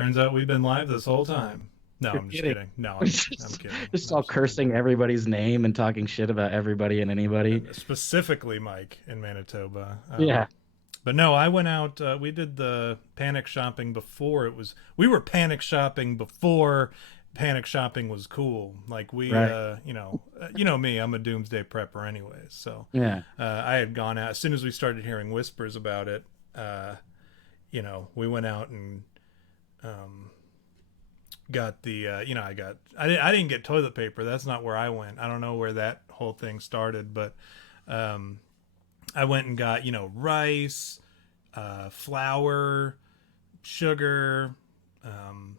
Turns out we've been live this whole time. No, You're I'm just kidding. kidding. No, I'm Just, kidding. just all Absolutely cursing kidding. everybody's name and talking shit about everybody and anybody. And specifically Mike in Manitoba. Yeah, But no, I went out. We did the panic shopping before it was. We were panic shopping before panic shopping was cool. Like right. you know me. I'm a doomsday prepper, anyways. So Yeah. I had gone out as soon as we started hearing whispers about it. We went out and um, got the I didn't get toilet paper. That's not where I went. I don't know where that whole thing started, but um, I went and got rice, flour, sugar, um,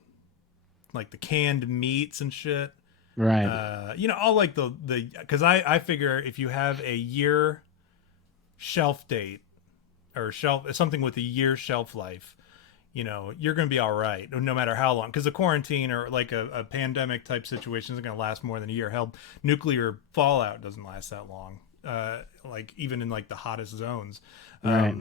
like the canned meats and shit. Right. All like the because I figure if you have a year shelf date or shelf something with a year shelf life, you're going to be all right no matter how long, because the quarantine or like a pandemic type situation isn't going to last more than a year. Hell, nuclear fallout doesn't last that long, like even in like the hottest zones. Right.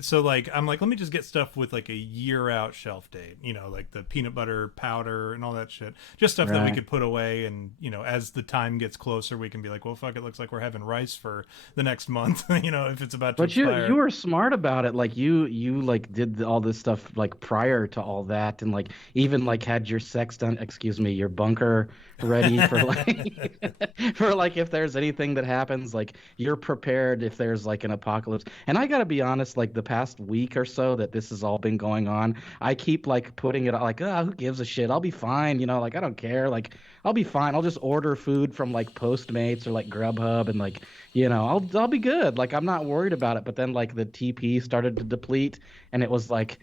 So like I'm like, let me just get stuff with like a year out shelf date, like the peanut butter powder and all that shit, just stuff that we Right. could put away. And as the time gets closer, we can be like, well, fuck, it looks like we're having rice for the next month, if it's about to But you expire. were smart about it. Like you like did all this stuff like prior to all that, and like even like had your sextant, excuse me, your bunker ready for like for like if there's anything that happens, like you're prepared if there's like an apocalypse. And I gotta be honest, like the past week or so that this has all been going on, I keep like putting it like, oh, who gives a shit? I'll be fine, like I don't care. Like I'll be fine. I'll just order food from like Postmates or like Grubhub and like I'll be good. Like I'm not worried about it. But then like the TP started to deplete, and it was like,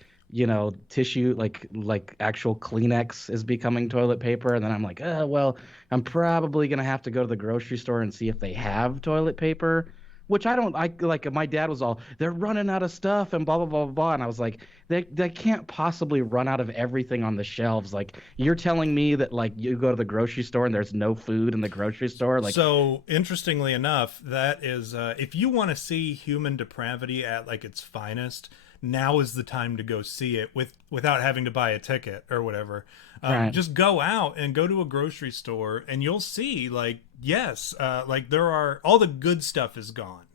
tissue, like actual Kleenex is becoming toilet paper, and then I'm like, well, I'm probably gonna have to go to the grocery store and see if they have toilet paper. Which I don't, I like. My dad was all, they're running out of stuff and blah blah blah blah blah, and I was like, they can't possibly run out of everything on the shelves. Like you're telling me that like you go to the grocery store and there's no food in the grocery store, like So interestingly enough, that is if you want to see human depravity at like its finest, now is the time to go see it without having to buy a ticket or whatever. right. Just go out and go to a grocery store, and you'll see like yes, like there are all the good stuff is gone.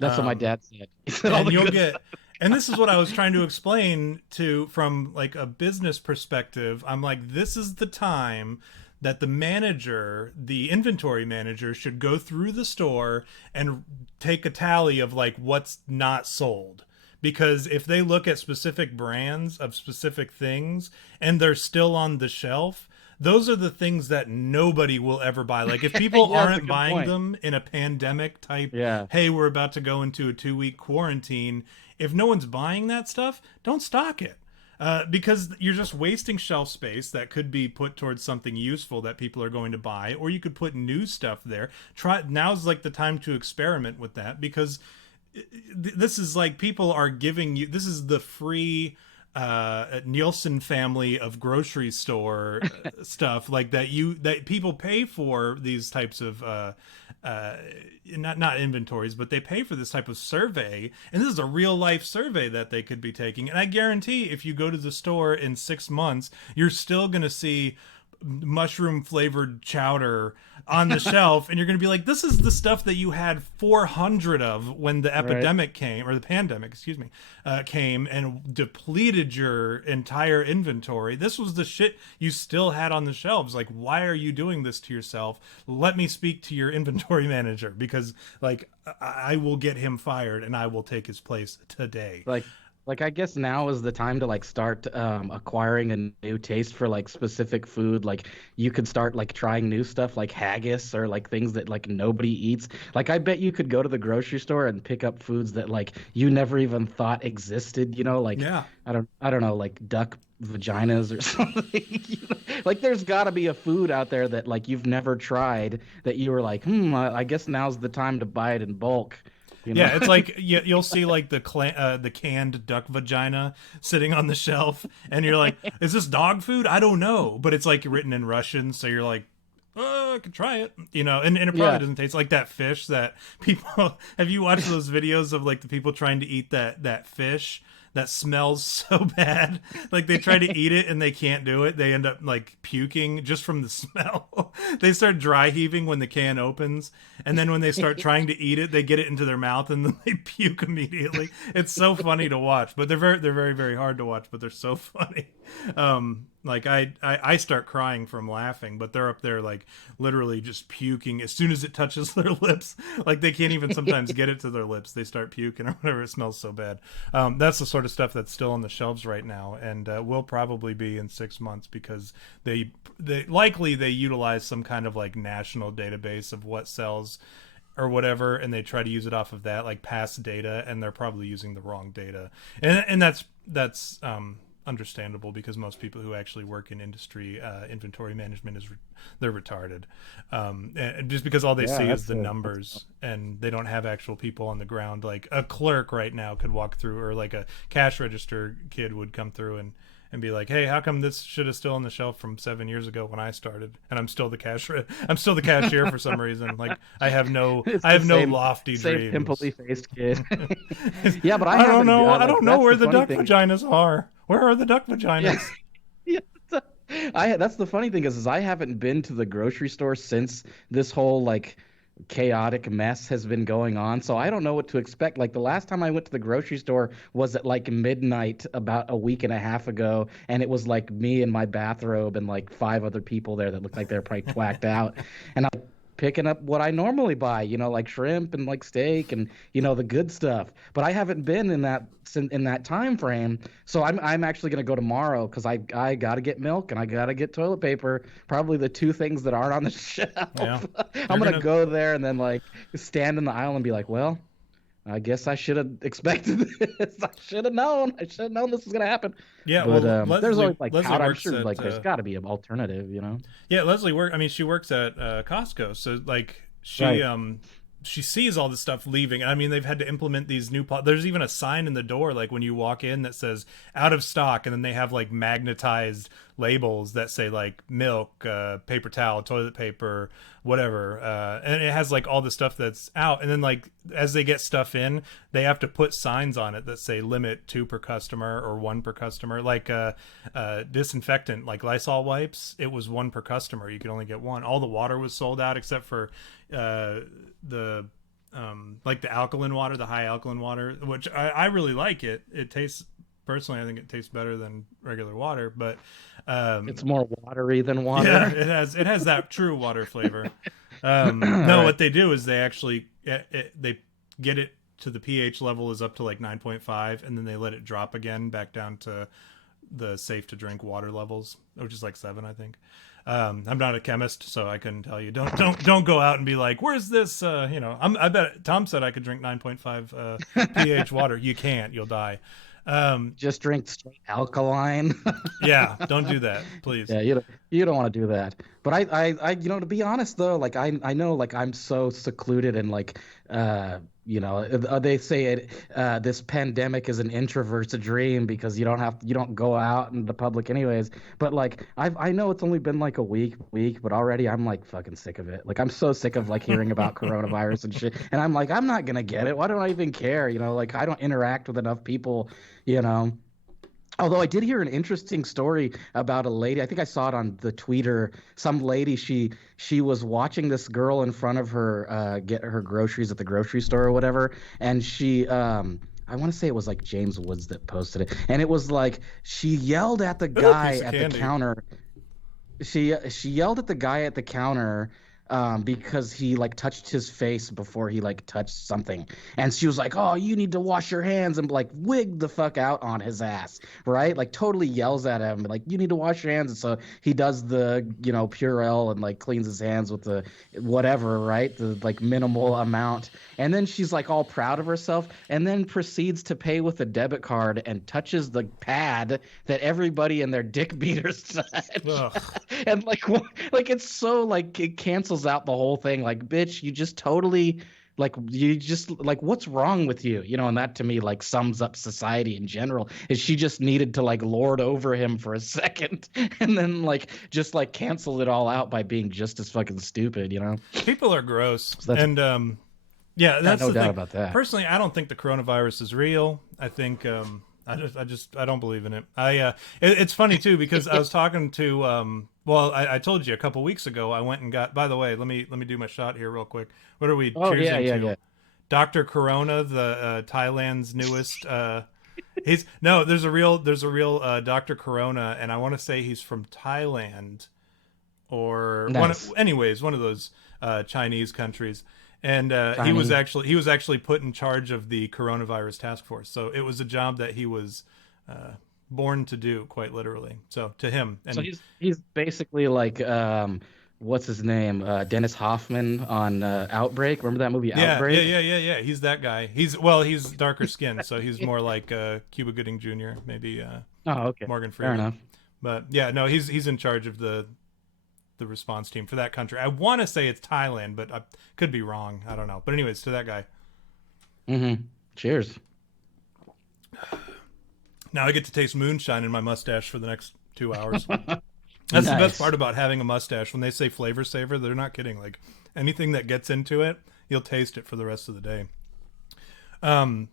That's what my Um, dad said. He said all and the you'll good stuff. get and this is what I was trying to explain to from like a business perspective. I'm like, this is the time that the manager, the inventory manager, should go through the store and take a tally of like what's not sold, because if they look at specific brands of specific things and they're still on the shelf, those are the things that nobody will ever buy. Like if people Yeah, that's a aren't good buying point. them in a pandemic type, Yeah. hey, we're about to go into a 2 week quarantine, if no one's buying that stuff, don't stock it. Because you're just wasting shelf space that could be put towards something useful that people are going to buy, or you could put new stuff there. Try now's like the time to experiment with that, because this is like people are giving you, this is the free Nielsen family of grocery store stuff like that people pay for these types of uh, not inventories, but they pay for this type of survey, and this is a real life survey that they could be taking. And I guarantee if you go to the store in 6 months, you're still going to see mushroom flavored chowder on the shelf, and you're going to be like, this is the stuff that you had 400 of when the Right. epidemic came, or the pandemic, excuse me, came and depleted your entire inventory. This was the shit you still had on the shelves. Like, why are you doing this to yourself? Let me speak to your inventory manager, because like I will get him fired and I will take his place today. Like like I guess now is the time to like start acquiring a new taste for like specific food. Like you could start like trying new stuff like haggis or like things that like nobody eats. Like I bet you could go to the grocery store and pick up foods that like you never even thought existed, like Yeah. I don't know, like duck vaginas or something. Like there's got to be a food out there that like you've never tried that you were like, I guess now's the time to buy it in bulk, you know? Yeah, it's like you'll see like the canned duck vagina sitting on the shelf, and you're like, "Is this dog food? I don't know," but it's like written in Russian, so you're like, "Oh, I could try it," and it probably Yeah. doesn't taste like that fish that people. Have you watched those videos of like the people trying to eat that fish that smells so bad. Like they try to eat it and they can't do it. They end up like puking just from the smell. They start dry heaving when the can opens, and then when they start trying to eat it, they get it into their mouth and then they puke immediately. It's so funny to watch, but they're very hard to watch, but they're so funny. Like I start crying from laughing, but they're up there like literally just puking as soon as it touches their lips. Like they can't even sometimes get it to their lips. They start puking or whatever. It smells so bad. That's the sort of stuff that's still on the shelves right now, and will probably be in 6 months because they likely they utilize some kind of like national database of what sells or whatever, and they try to use it off of that, like past data, and they're probably using the wrong data, and that's understandable because most people who actually work in industry inventory management they're retarded, and just because all they see is the numbers and they don't have actual people on the ground. Like a clerk right now could walk through, or like a cash register kid would come through and be like, hey, how come this shit is still on the shelf from 7 years ago when I started, and I'm still the cashier for some reason. Like I have no lofty same dreams. pimply faced kid. Yeah, but I don't know. I like, don't know where the the duck thing. vaginas are. Where are the duck vaginas? Yeah. That's the funny thing is I haven't been to the grocery store since this whole like chaotic mess has been going on, so I don't know what to expect. Like the last time I went to the grocery store was at like midnight about a week and a half ago, and it was like me in my bathrobe and like 5 other people there that looked like they're probably twacked out, and I'm picking up what I normally buy, like shrimp and like steak and the good stuff. But I haven't been in that time frame, so I'm actually gonna go tomorrow because I gotta get milk and I gotta get toilet paper, probably the 2 things that aren't on the shelf. Yeah. I'm gonna go there and then like stand in the aisle and be like, well, I guess I should have expected this. I should have known. I should have known this was gonna happen. Yeah, But well, there's always like Leslie powder. I'm works sure at like there's got to be an alternative, yeah, she works at Costco, so like Right. she sees all this stuff leaving. I mean, they've had to implement these new there's even a sign in the door like when you walk in that says out of stock, and then they have like magnetized labels that say like milk, paper towel, toilet paper, whatever, and it has like all the stuff that's out, and then like as they get stuff in, they have to put signs on it that say limit 2 per customer or 1 per customer. Like disinfectant, like Lysol wipes, it was 1 per customer. You could only get 1. All the water was sold out except for the like the alkaline water, the high alkaline water, which I really like. It tastes, personally, I think it tastes better than regular water, but It's more watery than water. yeah, it has that true water flavor. No, Right. what they do is they actually they get it to the pH level is up to like 9.5, and then they let it drop again back down to the safe to drink water levels, which is like 7, I think. I'm not a chemist, so I couldn't tell you. Don't go out and be like, "Where's this?" I bet Tom said I could drink 9.5 pH water. You can't. You'll die. Just drink straight alkaline. Yeah, don't do that, please. Yeah, you don't want to do that. But I to be honest though, like I know like I'm so secluded and like they say this pandemic is an introvert's dream because you don't go out in the public anyways. But like I know it's only been like a week, but already I'm like fucking sick of it. Like I'm so sick of like hearing about coronavirus and shit. And I'm like, I'm not gonna get it. Why don't I even care? Like I don't interact with enough people, you know. Although I did hear an interesting story about a lady. I think I saw it on the Twitter. Some lady, she was watching this girl in front of her get her groceries at the grocery store or whatever, and she I want to say it was like James Woods that posted it, and it was like she yelled at the guy at the counter. She yelled at the guy at the counter because he like touched his face before he like touched something, and she was like, "Oh, you need to wash your hands," and like wig the fuck out on his ass, right? Like totally yells at him, like you need to wash your hands, and so he does the Purell and like cleans his hands with the whatever, right? The like minimal amount, and then she's like all proud of herself, and then proceeds to pay with a debit card and touches the pad that everybody in their dick beaters touch, and like it's so like it cancels out the whole thing. Like, bitch, you just what's wrong with you? And that to me like sums up society in general. Is she just needed to like lord over him for a second and then like just like cancel it all out by being just as fucking stupid, People are gross. So and yeah, that's no the doubt thing. about that. Personally, I don't think the coronavirus is real. I think I don't believe in it. It's funny too because I was talking to well, I told you a couple weeks ago I went and got. By the way, let me do my shot here real quick. What are we Oh yeah, choosing yeah, to? yeah. Dr. Corona, the Thailand's newest. He's no. There's a real Dr. Corona, and I want to say he's from Thailand or Nice. anyways, one of those Chinese countries. And Chinese. he was actually put in charge of the coronavirus task force. So it was a job that he was uh, born to do, quite literally. So to him, So and he's basically like what's his name? Dennis Hoffman on Outbreak. Remember that movie Outbreak? yeah. He's that guy. He's darker skinned, so he's more like Cuba Gooding Jr., maybe Oh, okay. Morgan Fair Freeman. enough. But yeah, no, he's in charge of the response team for that country. I want to say it's Thailand, but I could be wrong. I don't know. But anyways, to that guy. Mm-hmm. Cheers. Now I get to taste moonshine in my mustache for the next 2 hours. That's the best Nice. part about having a mustache. When they say flavor saver, they're not kidding. Like anything that gets into it, you'll taste it for the rest of the day. Um,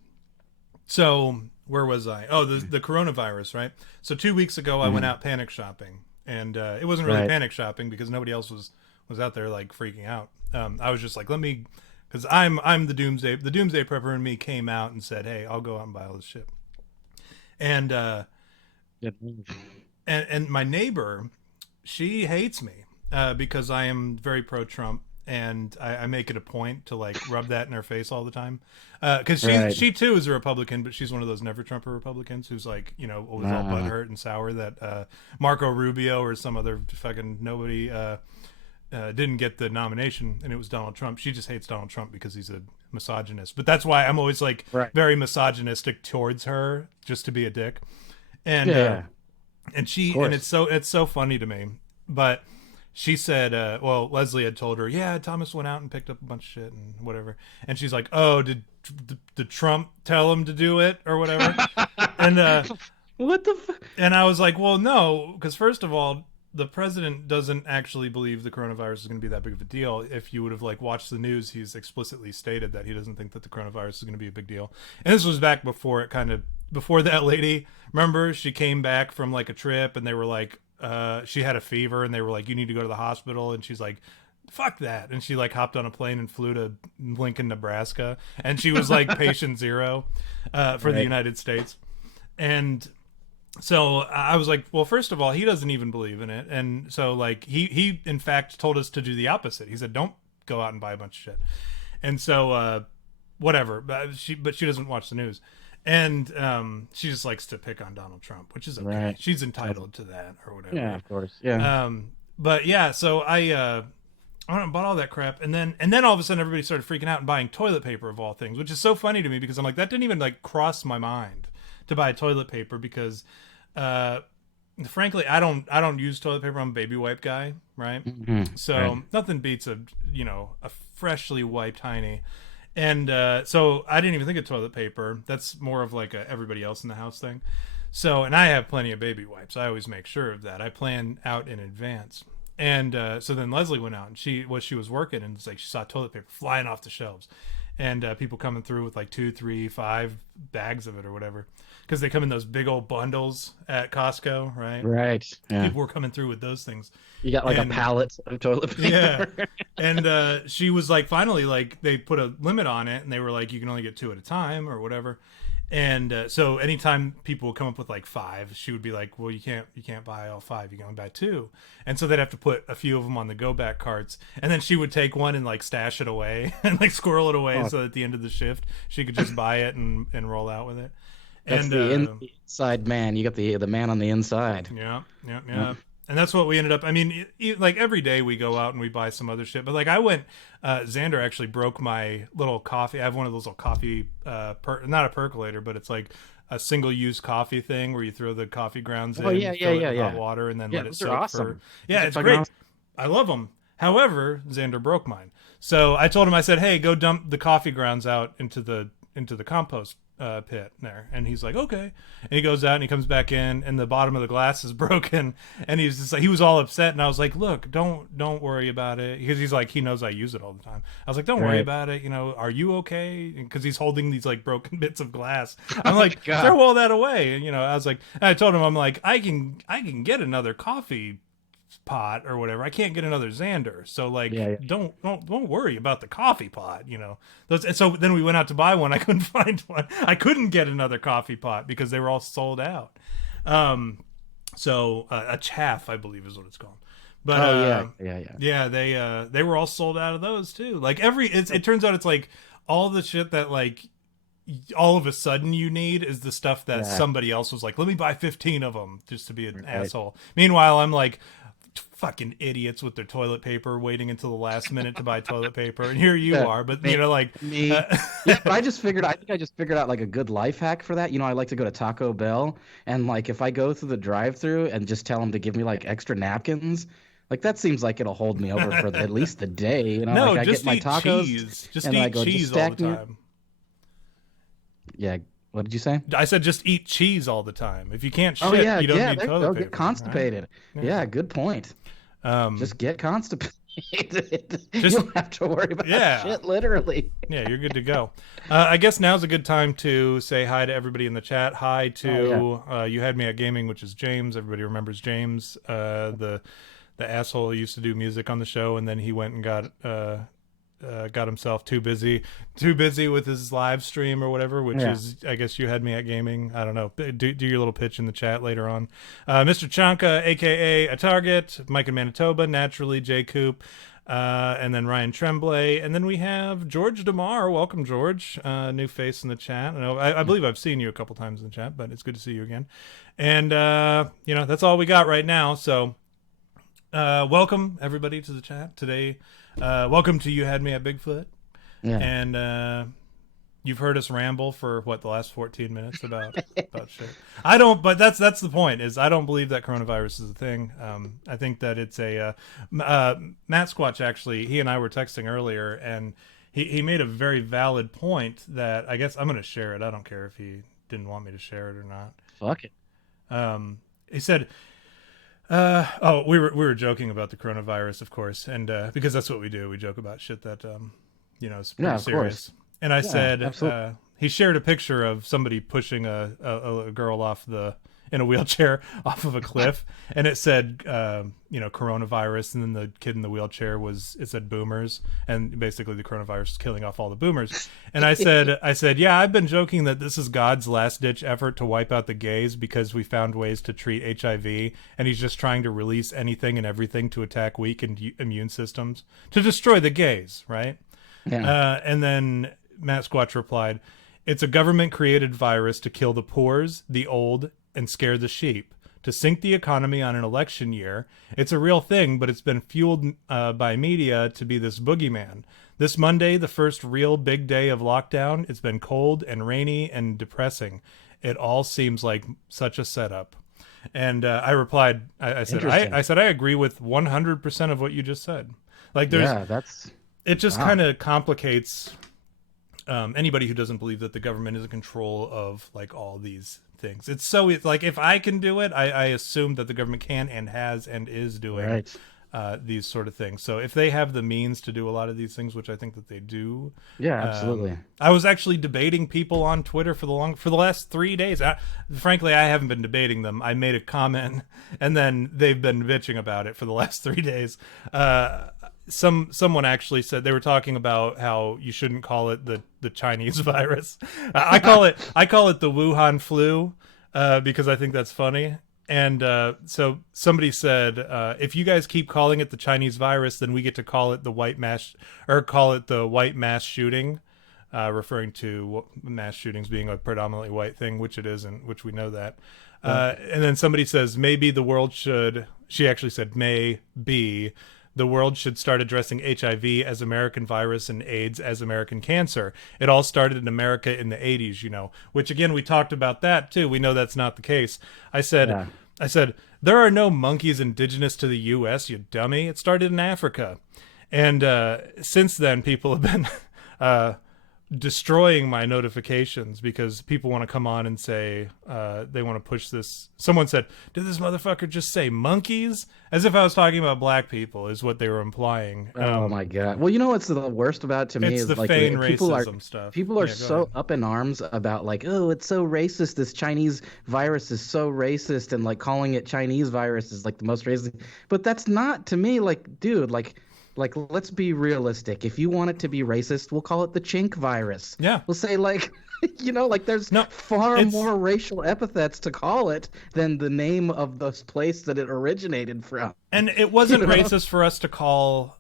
so where was I? Oh, the coronavirus, right? So 2 weeks ago, I went Mhm. out panic shopping, and it wasn't really Right. panic shopping because nobody else was out there like freaking out. I was just like, let me, because I'm the doomsday prepper in me came out and said, hey, I'll go out and buy all this shit. And Good move. and my neighbor, she hates me because I am very pro Trump, and I make it a point to like rub that in her face all the time. Because Right. she too is a Republican, but she's one of those never Trumper Republicans who's like, always all Uh, butthurt and sour that Marco Rubio or some other fucking nobody didn't get the nomination, and it was Donald Trump. She just hates Donald Trump because he's a misogynist. But that's why I'm always like right. very misogynistic towards her, just to be a dick. And Yeah. Yeah. Of it's course. so funny to me. But she said, well, Leslie had told her, yeah, Thomas went out and picked up a bunch of shit and whatever. And she's like, oh, did Trump tell him to do it or whatever? And What the? and I was like, well, no, because first of all, the president doesn't actually believe the coronavirus is going to be that big of a deal. If you would have like watched the news, he's explicitly stated that he doesn't think that the coronavirus is going to be a big deal. And this was back before before that lady, remember, she came back from like a trip and they were like, she had a fever and they were like, you need to go to the hospital. And she's like, fuck that. And she like hopped on a plane and flew to Lincoln, Nebraska. And she was like patient zero for the Right. United States. And so I was like, well, first of all, he doesn't even believe in it. And so like he in fact told us to do the opposite. He said, don't go out and buy a bunch of shit. And so whatever, but she doesn't watch the news. And she just likes to pick on Donald Trump, which is okay. Right. She's entitled to that or whatever. Yeah. Of course. Yeah. But yeah, so I went and bought all that crap, and then all of a sudden everybody started freaking out and buying toilet paper of all things, which is so funny to me because I'm like, that didn't even like cross my mind to buy toilet paper because uh frankly I don't use toilet paper. I'm a baby wipe guy, right? Mhm. So Right. nothing beats a freshly wiped hiney. And so I didn't even think of toilet paper. That's more of like a everybody else in the house thing. So, and I have plenty of baby wipes. I always make sure of that. I plan out in advance. And so then Leslie went out and she was working and it's like she saw toilet paper flying off the shelves, and people coming through with like 2, 3, 5 bags of it or whatever, because they come in those big old bundles at Costco, right? Right. Yeah. People were coming through with those things. You got like a And pallet of toilet yeah. paper. And she was like, finally, like they put a limit on it, and they were like, you can only get 2 at a time or whatever. And so anytime people would come up with like 5, she would be like, well, you can't buy all 5. You can only buy 2. And so they'd have to put a few of them on the go back carts. And then she would take one and like stash it away and like squirrel it away, Oh, so that at the end of the shift she could just buy it and roll out with it. that's And the inside man. You got the man on the inside. yeah. Yep. And that's what we ended up. I mean, like every day we go out and we buy some other shit. But like I went, Xander actually broke my little coffee. I have one of those little coffee, not a percolator, but it's like a single-use coffee thing where you throw the coffee grounds Oh in, yeah, yeah, fill it yeah, with hot yeah. water, and then Yeah, let it those are soak awesome. for. Those Yeah, are it's fucking great. awesome. I love them. However, Xander broke mine, so I told him. I said, "Hey, go dump the coffee grounds out into the compost pit there. And he's like, okay. And he goes out and he comes back in, and the bottom of the glass is broken. And he's just like, he was all upset. And I was like, look, don't worry about it, because he's like, he knows I use it all the time. I was like, don't worry about it. You know, are you okay? Because he's holding these like broken bits of glass. I'm like, throw all that away. And you know, I was like, I told him, I'm like, I can get another coffee pot or whatever. I can't get another Xander, so like, don't worry about the coffee pot, you know. And so then we went out to buy one. I couldn't find one. I couldn't get another coffee pot because they were all sold out. So a chaff, I believe, is what it's called. But they were all sold out of those too. Like it turns out it's like all the shit that like all of a sudden you need is the stuff that somebody else was like, let me buy 15 of them just to be an asshole. Meanwhile, I'm like, fucking idiots with their toilet paper waiting until the last minute to buy toilet paper, and here you are. But you know, like me. But I think I just figured out like a good life hack for that. You know, I like to go to Taco Bell, and like if I go through the drive-through and just tell them to give me like extra napkins, like that seems like it'll hold me over for at least the day. You know, no, like I just get my eat tacos, cheese. Just and eat I go, cheese just all the stack me. time. Yeah. What did you say? I said just eat cheese all the time. If you can't shit, you don't need toilet paper. Get constipated. Right? Yeah, good point. Just get constipated. You don't have to worry about shit, literally. Yeah, you're good to go. I guess now's a good time to say hi to everybody in the chat. Hi to You Had Me at Gaming, which is James. Everybody remembers James, the asshole who used to do music on the show, and then he went and got himself too busy with his live stream or whatever, which is, I guess, You Had Me at Gaming. I don't know. Do your little pitch in the chat later on. Mr. Chanka, aka A Target, Mike in Manitoba, naturally, Jay Coop, and then Ryan Tremblay, and then we have George DeMar. Welcome, George. New face in the chat. I believe I've seen you a couple times in the chat, but it's good to see you again. And you know, that's all we got right now. So welcome everybody to the chat today. Welcome to You Had Me at Bigfoot. And you've heard us ramble for the last 14 minutes about shit. I don't, but that's the point, is I don't believe that coronavirus is a thing. I think that it's a Matt Squatch, actually, he and I were texting earlier, and he made a very valid point that I guess I'm going to share it. I don't care if he didn't want me to share it or not. Fuck it. He said, we were joking about the coronavirus, of course, and because that's what we do. We joke about shit that you know, is pretty serious. And I said, he shared a picture of somebody pushing a girl in a wheelchair off of a cliff, and it said, you know, coronavirus, and then the kid in the wheelchair said boomers, and basically the coronavirus is killing off all the boomers. And I said, yeah, I've been joking that this is God's last ditch effort to wipe out the gays because we found ways to treat HIV, and he's just trying to release anything and everything to attack weak immune systems to destroy the gays, right? Yeah. And then Matt Squatch replied, it's a government-created virus to kill the poors, the old, and scare the sheep, to sink the economy on an election year. It's a real thing, but it's been fueled by media to be this boogeyman. This Monday, the first real big day of lockdown, it's been cold and rainy and depressing. It all seems like such a setup. And I replied, I said, I agree with 100% of what you just said. Like, it just kind of complicates anybody who doesn't believe that the government is in control of like all these things. It's like, if I can do it, I assume that the government can and has and is doing these sort of things. So if they have the means to do a lot of these things, which I think that they do. Yeah, absolutely. I was actually debating people on Twitter for the last 3 days. Frankly, I haven't been debating them. I made a comment and then they've been bitching about it for the last 3 days. Someone actually said, they were talking about how you shouldn't call it the Chinese virus. I call it the Wuhan flu because I think that's funny. And so somebody said, if you guys keep calling it the Chinese virus, then we get to call it the white mass shooting, referring to mass shootings being a predominantly white thing, which it isn't, which we know that. And then somebody says, maybe the world should. She actually said, maybe the world should start addressing HIV as American virus and AIDS as American cancer. It all started in America in the 80s, you know, which again, we talked about that too. We know that's not the case. I said, there are no monkeys indigenous to the US, you dummy. It started in Africa. And since then, people have been destroying my notifications because people want to come on and say they want to push this. Someone said, "Did this motherfucker just say monkeys?" As if I was talking about black people, is what they were implying. Oh my God. Well, you know what's the worst about it to me It's is the like feign people are racism stuff. people are Yeah, go ahead. so up in arms about like, oh, it's so racist. This Chinese virus is so racist, and like calling it Chinese virus is like the most racist. But that's not to me like, dude, like let's be realistic. If you want it to be racist, we'll call it the chink virus. Yeah. We'll say like like there's No, far it's more racial epithets to call it than the name of the place that it originated from. and it wasn't racist for us to call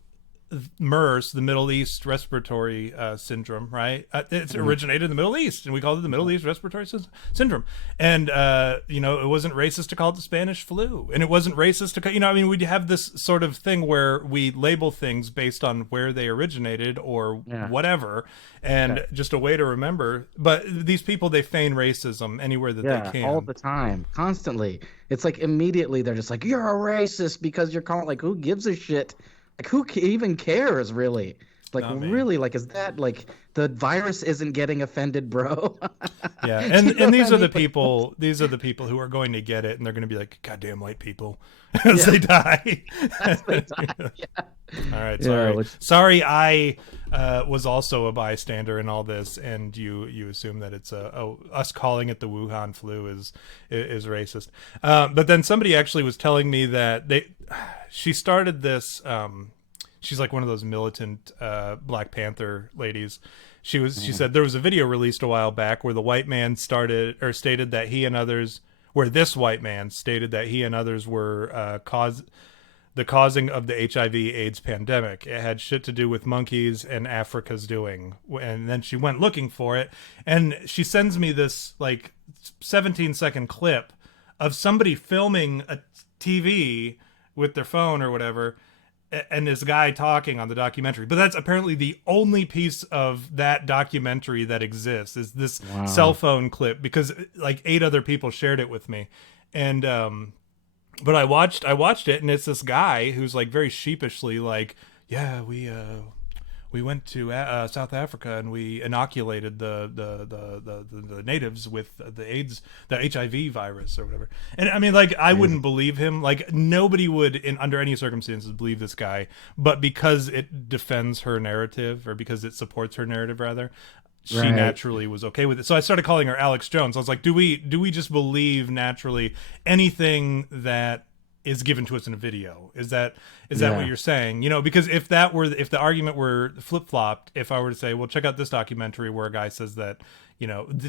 MERS, the Middle East Respiratory Syndrome, right? It's originated in the Middle East, and we called it the Middle East Respiratory Syndrome. And it wasn't racist to call it the Spanish flu, and it wasn't racist to, I mean, we have this sort of thing where we label things based on where they originated or Yeah. whatever, and just a way to remember. But these people, they feign racism anywhere that they Yeah, can. all the time, constantly. It's like immediately they're just like, "You're a racist because you're calling." Like, who gives a shit? Like, even cares, really? Like, Not me. really? Like, is that like the virus isn't getting offended, bro? Yeah, You and know and what these I are the mean? Like, people. These are the people who are going to get it, and they're going to be like, "Goddamn white people," as yeah, they die. that's the time. Yeah, All right, yeah. sorry. Which, Sorry, I was also a bystander in all this, and you assume that it's us calling it the Wuhan flu is racist. But then somebody actually was telling me that she started this. She's like one of those militant Black Panther ladies. She said there was a video released a while back where the white man stated that he and others, where this white man stated that he and others were the causing of the HIV/AIDS pandemic. It had shit to do with monkeys and Africa's doing. And then she went looking for it, and she sends me this like 17-second clip of somebody filming a TV with their phone or whatever, and this guy talking on the documentary. But that's apparently the only piece of that documentary that exists, is this cell wow. phone clip, because like 8 other people shared it with me. And but I watched it, and it's this guy who's like very sheepishly like, yeah, we went to South Africa, and we inoculated the natives with the AIDS, the HIV virus or whatever. And I mean, like, I wouldn't believe him. Like, nobody would, in under any circumstances, believe this guy. But because it defends her narrative, or because it supports her narrative, rather, she Right. naturally was okay with it. So I started calling her Alex Jones. I was like, do we just believe naturally anything that is given to us in a video? Is that what Yeah. you're saying? Because if the argument were flip flopped, if I were to say, well, check out this documentary where a guy says that,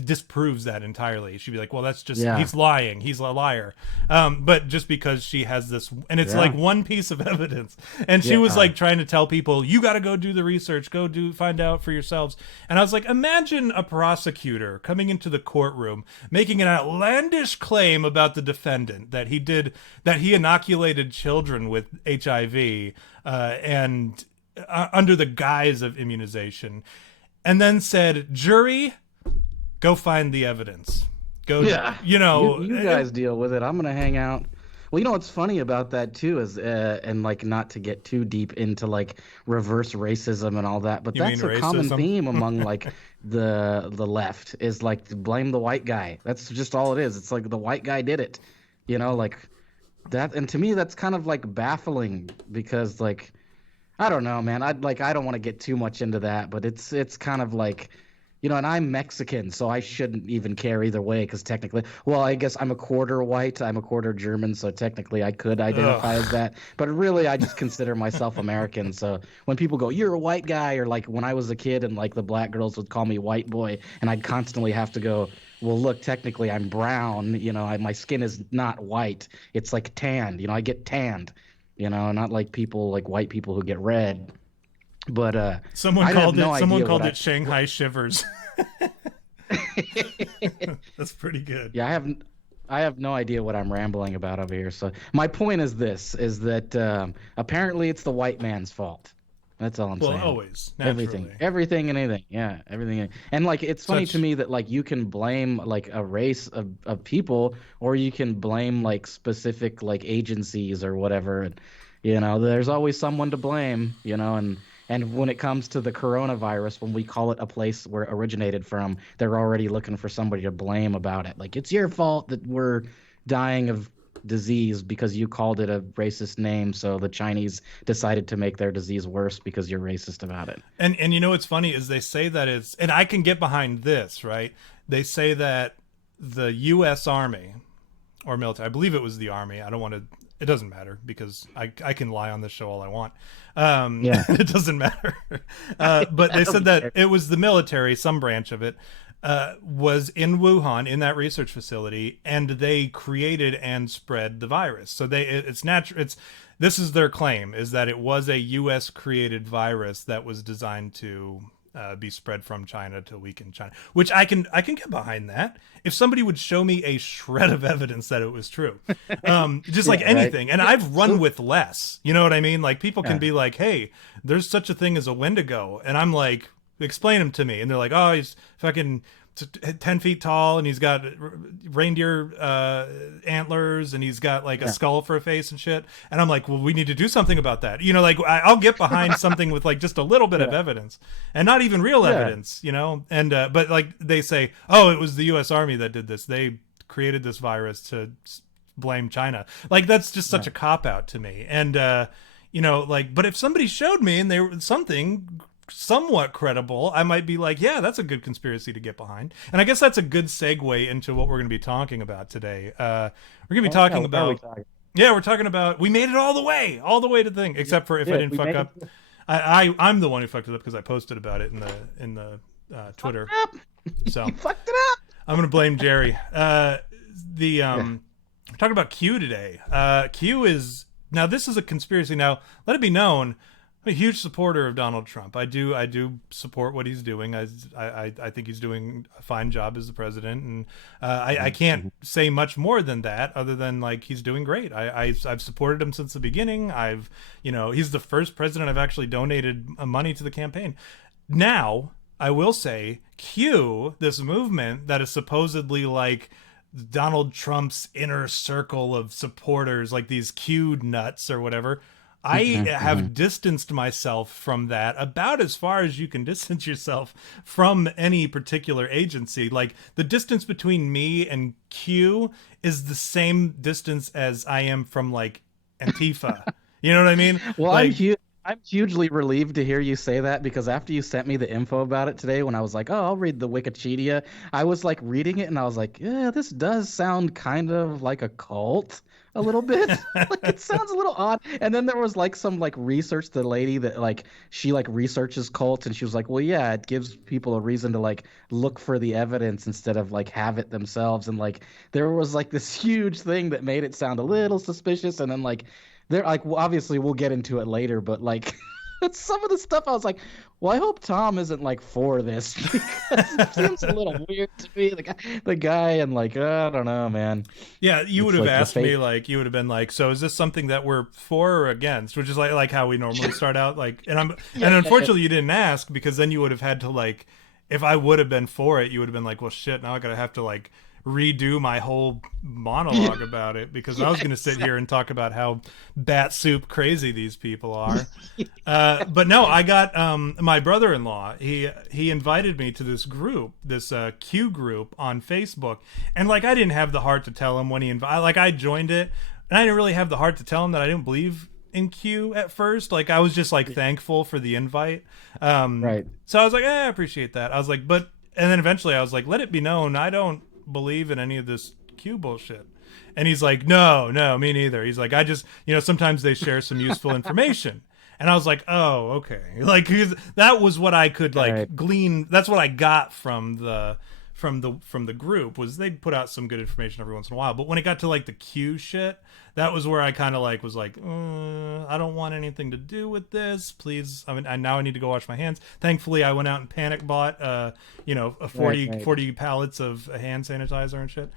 disproves that entirely, she'd be like, well, that's just, Yeah. he's lying, he's a liar. But just because she has this, and it's Yeah. like one piece of evidence, and she was Yeah. like trying to tell people, you got to go do the research, find out for yourselves. And I was like, imagine a prosecutor coming into the courtroom making an outlandish claim about the defendant that he inoculated children with HIV, and under the guise of immunization, and then said, jury, go find the evidence. Go, Yeah. you know, You guys deal with it. I'm gonna hang out. Well, you know what's funny about that too is, and like not to get too deep into like reverse racism and all that, but you mean that's a common racism? theme among like the left is like to blame the white guy. That's just all it is. It's like the white guy did it, like that. And to me, that's kind of like baffling because like I don't know, man. I don't want to get too much into that, but it's kind of like, and I'm Mexican, so I shouldn't even care either way because technically, well, I guess I'm a quarter white, I'm a quarter German, so technically I could identify Ugh. as that. But really, I just consider myself American. So when people go, "You're a white guy," or like when I was a kid and like the black girls would call me white boy, and I'd constantly have to go, well, look, technically I'm brown. My skin is not white; it's like tanned. I get tanned. Not like people like white people who get red. But Someone I have called no it. Someone idea called what it Shanghai Shivers. That's pretty good. Yeah, I have no idea what I'm rambling about over here. So my point is this: is that apparently it's the white man's fault. That's all I'm Well, saying. always Everything, naturally. everything, and anything. Yeah, everything. And like, it's funny to Such me that like you can blame like a race of people, or you can blame like specific like agencies or whatever. And there's always someone to blame. And And when it comes to the coronavirus, when we call it a place where it originated from, they're already looking for somebody to blame about it. Like, it's your fault that we're dying of disease because you called it a racist name. So the Chinese decided to make their disease worse because you're racist about it. And you know what's funny is they say that it's, and I can get behind this, right? They say that the U.S. Army or military, I believe it was the Army. I don't want to. It doesn't matter because I can lie on this show all I want. Yeah. It doesn't matter. But they said that it was the military, some branch of it, was in Wuhan in that research facility, and they created and spread the virus. So it's natural. This is their claim, is that it was a U.S. created virus that was designed to be spread from China to weaken China, which I can get behind that if somebody would show me a shred of evidence that it was true, just like anything. Right. And I've run with less, you know what I mean? Like people can be like, hey, there's such a thing as a Wendigo. And I'm like, explain him to me. And they're like, oh, he's fucking 10 feet tall and he's got reindeer antlers and he's got like a skull for a face and shit. And I'm like, well, we need to do something about that. You know, like I'll get behind something with like just a little bit of evidence and not even real evidence, you know? And, but like they say, oh, it was the US Army that did this. They created this virus to blame China. Like that's just such a cop out to me. And, you know, like, but if somebody showed me and they were something somewhat credible, I might be like, yeah, that's a good conspiracy to get behind. And I guess that's a good segue into what we're going to be talking about today. We're going to be talking about, we're talking about, we made it all the way to the thing, except for if I didn't fuck up. I'm the one who fucked it up because I posted about it in the Twitter. So you fucked it up. I'm going to blame Jerry. We're talking about Q today. Q is, now this is a conspiracy. Now, let it be known, I'm a huge supporter of Donald Trump. I do support what he's doing. I think he's doing a fine job as the president, and I can't say much more than that, other than like he's doing great. I've supported him since the beginning. He's the first president I've actually donated money to the campaign. Now, I will say, Q, this movement that is supposedly like Donald Trump's inner circle of supporters, like these Q nuts or whatever. I have distanced myself from that about as far as you can distance yourself from any particular agency. Like the distance between me and Q is the same distance as I am from like Antifa. You know what I mean? Well, like, I'm hugely relieved to hear you say that, because after you sent me the info about it today, when I was like, oh, I'll read the Wikipedia, I was like reading it and I was like, yeah, this does sound kind of like a cult. A little bit. Like it sounds a little odd. And then there was like some like research, the lady that like she like researches cults, and she was like, well, yeah, it gives people a reason to like look for the evidence instead of like have it themselves. And like there was like this huge thing that made it sound a little suspicious. And then like there, like, well, obviously we'll get into it later, but like some of the stuff I was like, well, I hope Tom isn't like for this, because it seems a little weird to me. The guy, and like, I don't know, man. Yeah, you would have asked me, like, you would have been like, so is this something that we're for or against? Which is like how we normally start out. Like, and unfortunately you didn't ask, because then you would have had to like, if I would have been for it, you would have been like, well, shit, now I gotta have to like redo my whole monologue about it, because I was going to sit here and talk about how bat soup crazy these people are. But no, I got my brother-in-law. He invited me to this group, this Q group on Facebook, and like I didn't have the heart to tell him when I joined it, and I didn't really have the heart to tell him that I didn't believe in Q at first. Like I was just like thankful for the invite. Right. So I was like, I appreciate that. I was like, and then eventually I was like, let it be known, I don't believe in any of this Q bullshit. And he's like, no, me neither. He's like, I just, sometimes they share some useful information. And I was like, oh, okay. Like that was what I could like glean. That's what I got from the group, was they put out some good information every once in a while. But when it got to like the Q shit, that was where I kind of like was like, I don't want anything to do with this, please. I mean, now I need to go wash my hands. Thankfully I went out and panic bought 40 pallets of hand sanitizer and shit.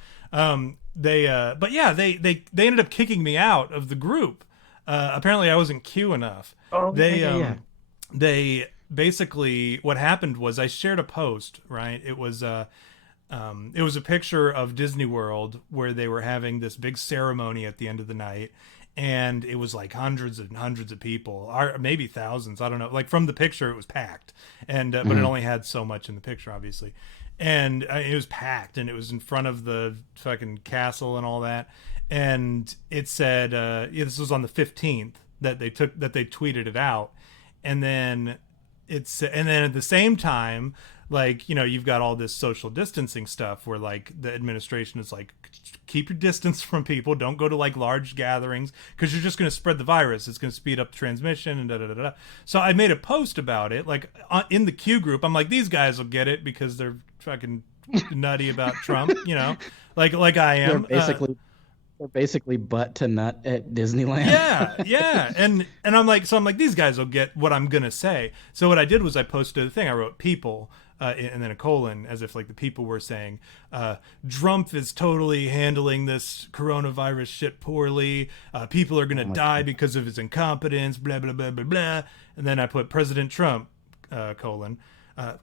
They ended up kicking me out of the group. Apparently I wasn't Q enough. They basically, what happened was I shared a post, right? It was a picture of Disney World where they were having this big ceremony at the end of the night, and it was like hundreds and hundreds of people, or maybe thousands. I don't know. Like from the picture, it was packed, and but it Mhm. only had so much in the picture, obviously, and it was packed, and it was in front of the fucking castle and all that, and it said, yeah, this was on the 15th that they tweeted it out, and then and then at the same time, like, you know, you've got all this social distancing stuff where like the administration is like, keep your distance from people, don't go to like large gatherings because you're just going to spread the virus, it's going to speed up transmission and da da da da. So I made a post about it, like in the Q group. I'm like, these guys will get it because they're fucking nutty about Trump, you know, like I They're am. basically butt to nut at Disneyland. Yeah, yeah, and I'm like, these guys will get what I'm gonna say. So what I did was I posted a thing. I wrote people, and then a colon, as if like the people were saying, Trump is totally handling this coronavirus shit poorly. People are gonna die because of his incompetence. Blah blah blah blah blah. And then I put President Trump, colon.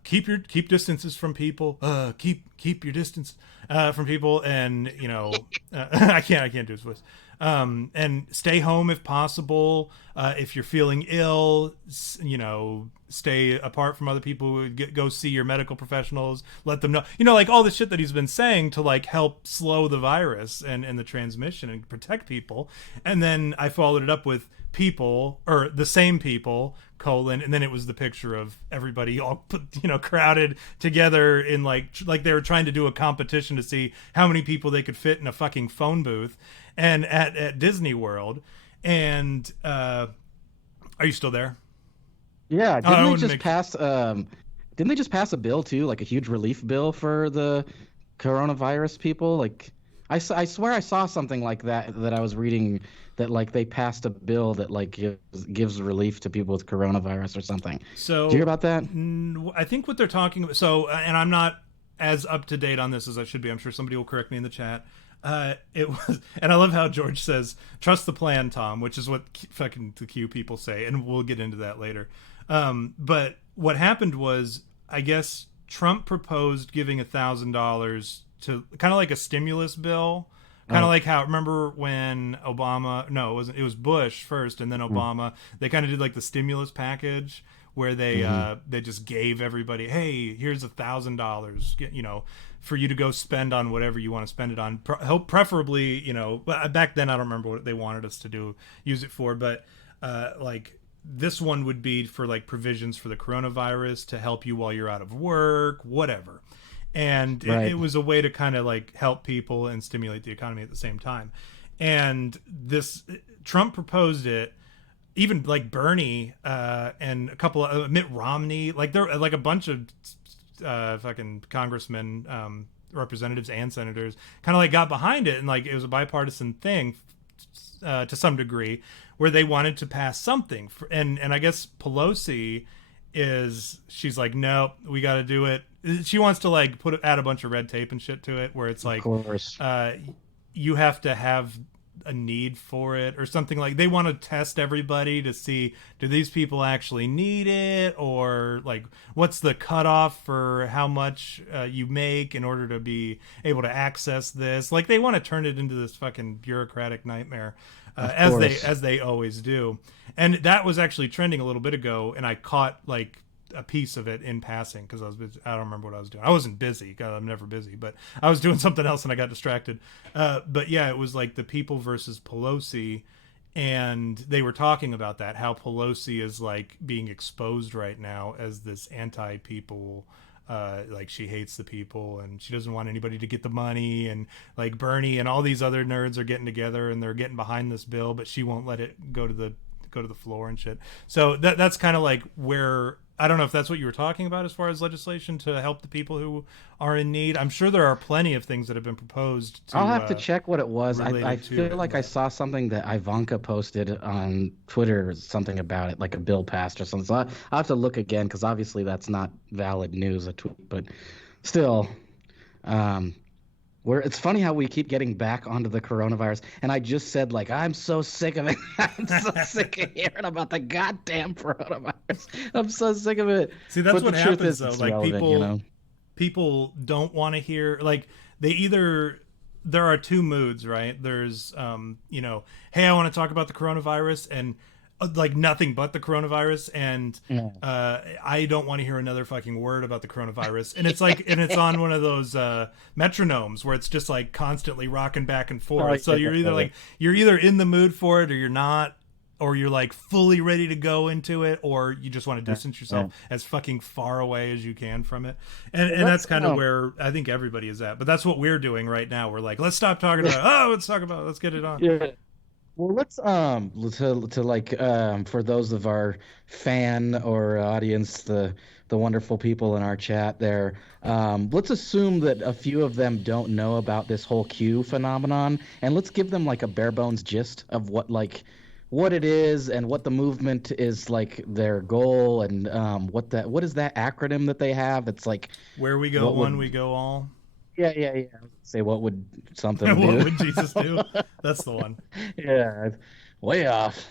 Keep distances from people. Keep your distance from people, and you know, I can't do his voice. And stay home if possible. If you're feeling ill, you know, stay apart from other people. Go see your medical professionals. Let them know. You know, like all the shit that he's been saying to like help slow the virus and the transmission and protect people. And then I followed it up with people, or the same people, colon, and then it was the picture of everybody all put, you know, crowded together in like they were trying to do a competition to see how many people they could fit in a fucking phone booth and at Disney World. And are you still there? Yeah, I didn't they wouldn't just make pass didn't they just pass a bill too, like a huge relief bill for the coronavirus people? Like I swear I saw something like that I was reading, that like they passed a bill that like gives relief to people with coronavirus or something. Did you hear So about that? I think what they're talking about. So, and I'm not as up to date on this as I should be. I'm sure somebody will correct me in the chat. It was, and I love how George says, "Trust the plan, Tom," which is what fucking the Q people say, and we'll get into that later. But what happened was, I guess Trump proposed giving $1,000 to kind of like a stimulus bill. Kind of Oh. like how, remember when Obama, no, it wasn't, it was Bush first and then Obama, they kind of did like the stimulus package where Mm-hmm. they just gave everybody, hey, here's $1,000, you know, for you to go spend on whatever you want to spend it on. Preferably, you know, back then I don't remember what they wanted us to do, use it for, but like this one would be for like provisions for the coronavirus to help you while you're out of work, whatever. And it Right. was a way to kind of like help people and stimulate the economy at the same time. And this Trump proposed it, even like Bernie and a couple of Mitt Romney, like there like a bunch of fucking congressmen, representatives and senators kind of like got behind it, and like it was a bipartisan thing to some degree, where they wanted to pass something for, and I guess Pelosi she's like, no, we got to do it. She wants to like add a bunch of red tape and shit to it, where it's Of like, course. uh, you have to have a need for it or something. Like they want to test everybody to see, do these people actually need it, or like what's the cutoff for how much you make in order to be able to access this. Like they want to turn it into this fucking bureaucratic nightmare, Of as they course. always do. And that was actually trending a little bit ago, and I caught like a piece of it in passing because I was busy. I don't remember what I was doing. I wasn't busy. God, I'm never busy, but I was doing something else and I got distracted. But yeah, it was like the people versus Pelosi, and they were talking about that, how Pelosi is like being exposed right now as this anti-people. Like she hates the people and she doesn't want anybody to get the money, and like Bernie and all these other nerds are getting together and they're getting behind this bill, but she won't let it go to the floor and shit. So that's kind of like where, I don't know if that's what you were talking about as far as legislation to help the people who are in need. I'm sure there are plenty of things that have been proposed I'll to have to check what it was. I related to feel it, like I but saw something that Ivanka posted on Twitter, something about it, like a bill passed or something. So I'll have to look again because obviously that's not valid news, a tweet, but still, um, it's funny how we keep getting back onto the coronavirus. And I just said, like, I'm so sick of it. I'm so sick of hearing about the goddamn coronavirus. I'm so sick of it. see, that's But the what truth happens is, though. it's Like relevant, you know? people don't want to hear, like they either there are two moods, right? There's, hey, I want to talk about the coronavirus and like nothing but the coronavirus, and Yeah. I don't want to hear another fucking word about the coronavirus. And it's like, and it's on one of those metronomes where it's just like constantly rocking back and Oh, forth. So yeah, you're either yeah. like, you're either in the mood for it or you're not, or you're like fully ready to go into it, or you just want to Yeah, distance yeah. yourself as fucking far away as you can from it. And that's Let's kind of where I think everybody is at. But that's what we're doing right now. We're like, let's stop talking about it. Oh, let's talk about it. Let's get it on. yeah. Well, let's to like for those of our fan or audience, the wonderful people in our chat there, let's assume that a few of them don't know about this whole Q phenomenon, and let's give them like a bare bones gist of what it is and what the movement is, like their goal, and what is that acronym that they have? It's like Where we go what one, we would go all. yeah, yeah, yeah. I was gonna say what would something What do? would Jesus do? That's the one. Yeah, way off.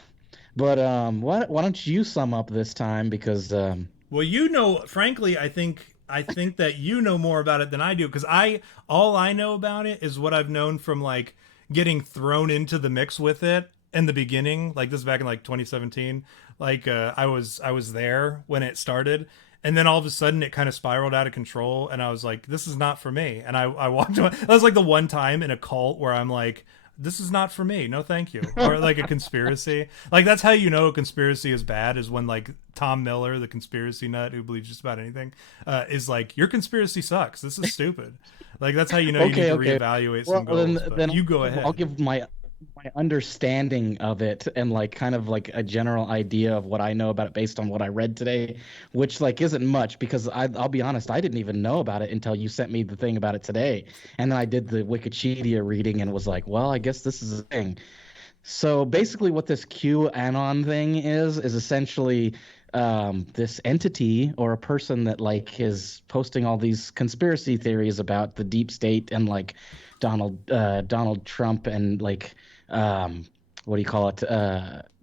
But why don't you sum up this time because Well, frankly, I think that you know more about it than I do, because I all I know about it is what I've known from like getting thrown into the mix with it in the beginning. Like this is back in like 2017. Like I was there when it started, and then all of a sudden it kind of spiraled out of control, and I was like, this is not for me. And I walked away. That was like the one time in a cult where I'm like, this is not for me, no thank you. Or like a conspiracy, like that's how you know a conspiracy is bad, is when like Tom Miller, the conspiracy nut who believes just about anything, is like, your conspiracy sucks, this is stupid. Like that's how you know you need okay, to okay. reevaluate Well, some goals. But then you go I'll ahead. give my understanding of it and like kind of like a general idea of what I know about it based on what I read today, which like isn't much because I'll be honest, I didn't even know about it until you sent me the thing about it today. And then I did the Wikipedia reading and was like, well, I guess this is a thing. So basically, what this QAnon thing is essentially this entity or a person that like is posting all these conspiracy theories about the deep state and like Donald Trump and like um, what do you call it?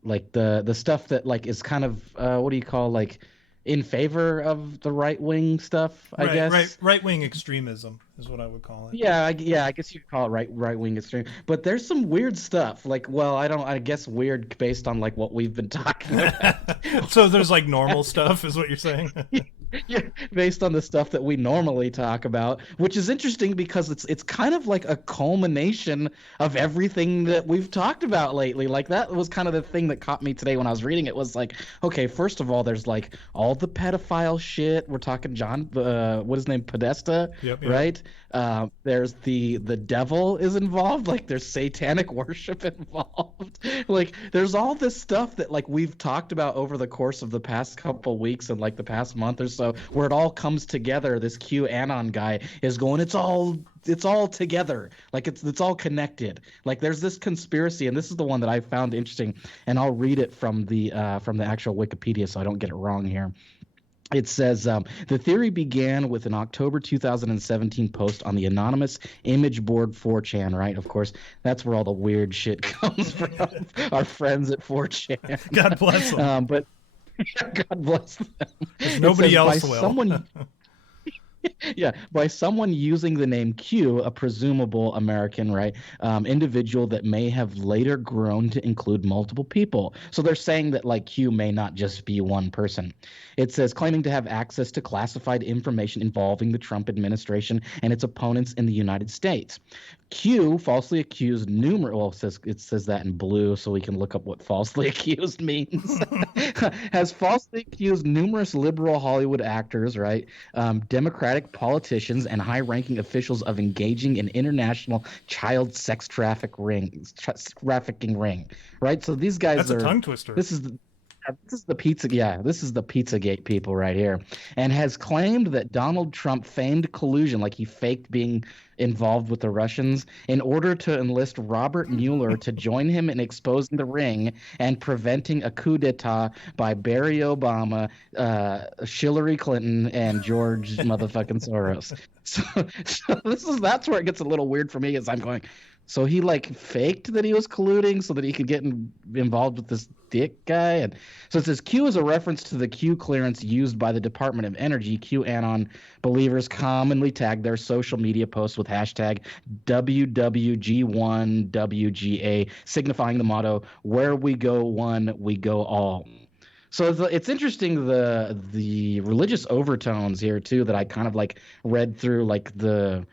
Like the stuff that like is kind of what do you call like in favor of the right wing stuff, I Right, guess. right wing extremism is what I would call it. Yeah, I guess you could call it right wing extreme. But there's some weird stuff. Like, well, I guess weird based on like what we've been talking about. So there's like normal stuff, is what you're saying. Yeah, based on the stuff that we normally talk about, which is interesting because it's kind of like a culmination of everything that we've talked about lately. Like that was kind of the thing that caught me today when I was reading it was like, okay, first of all, there's like all the pedophile shit. We're talking John, what is his name, Podesta, Yep, yep. right? There's the devil is involved, like there's satanic worship involved. Like there's all this stuff that like we've talked about over the course of the past couple weeks and like the past month or so, where it all comes together. This QAnon guy is going, it's all together, like it's all connected. Like there's this conspiracy, and this is the one that I found interesting, and I'll read it from the actual Wikipedia so I don't get it wrong here. It says the theory began with an October 2017 post on the anonymous image board 4chan, right? Of course, that's where all the weird shit comes from. Our friends at 4chan. God bless them, But God bless them. because It nobody says by else will. someone yeah, by someone using the name Q, a presumable American, right, individual that may have later grown to include multiple people. So they're saying that like Q may not just be one person. It says claiming to have access to classified information involving the Trump administration and its opponents in the United States. Q falsely accused numerous. Well, it says that in blue, so we can look up what falsely accused means. Has falsely accused numerous liberal Hollywood actors, right, Democratic politicians, and high-ranking officials of engaging in international child sex trafficking ring, right? So these guys That's a are. tongue twister. This is the, this is the pizza. Yeah, this is the Pizzagate people right here, and has claimed that Donald Trump feigned collusion, like he faked being involved with the Russians, in order to enlist Robert Mueller to join him in exposing the ring and preventing a coup d'état by Barry Obama, Hillary Clinton, and George motherfucking Soros. So that's where it gets a little weird for me, is I'm going, So he like faked that he was colluding so that he could get involved with this dick guy. And so it says Q is a reference to the Q clearance used by the Department of Energy. QAnon believers commonly tag their social media posts with hashtag WWG1WGA, signifying the motto, where we go one, we go all. So it's interesting the religious overtones here too that I kind of like read through like the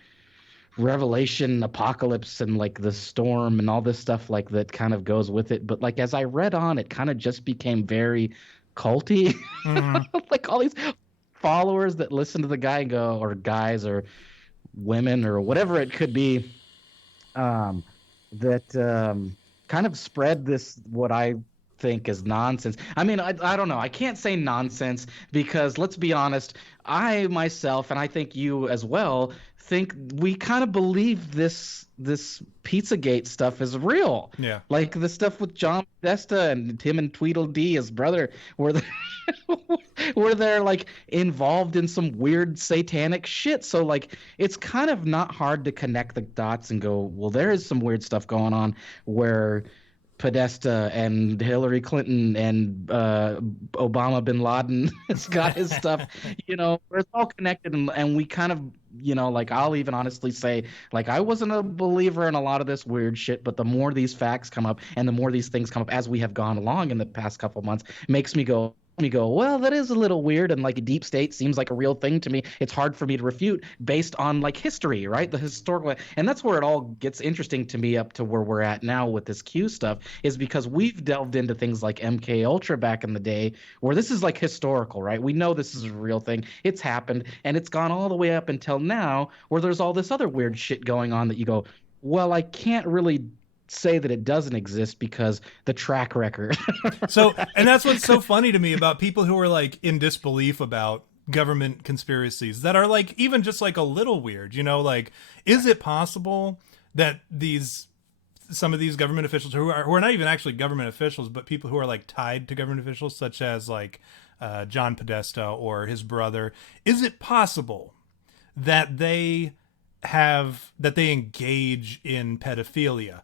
Revelation, Apocalypse, and like the storm and all this stuff like that kind of goes with it. But like as I read on, it kind of just became very culty. Mhm. Like all these followers that listen to the guy and go, or guys or women or whatever it could be, um, that kind of spread this what I think is nonsense. I mean, I don't know. I can't say nonsense because let's be honest, I myself and I think you as well think we kind of believe this Pizzagate stuff is real. Yeah. Like the stuff with John Podesta and Tim and Tweedledee, his brother, where they where they're like involved in some weird satanic shit. So like it's kind of not hard to connect the dots and go, well, there is some weird stuff going on where Podesta and Hillary Clinton and Obama bin Laden has got his stuff, where it's all connected and we kind of, like I'll even honestly say, like I wasn't a believer in a lot of this weird shit, but the more these facts come up and the more these things come up as we have gone along in the past couple months, makes me go, well, that is a little weird, and like a deep state seems like a real thing to me. It's hard for me to refute based on like history, right? The historical, and that's where it all gets interesting to me up to where we're at now with this Q stuff, is because we've delved into things like MK Ultra back in the day, where this is like historical, right? We know this is a real thing. It's happened, and it's gone all the way up until now, where there's all this other weird shit going on that you go, well, I can't really say that it doesn't exist because the track record. So, and that's what's so funny to me about people who are like in disbelief about government conspiracies that are like even just like a little weird, like, is it possible that some of these government officials who are not even actually government officials, but people who are like tied to government officials, such as like John Podesta or his brother, is it possible that they engage in pedophilia?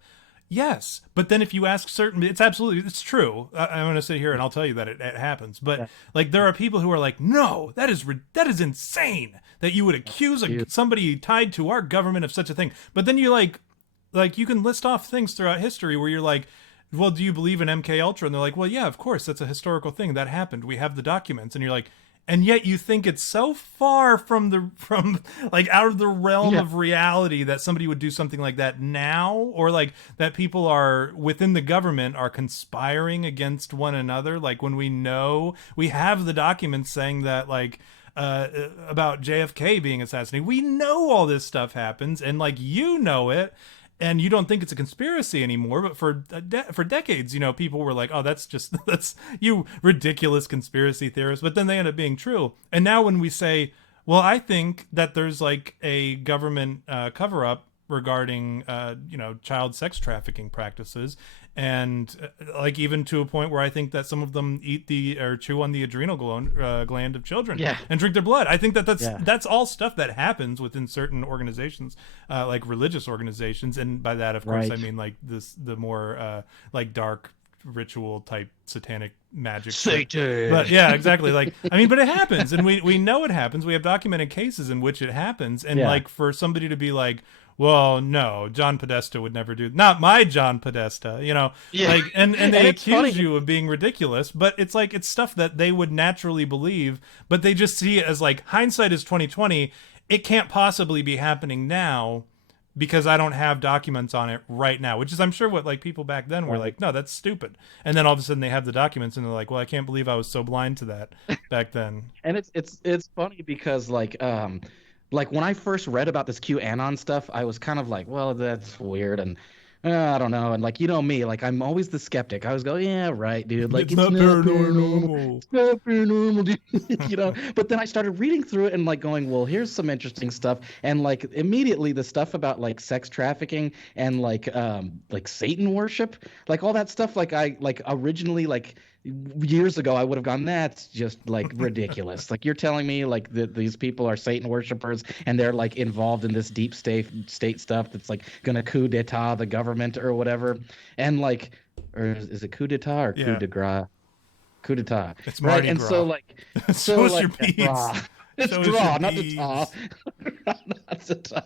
Yes, but then if you ask it's true. I'm going to sit here and I'll tell you that it happens. But Yeah. like there are people who are like, no, that is insane that you would accuse somebody tied to our government of such a thing. But then you like you can list off things throughout history where you're like, well, do you believe in MK Ultra? And they're like, well, yeah, of course, that's a historical thing that happened. We have the documents, and you're like. And yet you think it's so far from like out of the realm of reality that somebody would do something like that now, or like that people are within the government are conspiring against one another. Like when we know we have the documents saying that like about JFK being assassinated, we know all this stuff happens, and like it. And you don't think it's a conspiracy anymore, but for decades, people were like, "Oh, that's you ridiculous conspiracy theorists." But then they end up being true. And now when we say, "Well, I think that there's like a government cover up regarding child sex trafficking practices," and like even to a point where I think that some of them chew on the adrenal gland of children and drink their blood. I think that's all stuff that happens within certain organizations, like religious organizations, and by that, of course, I mean like the more like dark ritual type satanic magic Satan. But yeah, exactly. Like I mean, but it happens, and we know it happens. We have documented cases in which it happens, and like for somebody to be like, well, no, John Podesta would never do, not my John Podesta, like, and they accuse you of being ridiculous, but it's like, it's stuff that they would naturally believe, but they just see it as like, hindsight is 2020. It can't possibly be happening now because I don't have documents on it right now, which is, I'm sure what like people back then were like, no, that's stupid. And then all of a sudden they have the documents and they're like, well, I can't believe I was so blind to that back then. And it's funny because like when I first read about this QAnon stuff, I was kind of like, well, that's weird, and I don't know, and like me, like I'm always the skeptic. I always go, yeah, right, dude. Like it's not paranormal. It's not paranormal, dude. But then I started reading through it and like going, well, here's some interesting stuff, and like immediately the stuff about like sex trafficking and like Satan worship, like all that stuff. Like I like originally like years ago I would have gone, that's just like ridiculous. Like you're telling me like that these people are Satan worshipers and they're like involved in this deep state stuff that's like gonna coup d'etat the government or whatever. And like, or is it coup d'etat or coup Yeah, de grace? Coup d'etat, it's right? Mardi And so Gras. like, Show us your yeah, beads. it's Show us your gras, not d'etat. beads. Not d'etat.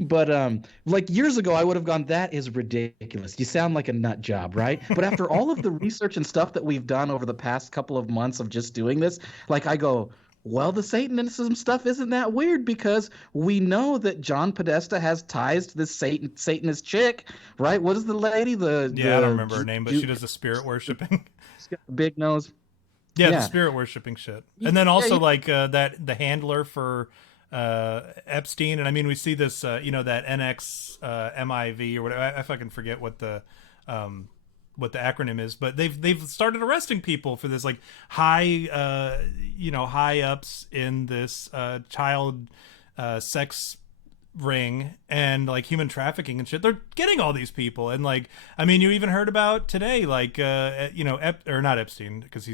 But like years ago, I would have gone, that is ridiculous. You sound like a nut job, right? But after all of the research and stuff that we've done over the past couple of months of just doing this, like I go, well, the Satanism stuff isn't that weird because we know that John Podesta has ties to this Satanist chick, right? What is the lady? Yeah, I don't remember her name, but she does the spirit worshiping. Big nose. Yeah, the Yeah. spirit worshiping shit. And then also Yeah, like that the handler for Epstein, and I mean we see this that NX MIV or whatever. I fucking forget um what the acronym is, but they've started arresting people for this like high ups in this child sex ring and like human trafficking and shit. They're getting all these people, and like I mean you even heard about today like or not Epstein because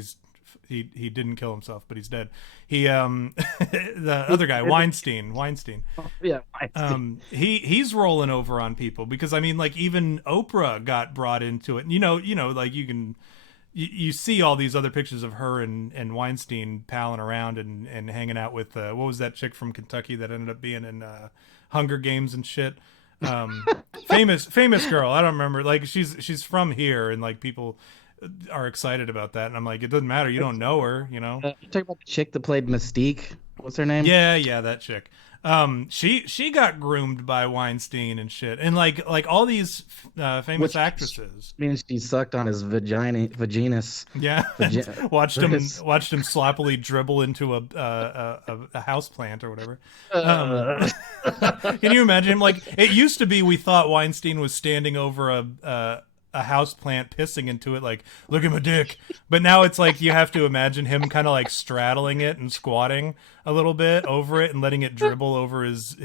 he didn't kill himself, but he's dead. He the other guy, Weinstein. yeah. He's rolling over on people because I mean like even Oprah got brought into it. Like you see all these other pictures of her and Weinstein palling around and hanging out with what was that chick from Kentucky that ended up being in Hunger Games and shit. Famous girl. I don't remember. Like she's from here, and like people are excited about that, and I'm like, it doesn't matter. You don't know her, you know. You talking about the chick that played Mystique? What's her name? Yeah, that chick. She got groomed by Weinstein and shit, and like all these famous Which actresses. means she sucked on his vaginus. Yeah, Vagi- watched him sloppily dribble into a house plant or whatever. Uh, Can you imagine? Like it used to be, we thought Weinstein was standing over a house plant pissing into it, like look at my dick. But now it's like you have to imagine him kind of like straddling it and squatting a little bit over it and letting it dribble over his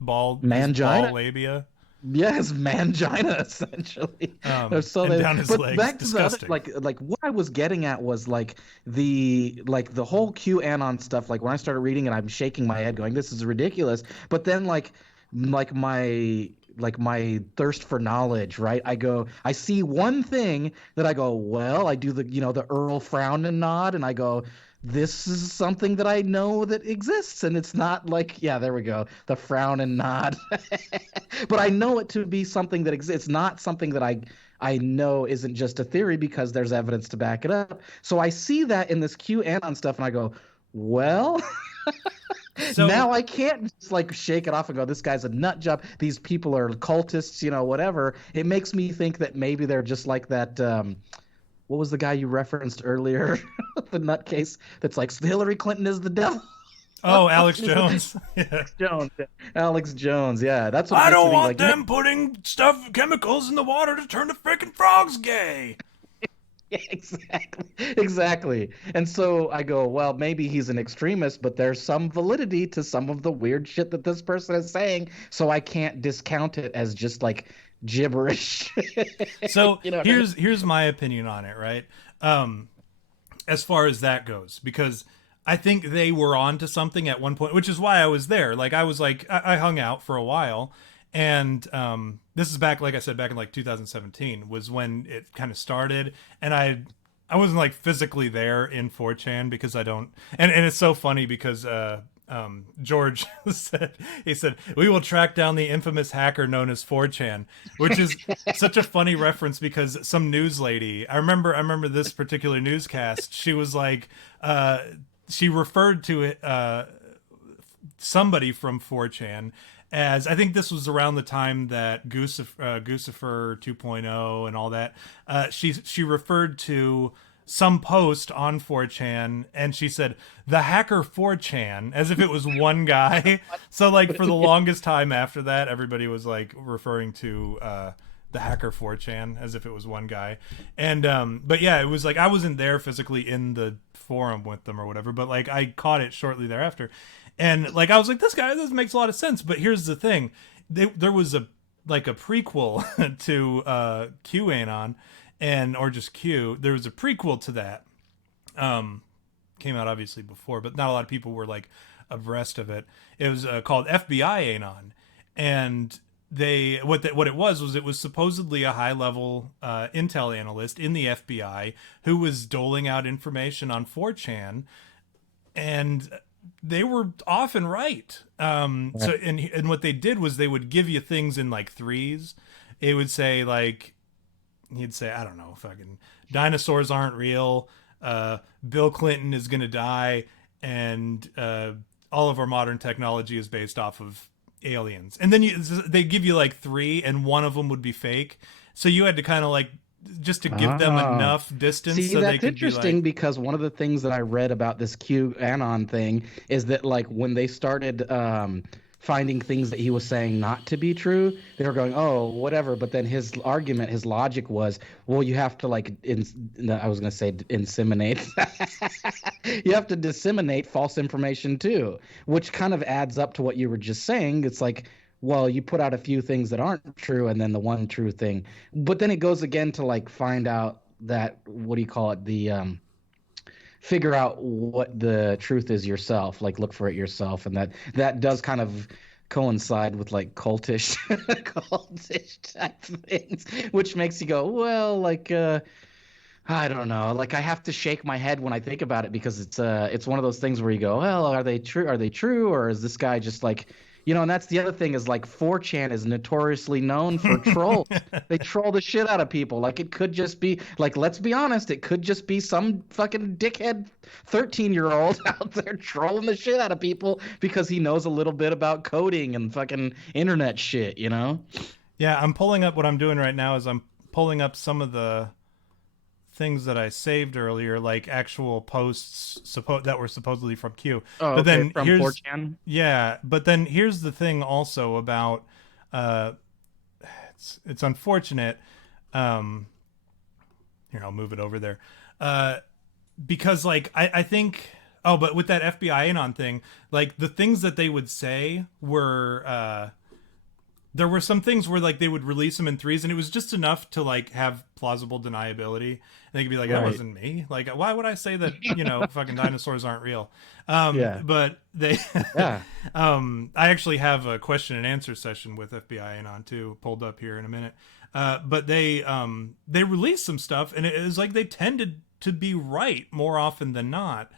ball Mangina? labia. Yes, mangina essentially. So and down his but legs. back to Disgusting. the other, like what I was getting at was like the whole QAnon stuff. Like when I started reading it, I'm shaking my head, going, "This is ridiculous." But then like my thirst for knowledge, right? I see one thing that I go, well, I do the Earl frown and nod, and I go, this is something that I know that exists, and it's not like, yeah, there we go, the frown and nod. But I know it to be something that exists, not something that I know isn't just a theory because there's evidence to back it up. So I see that in this QAnon stuff, and I go, well. So Now I can't just like shake it off and go, this guy's a nut job. These people are cultists, whatever. It makes me think that maybe they're just like that. What was the guy you referenced earlier? The nutcase that's like Hillary Clinton is the devil. oh, Alex Jones. Yeah. Jones, Alex Jones. Yeah, that's what I makes don't me want like. them putting chemicals in the water to turn the freaking frogs gay. Yeah, exactly. And so I go, well, maybe he's an extremist, but there's some validity to some of the weird shit that this person is saying, so I can't discount it as just like gibberish. So You know what I mean? here's my opinion on it, right? As far as that goes, because I think they were on to something at one point, which is why I was there. Like I hung out for a while, and this is back, like I said, back in like 2017 was when it kind of started, and I wasn't like physically there in 4chan because I don't, and it's so funny because George he said we will track down the infamous hacker known as 4chan, which is such a funny reference because some news lady, I remember this particular newscast, she was like she referred to it somebody from 4chan as, I think this was around the time that Goosifer 2.0 and all that. She referred to some post on 4chan and she said the hacker 4chan as if it was one guy. So like for the longest time after that, everybody was like referring to the hacker 4chan as if it was one guy. And but yeah, it was like I wasn't there physically in the forum with them or whatever, but like I caught it shortly thereafter. And like I was like, this makes a lot of sense. But here's the thing: there was a prequel to QAnon, and or just Q. There was a prequel to that. Came out obviously before, but not a lot of people were like abreast of it. It was called FBI Anon, and what it was it was supposedly a high level intel analyst in the FBI who was doling out information on 4chan, and they were often right. So and what they did was they would give you things in like threes. It would say like he'd say, I don't know, fucking dinosaurs aren't real. Bill Clinton is gonna die, and all of our modern technology is based off of aliens. And then they give you like three, and one of them would be fake. So you had to kind of like just to give them Ah. enough distance See, so they that's could be interesting like, because one of the things that I read about this QAnon thing is that like when they started finding things that he was saying not to be true, they were going, "Oh, whatever." But then his argument, his logic was, "Well, you have to like, no, I was going to say inseminate. You have to disseminate false information too," which kind of adds up to what you were just saying. It's like, well, you put out a few things that aren't true, and then the one true thing. But then it goes again to like find out that what do you call it, the figure out what the truth is yourself, like look for it yourself, and that does kind of coincide with like cultish cultish type things, which makes you go, well, like I don't know. Like I have to shake my head when I think about it because it's one of those things where you go, well, are they true? Are they true, or is this guy just like, and that's the other thing is like 4chan is notoriously known for trolls. They troll the shit out of people. Like it could just be like, let's be honest, it could just be some fucking dickhead 13-year-old out there trolling the shit out of people because he knows a little bit about coding and fucking internet shit, you know? yeah, I'm pulling up what I'm doing right now is I'm pulling up some of the things that I saved earlier, like actual posts that were supposedly from Q. Oh, But okay, then from 4chan. yeah, but then here's the thing also about uh, it's unfortunate. Um, Here, I'll move it over there. Uh, because like I think but with that FBI Anon thing, like the things that they would say were there were some things where like they would release them in threes and it was just enough to like have plausible deniability. And they could be like, that Right. wasn't me. Like, why would I say that, fucking dinosaurs aren't real? Yeah. But they Yeah. I actually have a question and answer session with FBI Anon too, pulled up here in a minute. But they released some stuff and it was like they tended to be right more often than not.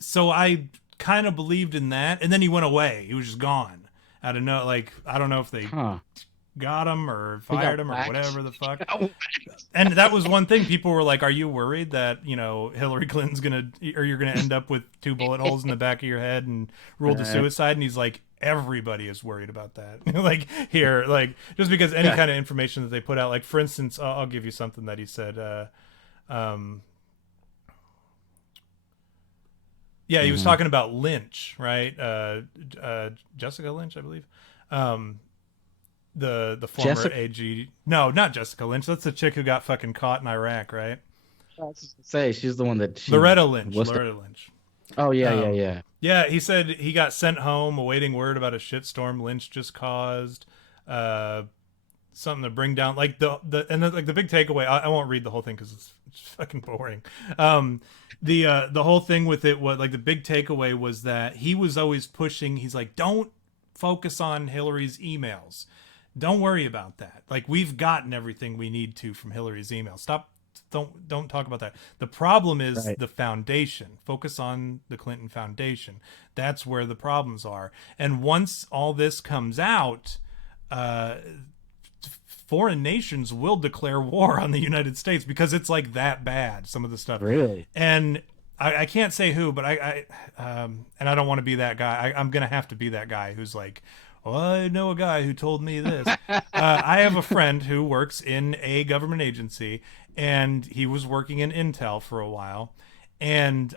So I kind of believed in that, and then he went away. He was just gone. I don't know, like I don't know if they Huh. got him or He got fired him or whacked. whatever the fuck. Oh, And that was one thing people were like, "Are you worried that Hillary Clinton's or you're gonna end up with two bullet holes in the back of your head and ruled to suicide?" And he's like, "Everybody is worried about that." Like here, like just because any yeah. kind of information that they put out, like for instance, I'll give you something that he said. Um, Yeah, he was Mhm. talking about Lynch, right? Jessica Lynch, I believe. Um, the former Jessica, AG. No, not Jessica Lynch. That's the chick who got fucking caught in Iraq, right? I was just gonna say she's the one that she Loretta Lynch. was. Loretta Lynch. Oh yeah, yeah, Um, yeah. yeah, he said he got sent home awaiting word about a shitstorm Lynch just caused. Uh, Something to bring down like like the big takeaway. I won't read the whole thing because it's fucking boring. The whole thing with it was like the big takeaway was that he was always pushing. He's like, don't focus on Hillary's emails. Don't worry about that. Like we've gotten everything we need to from Hillary's emails. Stop. Don't talk about that. The problem is Right. the foundation. Focus on the Clinton Foundation. That's where the problems are. And once all this comes out, uh, foreign nations will declare war on the United States because it's like that bad. Some of the stuff, Really? and I can't say who, but and I don't want to be that guy. I'm gonna have to be that guy who's like, well, I know a guy who told me this. I have a friend who works in a government agency, and he was working in Intel for a while, and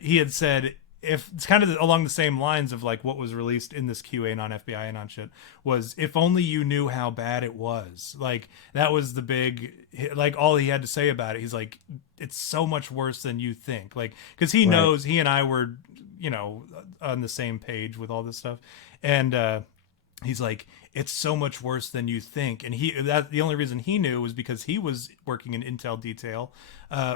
he had said if it's kind of along the same lines of like what was released in this QA on FBI and on shit was if only you knew how bad it was. Like that was the big like all he had to say about it. He's like it's so much worse than you think. Like cuz he Right. knows he and I were on the same page with all this stuff. And he's like, it's so much worse than you think. And the only reason he knew was because he was working in intel detail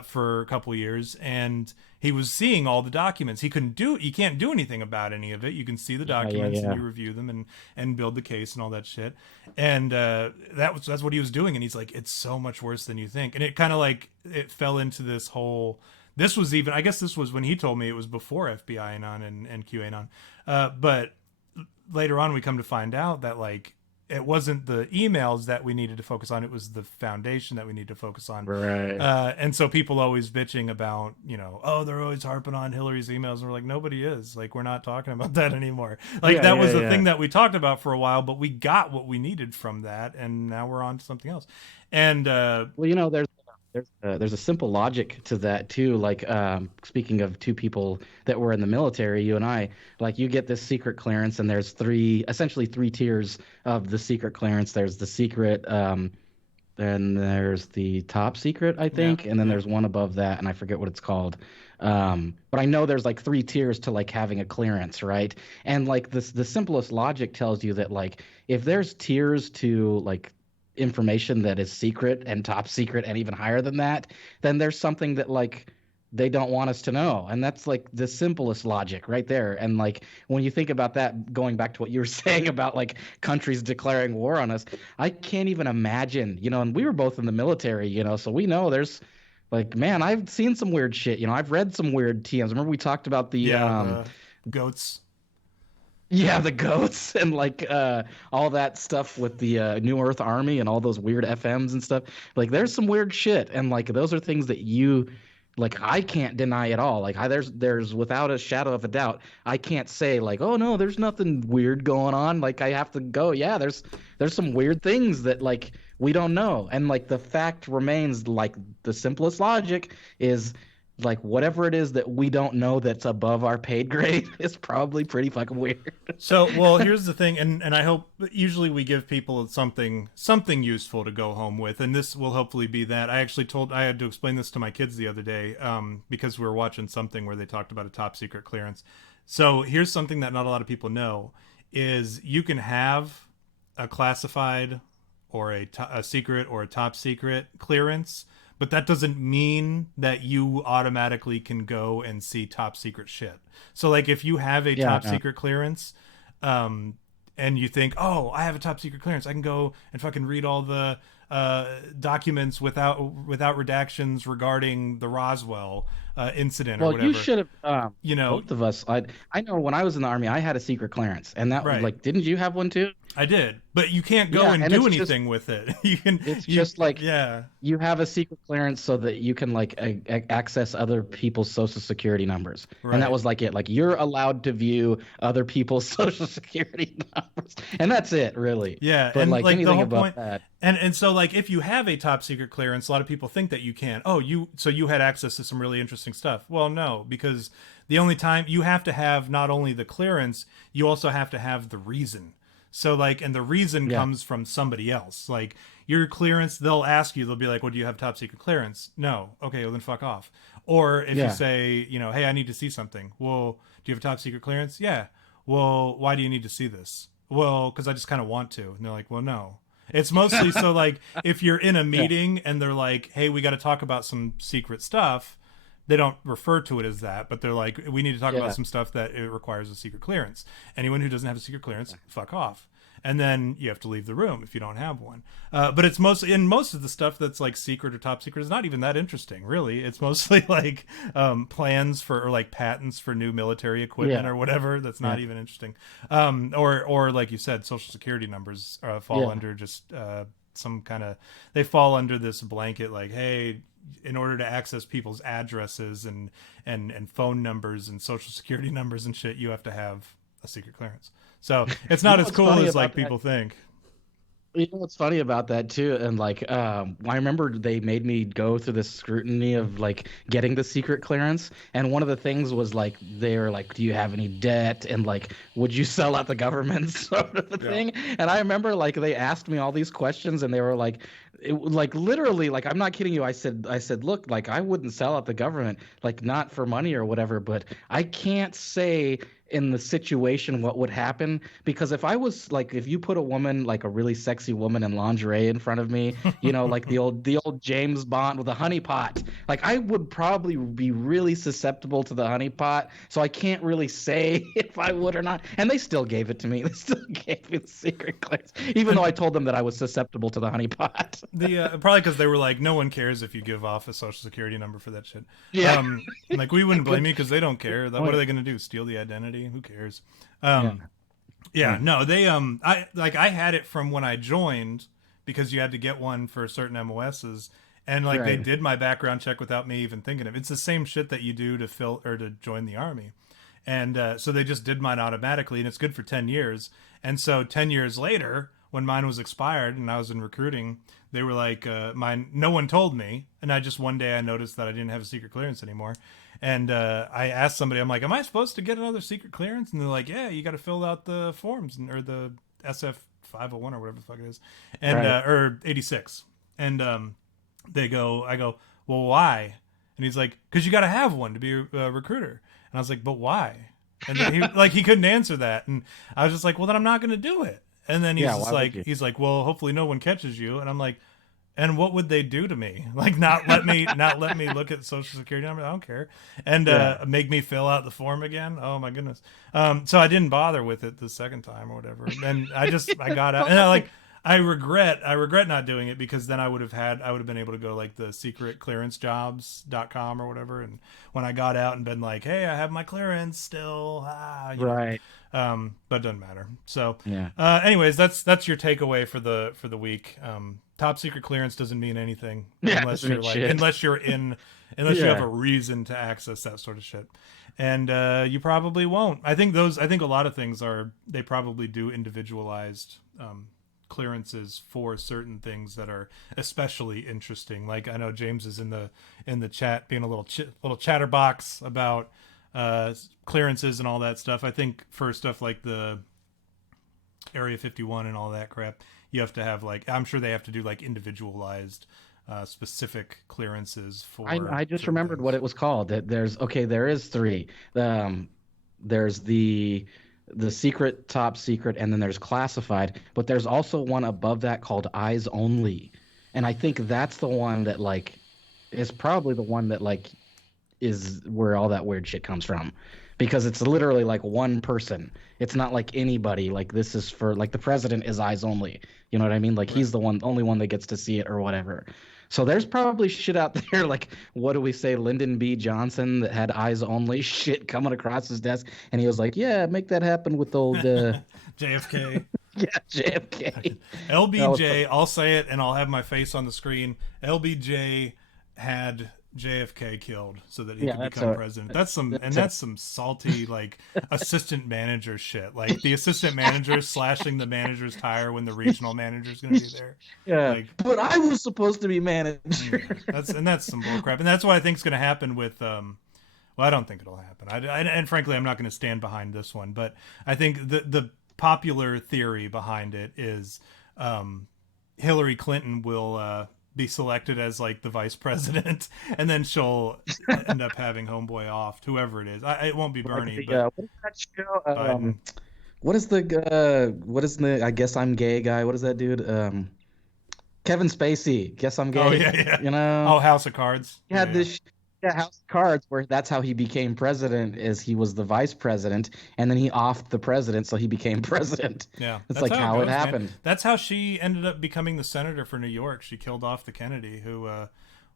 for a couple years, and he was seeing all the documents. You can't do anything about any of it. You can see the Yeah, yeah, documents and yeah. you review them and build the case and all that shit. And that's what he was doing. And he's like, it's so much worse than you think. And it kind of like it fell into this whole. This was even, I guess this was when he told me, it was before FBI Anon and QAnon. But later on we come to find out that like it wasn't the emails that we needed to focus on, it was the foundation that we need to focus on. Right. And so people always bitching about, oh, they're always harping on Hillary's emails, and we're like, nobody is, like, we're not talking about that anymore. Like, Yeah, that yeah, was the yeah. thing that we talked about for a while, but we got what we needed from that, and now we're on to something else. And Well, there's a simple logic to that too. Like, speaking of two people that were in the military, you and I, like, you get this secret clearance, and there's essentially three tiers of the secret clearance. There's the secret, then there's the top secret, I yeah, think, and then yeah, there's one above that, and I forget what it's called. But I know there's like three tiers to like having a clearance, right? And like the simplest logic tells you that like if there's tiers to like information that is secret and top secret and even higher than that, then there's something that like they don't want us to know. And that's like the simplest logic right there. And like when you think about that, going back to what you were saying about like countries declaring war on us, I can't even imagine, and we were both in the military, so we know there's like, man, I've seen some weird shit. I've read some weird TMs. Remember we talked about the yeah, the goats. yeah, the goats and like all that stuff with the New Earth Army and all those weird FMs and stuff. Like there's some weird shit, and like those are things that you like I can't deny at all. Like there's without a shadow of a doubt, I can't say like, "Oh no, there's nothing weird going on." Like I have to go, "Yeah, there's some weird things that like we don't know." And like the fact remains, like the simplest logic is like whatever it is that we don't know that's above our paid grade is probably pretty fucking weird. So, well, here's the thing, and I hope usually we give people something useful to go home with, and this will hopefully be that. I had to explain this to my kids the other day, because we were watching something where they talked about a top secret clearance. So here's something that not a lot of people know: is you can have a classified or a secret or a top secret clearance, but that doesn't mean that you automatically can go and see top secret shit. So like if you have a Yeah, top no. secret clearance, um, and you think, oh, I have a top secret clearance, I can go and fucking read all the documents without redactions regarding the Roswell incident or Well, you whatever. should have. You know, Both of us. I know when I was in the army, I had a secret clearance, and that was right? like, didn't you have one too? I did, but you can't go Yeah, and and do anything with it. You can, it's you, just like yeah, you have a secret clearance so that you can like access other people's social security numbers, and that right. was like it. Like you're allowed to view other people's social security numbers, and that's it, really. Yeah, But and like like the anything whole above point, that, and so like if you have a top secret clearance, a lot of people think that you can. Oh, you had access to some really interesting stuff. Well, no, because the only time you have to have not only the clearance, you also have to have the reason. So like, and the reason yeah, comes from somebody else. Like your clearance, they'll ask you, they'll be like, "Well, do you have top secret clearance?" No. Okay, well then fuck off. Or if you yeah, say, "Hey, I need to see something." Well, do you have a top secret clearance? Yeah. Well, why do you need to see this? Well, because I just kind of want to. And they're like, "Well, no." It's mostly so like if you're in a yeah, meeting and they're like, "Hey, we got to talk about some secret stuff." They don't refer to it as that, but they're like, we need to talk about yeah, some stuff that it requires a secret clearance. Anyone who doesn't have a secret clearance, fuck off. And then you have to leave the room if you don't have one. But it's mostly in most of the stuff that's like secret or top secret is not even that interesting, really. It's mostly like plans for or like patents for new military equipment yeah, or whatever. That's yeah, not even interesting. Or like you said, social security numbers fall yeah. under just some kind of they fall under this blanket like, hey, in order to access people's addresses and phone numbers and social security numbers and shit, you have to have a secret clearance. So it's You not know as what's cool funny as about like that? people think. You know what's funny about that too, and like, I remember they made me go through the scrutiny of like getting the secret clearance, and one of the things was like they were like, "Do you have any debt?" and like, "Would you sell out the government?" sort of a Yeah. thing. And I remember like they asked me all these questions, and they were like, like literally, like I'm not kidding you. I said, look, like I wouldn't sell out the government, like not for money or whatever, but I can't say in the situation what would happen, because if I was like, if you put a woman, like a really sexy woman in lingerie in front of me, like the old James Bond with a honeypot, like I would probably be really susceptible to the honeypot. So I can't really say if I would or not. And they still gave it to me. They still gave me the secret clearance, even though I told them that I was susceptible to the honeypot. The probably because they were like, no one cares if you give off a social security number for that shit. Yeah. Like we wouldn't blame Good you because they don't care. What are point. they gonna do? Steal the identity? Who cares? Yeah. Yeah, Yeah. no, they I had it from when I joined because you had to get one for certain MOSs, and like they Right. did my background check without me even thinking of it. It's the same shit that you do to fill or to join the army. And so they just did mine automatically, and it's good for 10 years. And so 10 years later, when mine was expired and I was in recruiting, they were like, mine, no one told me. And I just one day I noticed that I didn't have a secret clearance anymore. And I asked somebody, I'm like, am I supposed to get another secret clearance? And they're like, yeah, you got to fill out the forms or the SF 501 or whatever the fuck it is, and Right. or 86. And I go, well, why? And he's like, because you got to have one to be a recruiter. And I was like, but why? And then he couldn't answer that, and I was just like, well, then I'm not going to do it. And then Yeah. Why would you? he's like, well, hopefully no one catches you. And I'm like, and what would they do to me? Like not let me look at social security number? I don't care. And Yeah. make me fill out the form again? Oh my goodness. So I didn't bother with it the second time or whatever. And I got out, and I regret not doing it, because then I would have been able to go like the secretclearancejobs.com or whatever. And when I got out and been like, hey, I have my clearance still, Right. but it doesn't matter. So, Yeah. anyways, that's your takeaway for the week. Top secret clearance doesn't mean anything Yeah. unless Doesn't you're mean like shit. unless you have Yeah. a reason to access that sort of shit. And you probably won't. I think a lot of things they probably do individualized clearances for certain things that are especially interesting. Like I know James is in the chat being a little chatterbox about clearances and all that stuff. I think for stuff like the Area 51 and all that crap, you have to have like, I'm sure they have to do like individualized specific clearances for I just certain remembered what things. it was called. That there's okay. There is three. Um, there's the secret, top secret, and then there's classified. But there's also one above that called eyes only, and I think that's the one that like is probably the one that like is where all that weird shit comes from, because it's literally like one person. It's not like anybody. Like this is for like the president is eyes only. You know what I mean? Like Right. he's the only one that gets to see it or whatever. So there's probably shit out there like what do we say, Lyndon B. Johnson that had eyes only shit coming across his desk, and he was like, yeah, make that happen with old JFK. yeah, JFK. That was LBJ, I'll say it and I'll have my face on the screen. LBJ had JFK killed so that he yeah, could that's become a president. that's a That's some salty like assistant manager shit. Like the assistant manager slashing the manager's tire when the regional manager's going to be there. yeah. Like, But I was supposed to be manager. that's some bullcrap, and that's what I think is going to happen with. Well, I don't think it'll happen. And frankly, I'm not going to stand behind this one. But I think the popular theory behind it is Hillary Clinton will be selected as like the vice president, and then she'll end up having homeboy off, whoever it is. It won't be Like Bernie, the but what is that show? Biden. What is the I guess I'm gay guy? What is that dude? Kevin Spacey. Guess I'm Oh gay. yeah, yeah. You know, Oh, House of Cards. he Yeah, had yeah. this yeah, House of Cards where that's how he became president. Is he was the vice president and then he offed the president, so he became president. Yeah, It's that's like how it how it goes, man. happened. That's how she ended up becoming the senator for New York. She killed off the Kennedy who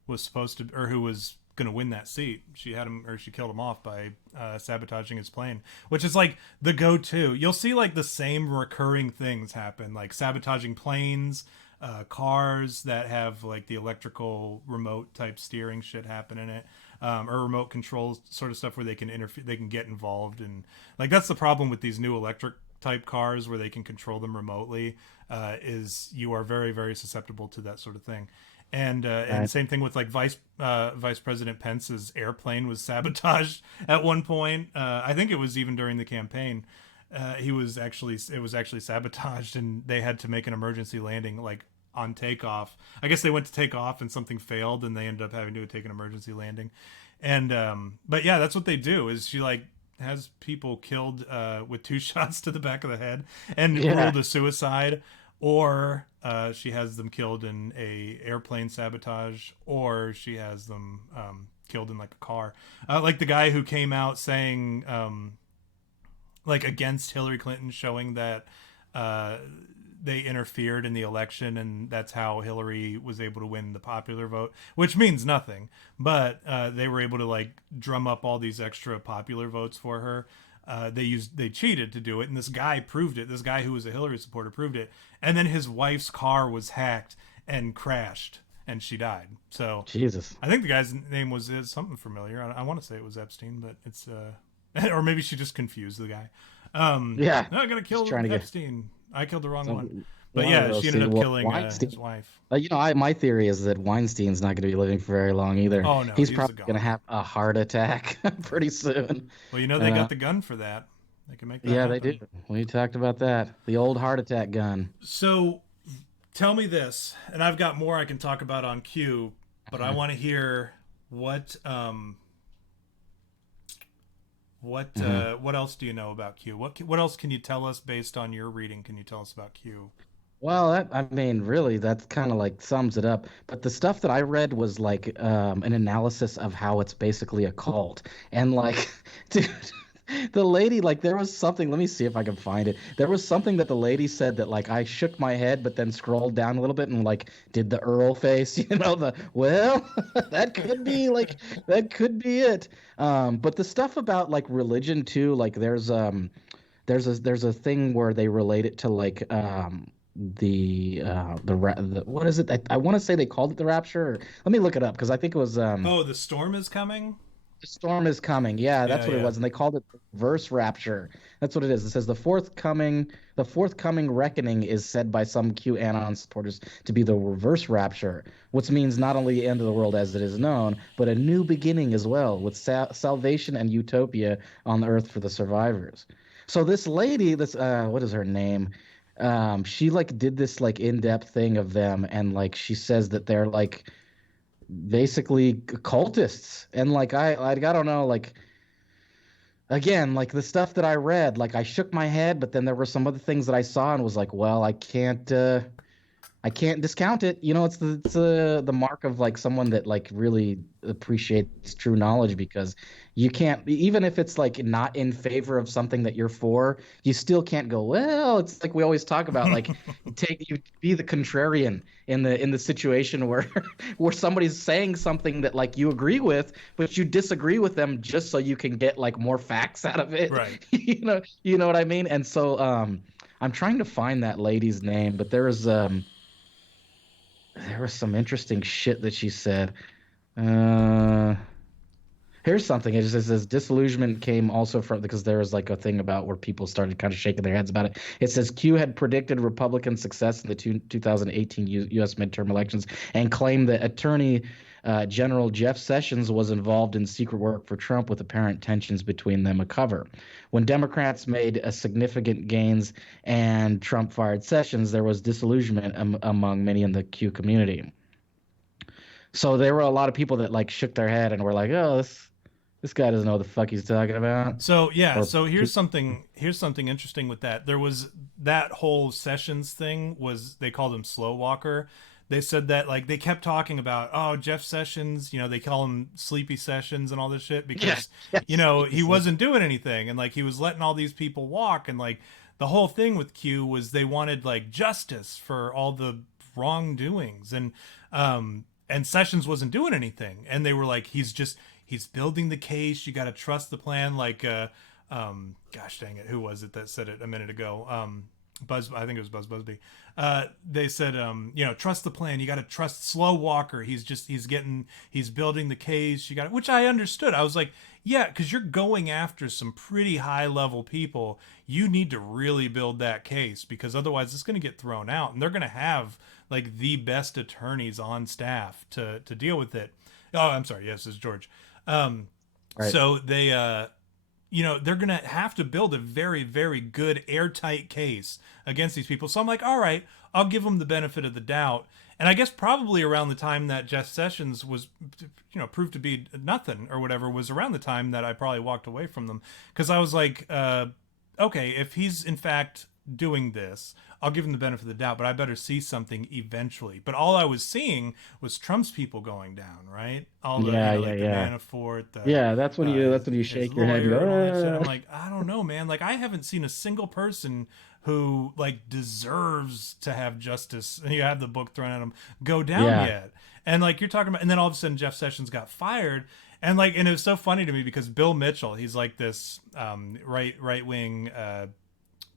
was supposed to, or who was going to win that seat. She had him, or she killed him off by sabotaging his plane, which is like the go-to. You'll see like the same recurring things happen, like sabotaging planes, cars that have like the electrical remote type steering shit happen in it, or remote control sort of stuff where they can interfere, they can get involved, and like that's the problem with these new electric type cars where they can control them remotely. Is you are very very susceptible to that sort of thing. And Right. same thing with like Vice President Pence's airplane was sabotaged at one point. I think it was even during the campaign. It was actually sabotaged, and they had to make an emergency landing like on takeoff. I guess they went to take off and something failed, and they ended up having to take an emergency landing. And but yeah, that's what they do. Is she like has people killed with 2 shots to the back of the head and Yeah. ruled a suicide, or she has them killed in a airplane sabotage, or she has them killed in like a car, like the guy who came out saying like against Hillary Clinton, showing that uh, they interfered in the election and that's how Hillary was able to win the popular vote, which means nothing. But they were able to like drum up all these extra popular votes for her. They cheated to do it, and this guy proved it. This guy who was a Hillary supporter proved it, and then his wife's car was hacked and crashed, and she died. So Jesus. I think the guy's name was something familiar. I want to say it was Epstein, but it's or maybe she just confused the guy. Yeah. No, I gotta Just kill trying to get Epstein. I killed the wrong one. some But one of yeah, those. she See, ended up well, killing Weinstein. his wife. My theory is that Weinstein's not going to be living for very long either. Oh no, He's he's a probably going to goner. have a heart attack pretty soon. Well, you know they Uh, got the gun for that. They can make that yeah, they do. happen. We talked about that. The old heart attack gun. So tell me this, and I've got more I can talk about on Q, but I want to hear what else do you know about Q? What else can you tell us based on your reading? Can you tell us about Q? Well, I mean, really, that's kind of like sums it up. But the stuff that I read was like an analysis of how it's basically a cult. And like, dude, the lady, like, there was something. Let me see if I can find it. There was something that the lady said that like I shook my head, but then scrolled down a little bit and like did the Earl face, well, that could be like that could be it. But the stuff about like religion too, like there's a thing where they relate it to like the what is it? I want to say they called it the rapture. Let me look it up because I think it was Oh, the storm is coming. the storm is coming. Yeah, Yeah, that's what it yeah. was, and they called it the reverse rapture. That's what it is. It says the forthcoming reckoning is said by some QAnon supporters to be the reverse rapture, which means not only the end of the world as it is known, but a new beginning as well, with salvation and utopia on the earth for the survivors. So this lady, this what is her name? She like did this like in-depth thing of them, and like she says that they're like basically cultists, and like I don't know, like again, like the stuff that I read, like I shook my head, but then there were some other things that I saw and was like, well, I can't discount it. It's the mark of like someone that like really appreciates true knowledge, because you can't, even if it's like not in favor of something that you're for, you still can't go, well, it's like we always talk about, like you be the contrarian in the situation where where somebody's saying something that like you agree with, but you disagree with them just so you can get like more facts out of it. Right. You know what I mean? And so I'm trying to find that lady's name, but there was some interesting shit that she said. Uh, Here's something. It says disillusionment came also from, because there was like a thing about where people started kind of shaking their heads about it. It says Q had predicted Republican success in the 2018 U.S. midterm elections and claimed that Attorney General Jeff Sessions was involved in secret work for Trump, with apparent tensions between them a cover. When Democrats made a significant gains and Trump fired Sessions, there was disillusionment among many in the Q community. So there were a lot of people that like shook their head and were like, "Oh, this guy doesn't know what the fuck he's talking about." So yeah, Or so here's something interesting with that. There was that whole Sessions thing, was they called him slow walker. They said that like they kept talking about, oh, Jeff Sessions, they call him Sleepy Sessions and all this shit yeah, because yes, he wasn't doing anything, and like he was letting all these people walk, and like the whole thing with Q was they wanted like justice for all the wrongdoings, and Sessions wasn't doing anything, and they were like, he's building the case, you got to trust the plan, like gosh dang it, who was it that said it a minute ago? I think it was Buzz Busby. They said, trust the plan. You got to trust Slow Walker. He's building the case. You got, which I understood. I was like, yeah, because you're going after some pretty high level people. You need to really build that case, because otherwise it's going to get thrown out, and they're going to have like the best attorneys on staff to deal with it. Oh, I'm sorry. Yes, it's George. right. So they they're going to have to build a very, very good airtight case against these people. So I'm like, all right, I'll give them the benefit of the doubt. And I guess probably around the time that Jeff Sessions was, proved to be nothing or whatever, was around the time that I probably walked away from them. Because I was like, okay, if he's in fact doing this, I'll give him the benefit of the doubt, but I better see something eventually. But all I was seeing was Trump's people going down, right? All the, Yeah, like the yeah. Manafort, the Yeah, that's when you his shake your head and lawyer, and all that shit. I'm go, like, I don't know, man. Like, I haven't seen a single person who like deserves to have justice. You have the book thrown at him, go down yeah. yet. And like you're talking about, and then all of a sudden Jeff Sessions got fired, and it was so funny to me because Bill Mitchell, he's like this right wing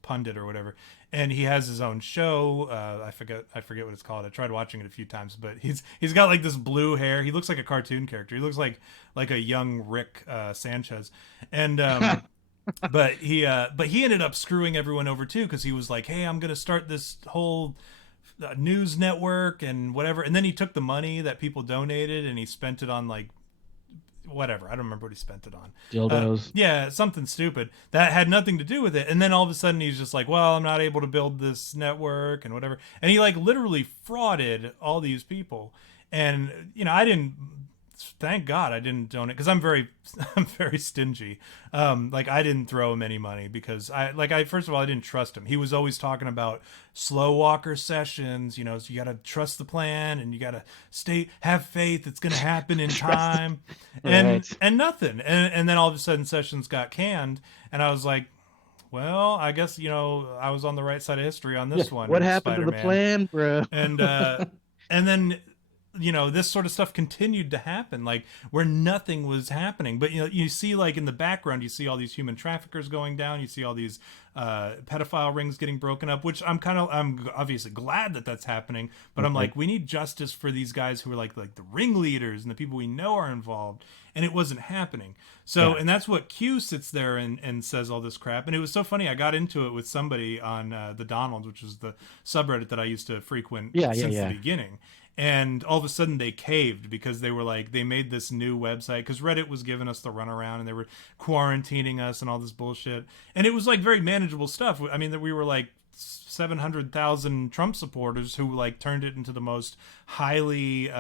pundit or whatever, and he has his own show. I forget what it's called. I tried watching it a few times, but he's got like this blue hair. He looks like a cartoon character. He looks like a young Rick Sanchez, and but he ended up screwing everyone over too because he was like, hey, I'm gonna start this whole news network and whatever, and then he took the money that people donated and he spent it on like whatever. I don't remember what he spent it on. Dildos. Yeah, something stupid that had nothing to do with it. And then all of a sudden he's just like, well, I'm not able to build this network and whatever. And he like literally frauded all these people. And I didn't. Thank God I didn't donate because I'm very stingy. Like I didn't throw him any money because I first of all I didn't trust him. He was always talking about slow walker sessions, so you got to trust the plan and you got to have faith. It's going to happen in time, Right. and nothing. And then all of a sudden Sessions got canned, and I was like, well, I guess I was on the right side of history on Yeah. this one. What happened to the Spider-Man, plan, bro? and and then this sort of stuff continued to happen, like where nothing was happening. But you see, like in the background, you see all these human traffickers going down. You see all these pedophile rings getting broken up, which I'm obviously glad that that's happening. But I'm Right. like, we need justice for these guys who are like the ringleaders and the people we know are involved. And it wasn't happening. So, Yeah. and that's what Q sits there and says all this crap. And it was so funny. I got into it with somebody on the Donald, which is the subreddit that I used to frequent Yeah, yeah, since the yeah. beginning. And all of a sudden they caved because they were like, they made this new website because Reddit was giving us the runaround and they were quarantining us and all this bullshit. And it was like very manageable stuff. I mean, that we were like 700,000 Trump supporters who like turned it into the most highly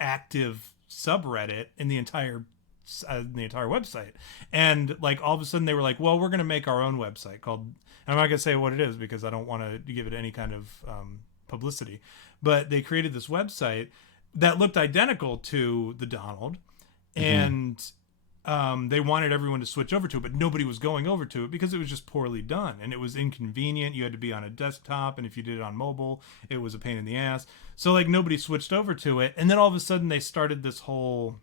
active subreddit in the entire website. And like all of a sudden they were like, well, we're going to make our own website called, I'm not going to say what it is because I don't want to give it any kind of publicity, but they created this website that looked identical to the Donald, and they wanted everyone to switch over to it, but nobody was going over to it because it was just poorly done and it was inconvenient. You had to be on a desktop, and if you did it on mobile, it was a pain in the ass. So like nobody switched over to it, and then all of a sudden they started this whole,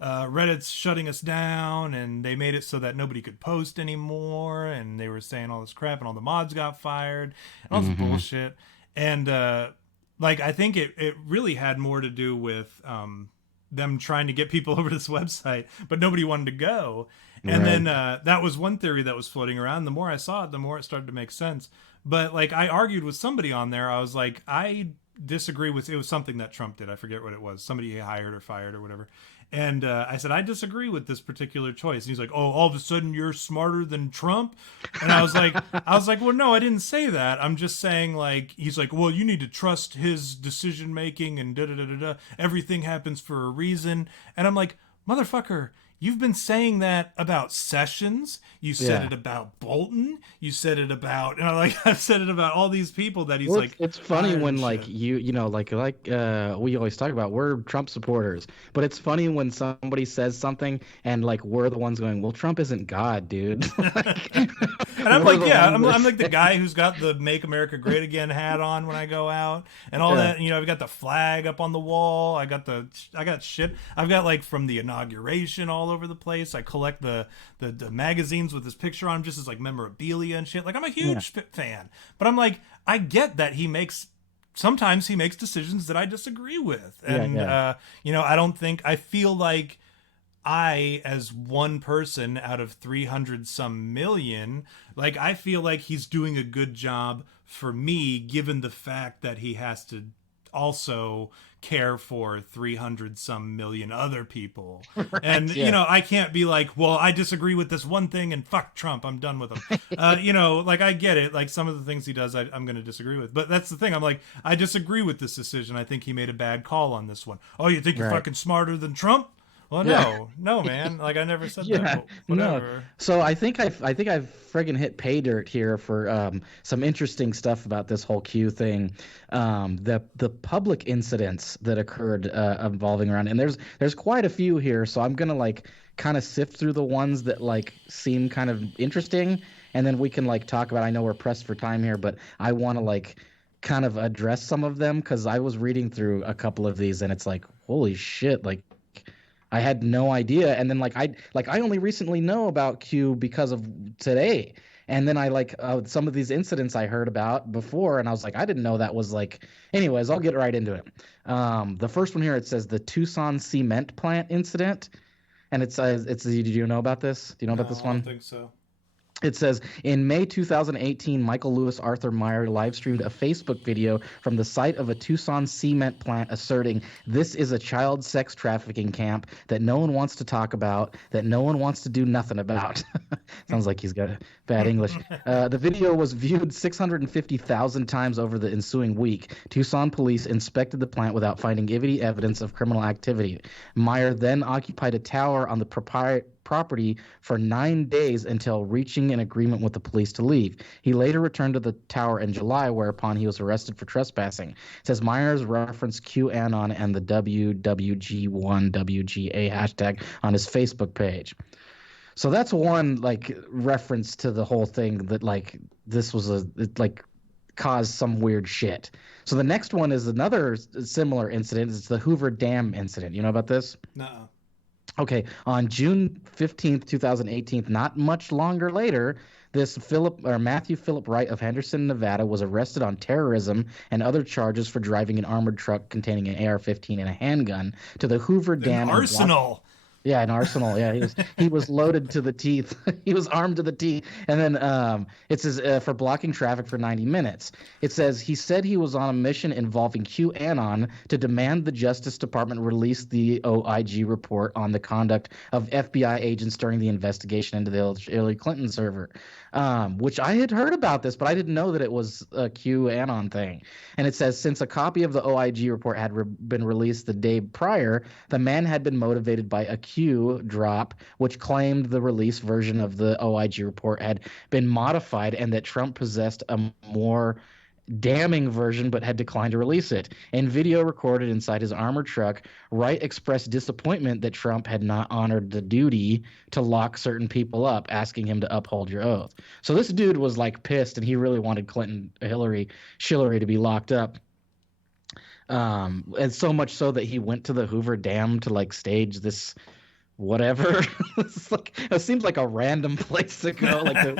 Reddit's shutting us down, and they made it so that nobody could post anymore, and they were saying all this crap, and all the mods got fired, and all this bullshit. And like I think it really had more to do with them trying to get people over to this website, but nobody wanted to go. And Right. then that was one theory that was floating around. The more I saw it, the more it started to make sense. But like I argued with somebody on there, I was like, I disagree with, it was something that Trump did. I forget what it was. Somebody he hired or fired or whatever. And I said, I disagree with this particular choice. And he's like, oh, all of a sudden you're smarter than Trump. And I was like, well, no, I didn't say that. I'm just saying, like, he's like, well, you need to trust his decision making and da da da da da. Everything happens for a reason. And I'm like, motherfucker, you've been saying that about Sessions. You said Yeah. it about Bolton. You said it about, and I've said it about all these people that he's Well, like it's funny hired when and like shit. we always talk about we're Trump supporters, but it's funny when somebody says something and like we're the ones going, well, Trump isn't God, dude. Like, And I'm we're like, the yeah, ones I'm that like the guy who's got the "Make America Great Again" hat on when I go out, and all yeah, that. I've got the flag up on the wall. I got shit. I've got like from the inauguration all over the place. I collect the magazines with his picture on 'em just as like memorabilia and shit. Like I'm a yeah, huge fan, but I'm like, I get that sometimes he makes decisions that I disagree with, yeah, and yeah. I feel like I, as one person out of 300 some million, like I feel like he's doing a good job for me, given the fact that he has to also care for 300 some million other people. Right, And, yeah. I can't be like, well, I disagree with this one thing and fuck Trump. I'm done with him. Like I get it. Like some of the things he does, I'm going to disagree with. But that's the thing. I'm like, I disagree with this decision. I think he made a bad call on this one. Oh, you think you're Right. fucking smarter than Trump? Well, Yeah. no, man. Like I never said that, Yeah, but no. whatever. So I think I've friggin' hit pay dirt here for some interesting stuff about this whole Q thing. The public incidents that occurred involving around, and there's quite a few here. So I'm gonna like kind of sift through the ones that like seem kind of interesting, and then we can like talk about. I know we're pressed for time here, but I want to like kind of address some of them because I was reading through a couple of these, and it's like, holy shit, like I had no idea. And then I only recently know about Q because of today. And then I like some of these incidents I heard about before, and I was like, I didn't know that was like. Anyways, I'll get right into it. The first one here, it says the Tucson cement plant incident, and it says it's. Do you know about this? Do you know about No, this I don't one? think so. It says in May 2018, Michael Lewis Arthur Meyer live streamed a Facebook video from the site of a Tucson cement plant asserting this is a child sex trafficking camp that no one wants to talk about, that no one wants to do nothing about. Sounds like he's got bad English. The video was viewed 650,000 times over the ensuing week. Tucson police inspected the plant without finding any evidence of criminal activity. Meyer then occupied a tower on the property for 9 days until reaching an agreement with the police to leave. He later returned to the tower in July, whereupon he was arrested for trespassing. It says Myers referenced QAnon and the WWG1WGA hashtag on his Facebook page. So that's one like reference to the whole thing that like this was it, like caused some weird shit. So the next one is another similar incident. It's the Hoover Dam incident. You know about this? Nuh-uh. Okay, on June 15th, 2018, not much longer later, this Matthew Philip Wright of Henderson, Nevada, was arrested on terrorism and other charges for driving an armored truck containing an AR-15 and a handgun to the Hoover An Dam. arsenal. Yeah, an arsenal. Yeah, he was loaded to the teeth. He was armed to the teeth. And then it says for blocking traffic for 90 minutes. It says he said he was on a mission involving QAnon to demand the Justice Department release the OIG report on the conduct of FBI agents during the investigation into the Hillary Clinton server. Which I had heard about this, but I didn't know that it was a QAnon thing. And it says since a copy of the OIG report had been released the day prior, the man had been motivated by a Q drop, which claimed the released version of the OIG report had been modified and that Trump possessed a more damning version but had declined to release it. In video recorded inside his armored truck, Wright expressed disappointment that Trump had not honored the duty to lock certain people up, asking him to uphold your oath. So this dude was like pissed and he really wanted Hillary to be locked up. And so much so that he went to the Hoover Dam to like stage this whatever. It's like it seems like a random place to go, like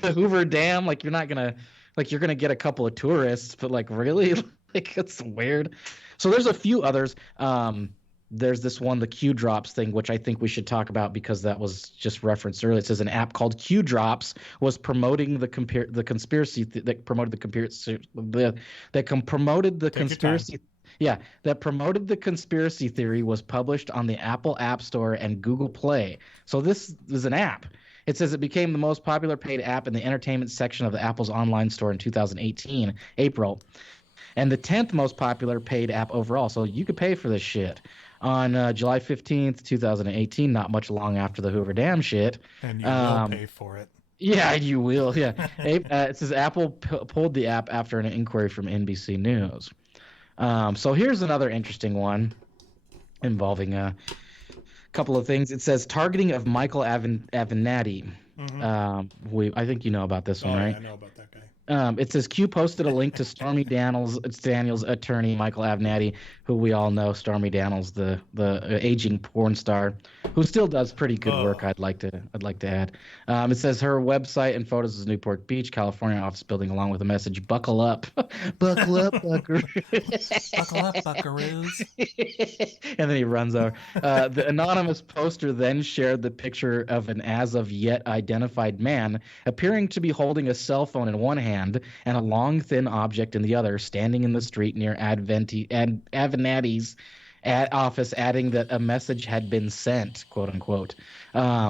the Hoover Dam. Like you're gonna get a couple of tourists, but like really, like it's weird. So there's a few others. There's this one, the Q Drops thing, which I think we should talk about because that was just referenced earlier. It says an app called Q Drops was promoting the conspiracy that promoted the conspiracy yeah, that promoted the conspiracy theory was published on the Apple App Store and Google Play. So this is an app. It says it became the most popular paid app in the entertainment section of the Apple's online store in 2018, April, and the 10th most popular paid app overall. So you could pay for this shit. On July 15th, 2018, not much long after the Hoover Dam shit. And you will pay for it. Yeah, you will. Yeah. It says Apple pulled the app after an inquiry from NBC News. So here's another interesting one involving a couple of things. It says targeting of Michael Avenatti. Mm-hmm. I think you know about this one, right? Yeah, I know about that guy. It says Q posted a link to Stormy Daniels' attorney, Michael Avenatti, who we all know, Stormy Daniels, the aging porn star, who still does pretty good work. I'd like to add. It says her website and photos is Newport Beach, California office building, along with a message: "Buckle up, buckle up, buckaroos." Buckle up, buckaroos. And then he runs over. The anonymous poster then shared the picture of an as of yet identified man appearing to be holding a cell phone in one hand hand and a long, thin object in the other, standing in the street near Avenatti's office, adding that a message had been sent, quote unquote.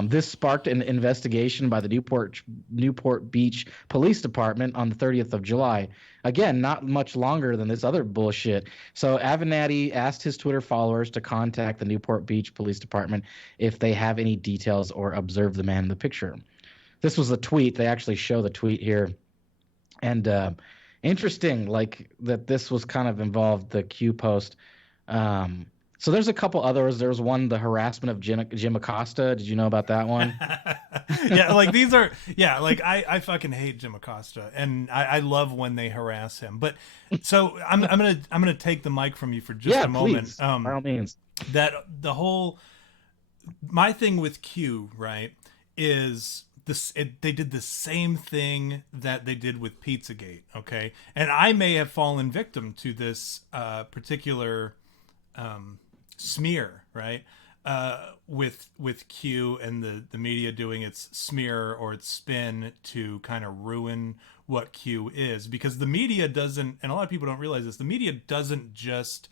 This sparked an investigation by the Newport Beach Police Department on the 30th of July. Again, not much longer than this other bullshit. So Avenatti asked his Twitter followers to contact the Newport Beach Police Department if they have any details or observe the man in the picture. This was a tweet. They actually show the tweet here. And interesting, like that this was kind of involved the Q post. So there's a couple others. There's one, the harassment of Jim Acosta. Did you know about that one? Yeah, like these are, yeah, like I fucking hate Jim Acosta, and I love when they harass him. But so I'm gonna take the mic from you for just Yeah, a moment. please. By all means. That the whole my thing with Q, right, is this they did the same thing that they did with Pizzagate, okay? And I may have fallen victim to this particular smear, right? With Q and the media doing its smear or its spin to kind of ruin what Q is, because the media doesn't, and a lot of people don't realize this, the media doesn't just,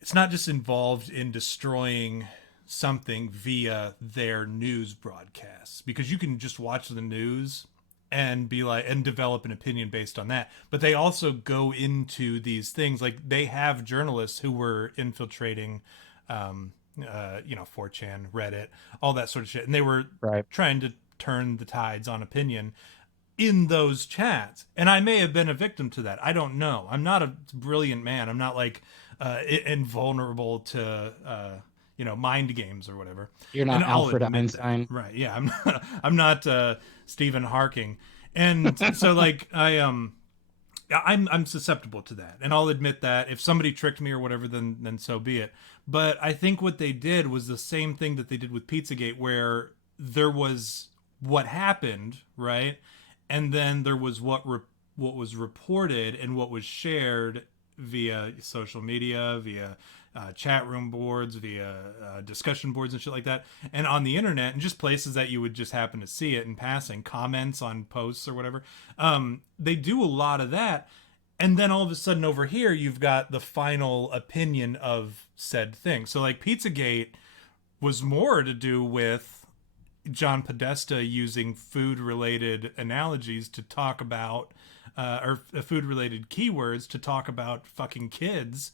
it's not just involved in destroying something via their news broadcasts, because you can just watch the news and be like, and develop an opinion based on that. But they also go into these things, like they have journalists who were infiltrating 4chan, Reddit, all that sort of shit, and they were trying to turn the tides on opinion in those chats. And I may have been a victim to that. I don't know. I'm not a brilliant man. I'm not like invulnerable to mind games or whatever. You're not Alfred Einstein, right? Yeah, I'm not Stephen Hawking, and so like I'm susceptible to that, and I'll admit that if somebody tricked me or whatever, then so be it. But I think what they did was the same thing that they did with Pizzagate, where there was what happened, right, and then there was what was reported and what was shared via social media, via chat room boards, via discussion boards and shit like that, and on the internet, and just places that you would just happen to see it in passing, comments on posts or whatever. They do a lot of that, and then all of a sudden over here you've got the final opinion of said thing. So like Pizzagate was more to do with John Podesta using food related analogies to talk about or food related keywords to talk about fucking kids.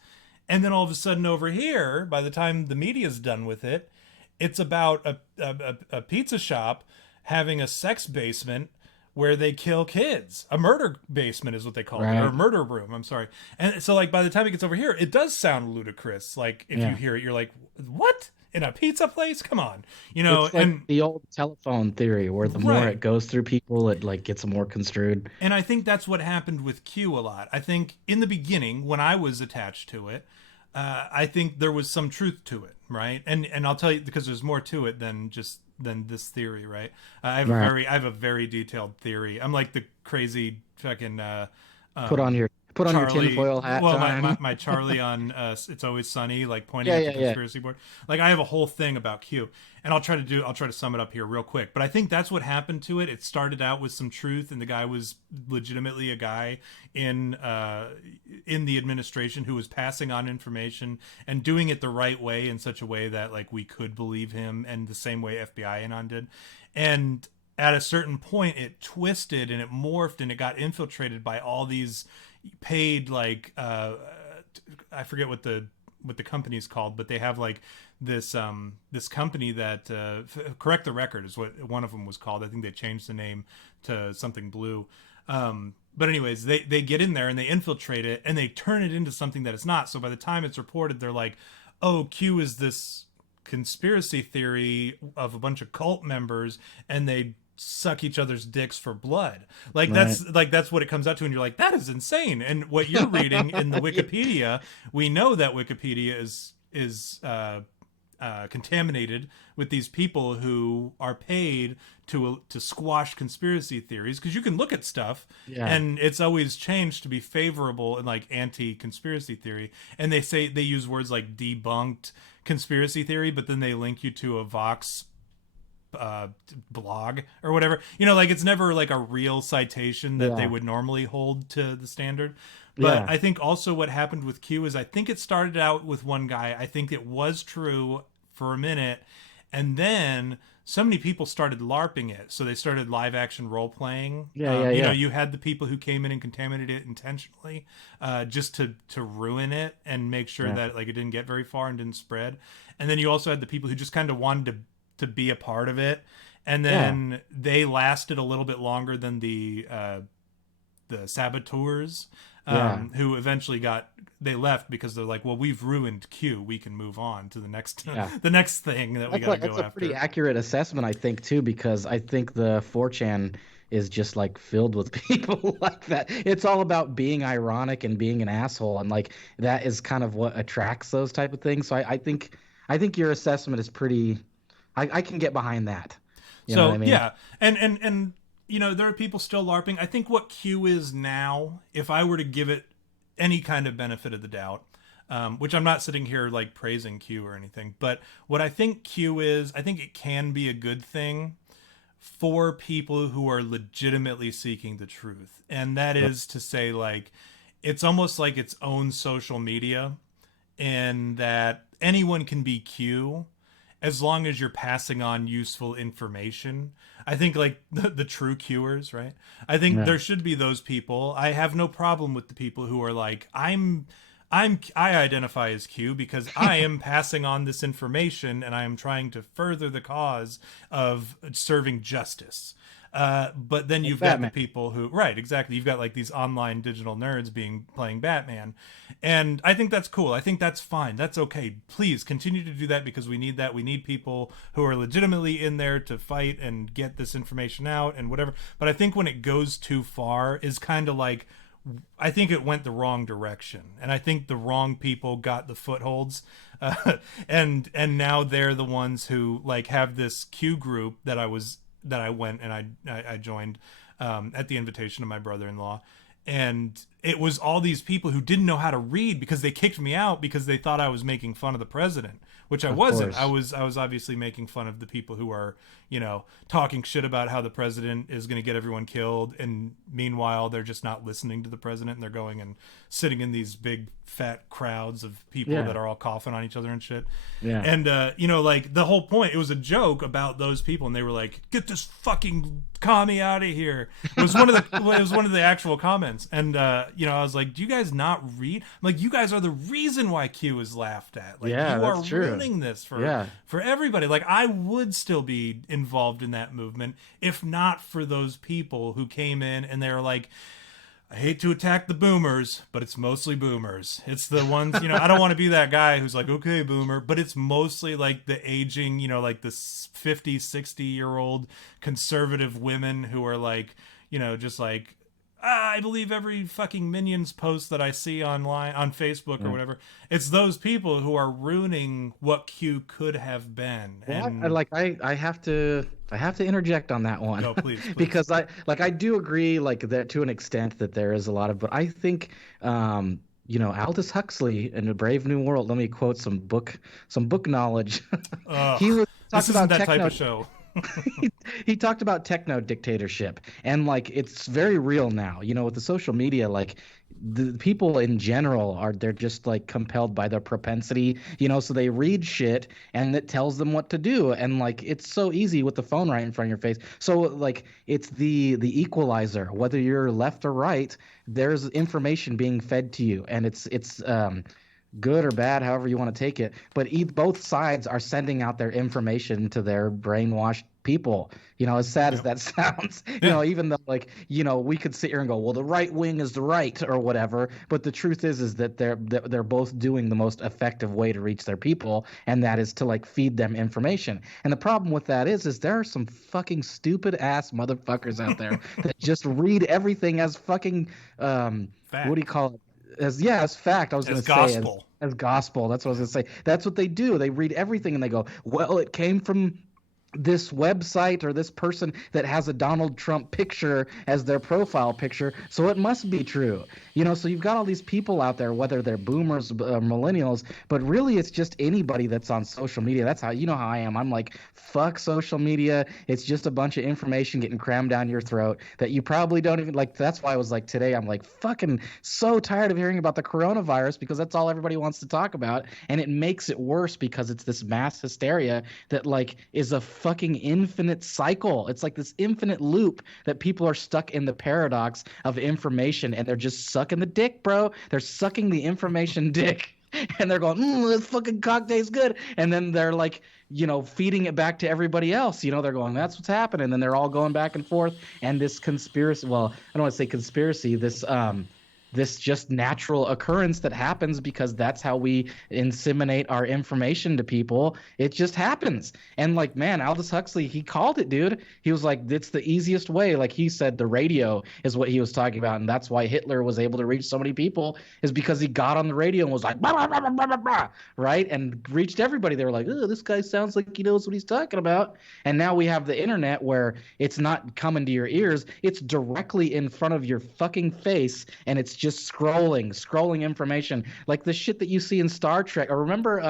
And then all of a sudden over here, by the time the media's done with it, it's about a pizza shop having a sex basement where they kill kids. A murder basement is what they call it, or a murder room. I'm sorry. And so like by the time it gets over here, it does sound ludicrous. Like if you hear it, you're like, what? In a pizza place? Come on. It's like and the old telephone theory where the more it goes through people, it like gets more construed. And I think that's what happened with Q a lot. I think in the beginning, when I was attached to it, I think there was some truth to it, right? And I'll tell you, because there's more to it than this theory, right? I have a very detailed theory. I'm like the crazy fucking put on your tinfoil hat. Well, my Charlie on It's Always Sunny, like pointing at the conspiracy board. Like I have a whole thing about Q, and I'll try to sum it up here real quick. But I think that's what happened to it. It started out with some truth, and the guy was legitimately a guy in the administration who was passing on information and doing it the right way, in such a way that like we could believe him, and the same way FBI Anon did. And at a certain point, it twisted and it morphed and it got infiltrated by all these paid, like I forget what the company's called, but they have like this company that Correct the Record is what one of them was called. I think they changed the name to something blue. But anyways, they get in there and they infiltrate it and they turn it into something that it's not. So by the time it's reported, they're like, oh, Q is this conspiracy theory of a bunch of cult members, and they suck each other's dicks for blood. Like that's what it comes out to, and you're like, that is insane. And what you're reading in the Wikipedia, we know that Wikipedia is contaminated with these people who are paid to squash conspiracy theories, because you can look at stuff and it's always changed to be favorable and like anti-conspiracy theory, and they use words like debunked conspiracy theory, but then they link you to a Vox blog or whatever. Like it's never like a real citation that they Yeah. would normally hold to the standard. But Yeah. I think also what happened with Q is I think it started out with one guy. I think it was true for a minute, and then so many people started LARPing it. So they started live action role playing. Yeah. Yeah. Yeah. You had the people who came in and contaminated it intentionally, just to ruin it and make sure Yeah. that like it didn't get very far and didn't spread. And then you also had the people who just kind of wanted to be a part of it, and Yeah. then they lasted a little bit longer than the saboteurs, Yeah. who eventually they left because they're like, well, we've ruined Q, we can move on to the next Yeah. the next thing that we got to That's go a pretty after. accurate assessment, I think, too, because I think the 4chan is just like filled with people like that. It's all about being ironic and being an asshole, and like that is kind of what attracts those type of things. So I think your assessment is pretty. I can get behind that. You know what I So mean? yeah, and there are people still LARPing. I think what Q is now, if I were to give it any kind of benefit of the doubt, which I'm not sitting here like praising Q or anything, but what I think Q is, I think it can be a good thing for people who are legitimately seeking the truth. And that is to say, like, it's almost like its own social media, in that anyone can be Q as long as you're passing on useful information. I think like the true Qers, right? I think Yeah. there should be those people. I have no problem with the people who are like, I identify as Q because I am passing on this information and I am trying to further the cause of serving justice. But then Like you've got the Batman. people who, right, exactly. You've got like these online digital nerds playing Batman, and I think that's cool. I think that's fine. That's okay. Please continue to do that because we need that. We need people who are legitimately in there to fight and get this information out and whatever. But I think when it goes too far is kind of like, I think it went the wrong direction, and I think the wrong people got the footholds, and now they're the ones who like have this Q group that I went and I joined, at the invitation of my brother-in-law, and it was all these people who didn't know how to read because they kicked me out because they thought I was making fun of the president, which I Of wasn't. I course. was obviously making fun of the people who are, talking shit about how the president is going to get everyone killed, and meanwhile they're just not listening to the president, and they're going and sitting in these big fat crowds of people Yeah. that are all coughing on each other and shit. Yeah. And like the whole point, it was a joke about those people, and they were like, "Get this fucking commie out of here." It was one of the actual comments, and I was like, "Do you guys not read?" I'm like, "You guys are the reason why Q is laughed at. Like, Yeah, you are that's true. ruining this Yeah. for everybody." Like, I would still be involved in that movement if not for those people who came in and they were like, I hate to attack the boomers, but it's mostly boomers. It's the ones, I don't want to be that guy who's like, okay, boomer, but it's mostly like the aging, like the 50, 60-year-old conservative women who are like, just like, I believe every fucking Minions post that I see online on Facebook or Yeah. whatever. It's those people who are ruining what Q could have been. Well, And I have to interject on that one no, please, please. because I do agree like that to an extent that there is a lot of, but I think Aldous Huxley in A Brave New World. Let me quote some book knowledge. He Ugh, was this talked isn't about that type techno of show. he talked about techno dictatorship, and like it's very real now, with the social media. Like the people in general they're just like compelled by their propensity, so they read shit and it tells them what to do, and like it's so easy with the phone right in front of your face. So like it's the equalizer, whether you're left or right, there's information being fed to you, and it's good or bad, however you want to take it. But both sides are sending out their information to their brainwashed people. As sad as Yep. that sounds, Yeah. even though like, we could sit here and go, well, the right wing is the right or whatever. But the truth is that they're both doing the most effective way to reach their people, and that is to like feed them information. And the problem with that is there are some fucking stupid ass motherfuckers out there that just read everything as fucking what do you Fact. call it? As fact. I was As gonna say gospel. as gospel. That's what I was gonna say. That's what they do. They read everything and they go, well, it came from this website or this person that has a Donald Trump picture as their profile picture, so it must be true. So you've got all these people out there, whether they're boomers, millennials, but really it's just anybody that's on social media. That's how, how I am. I'm like, fuck social media. It's just a bunch of information getting crammed down your throat that you probably don't even like. That's why I was like, today, I'm like, fucking so tired of hearing about the coronavirus because that's all everybody wants to talk about. And it makes it worse because it's this mass hysteria that like is a fucking infinite cycle. It's like this infinite loop that people are stuck in the paradox of information and they're just sucking the dick, bro. They're sucking the information dick. And they're going, this fucking cock tastes good. And then they're like, feeding it back to everybody else. They're going, that's what's happening. And then they're all going back and forth. And this conspiracy, well, I don't want to say conspiracy, this just natural occurrence that happens because that's how we inseminate our information to people. It just happens. And like, man, Aldous Huxley, he called it, dude. He was like, it's the easiest way. Like he said, the radio is what he was talking about. And that's why Hitler was able to reach so many people, is because he got on the radio and was like, blah, blah, blah, blah, blah, blah, right? And reached everybody. They were like, oh, this guy sounds like he knows what he's talking about. And now we have the internet where it's not coming to your ears. It's directly in front of your fucking face. And it's just scrolling information like the shit that you see in Star Trek. Or remember,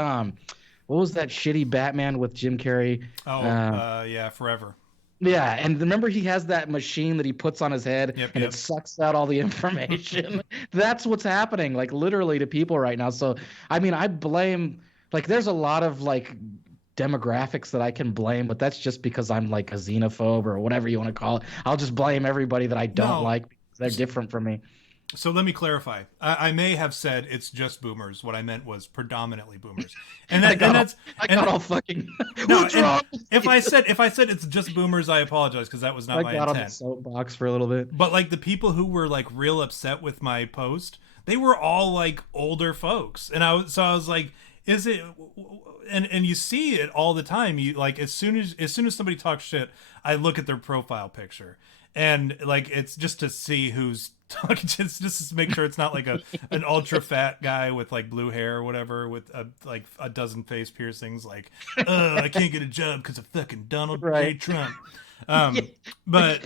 what was that shitty Batman with Jim Carrey? Yeah, Forever. Yeah, and remember he has that machine that he puts on his head, and it sucks out all the information. That's what's happening, like literally to people right now. So, I mean, I blame, like, there's a lot of like demographics that I can blame, but that's just because I'm like a xenophobe or whatever you want to call it. I'll just blame everybody that I don't like because they're different from me. So let me clarify. I may have said it's just boomers. What I meant was predominantly boomers. And that, I got all fucking. No, What's wrong? if I said it's just boomers, I apologize because that was not my intent. I got on the soapbox for a little bit. But like the people who were like real upset with my post, they were all like older folks, and I was like, is it? And you see it all the time. You like as soon as somebody talks shit, I look at their profile picture. And like it's just to see who's talking, just to make sure it's not like an ultra fat guy with like blue hair or whatever with like a dozen face piercings. Like, I can't get a job because of fucking Donald J. Trump. But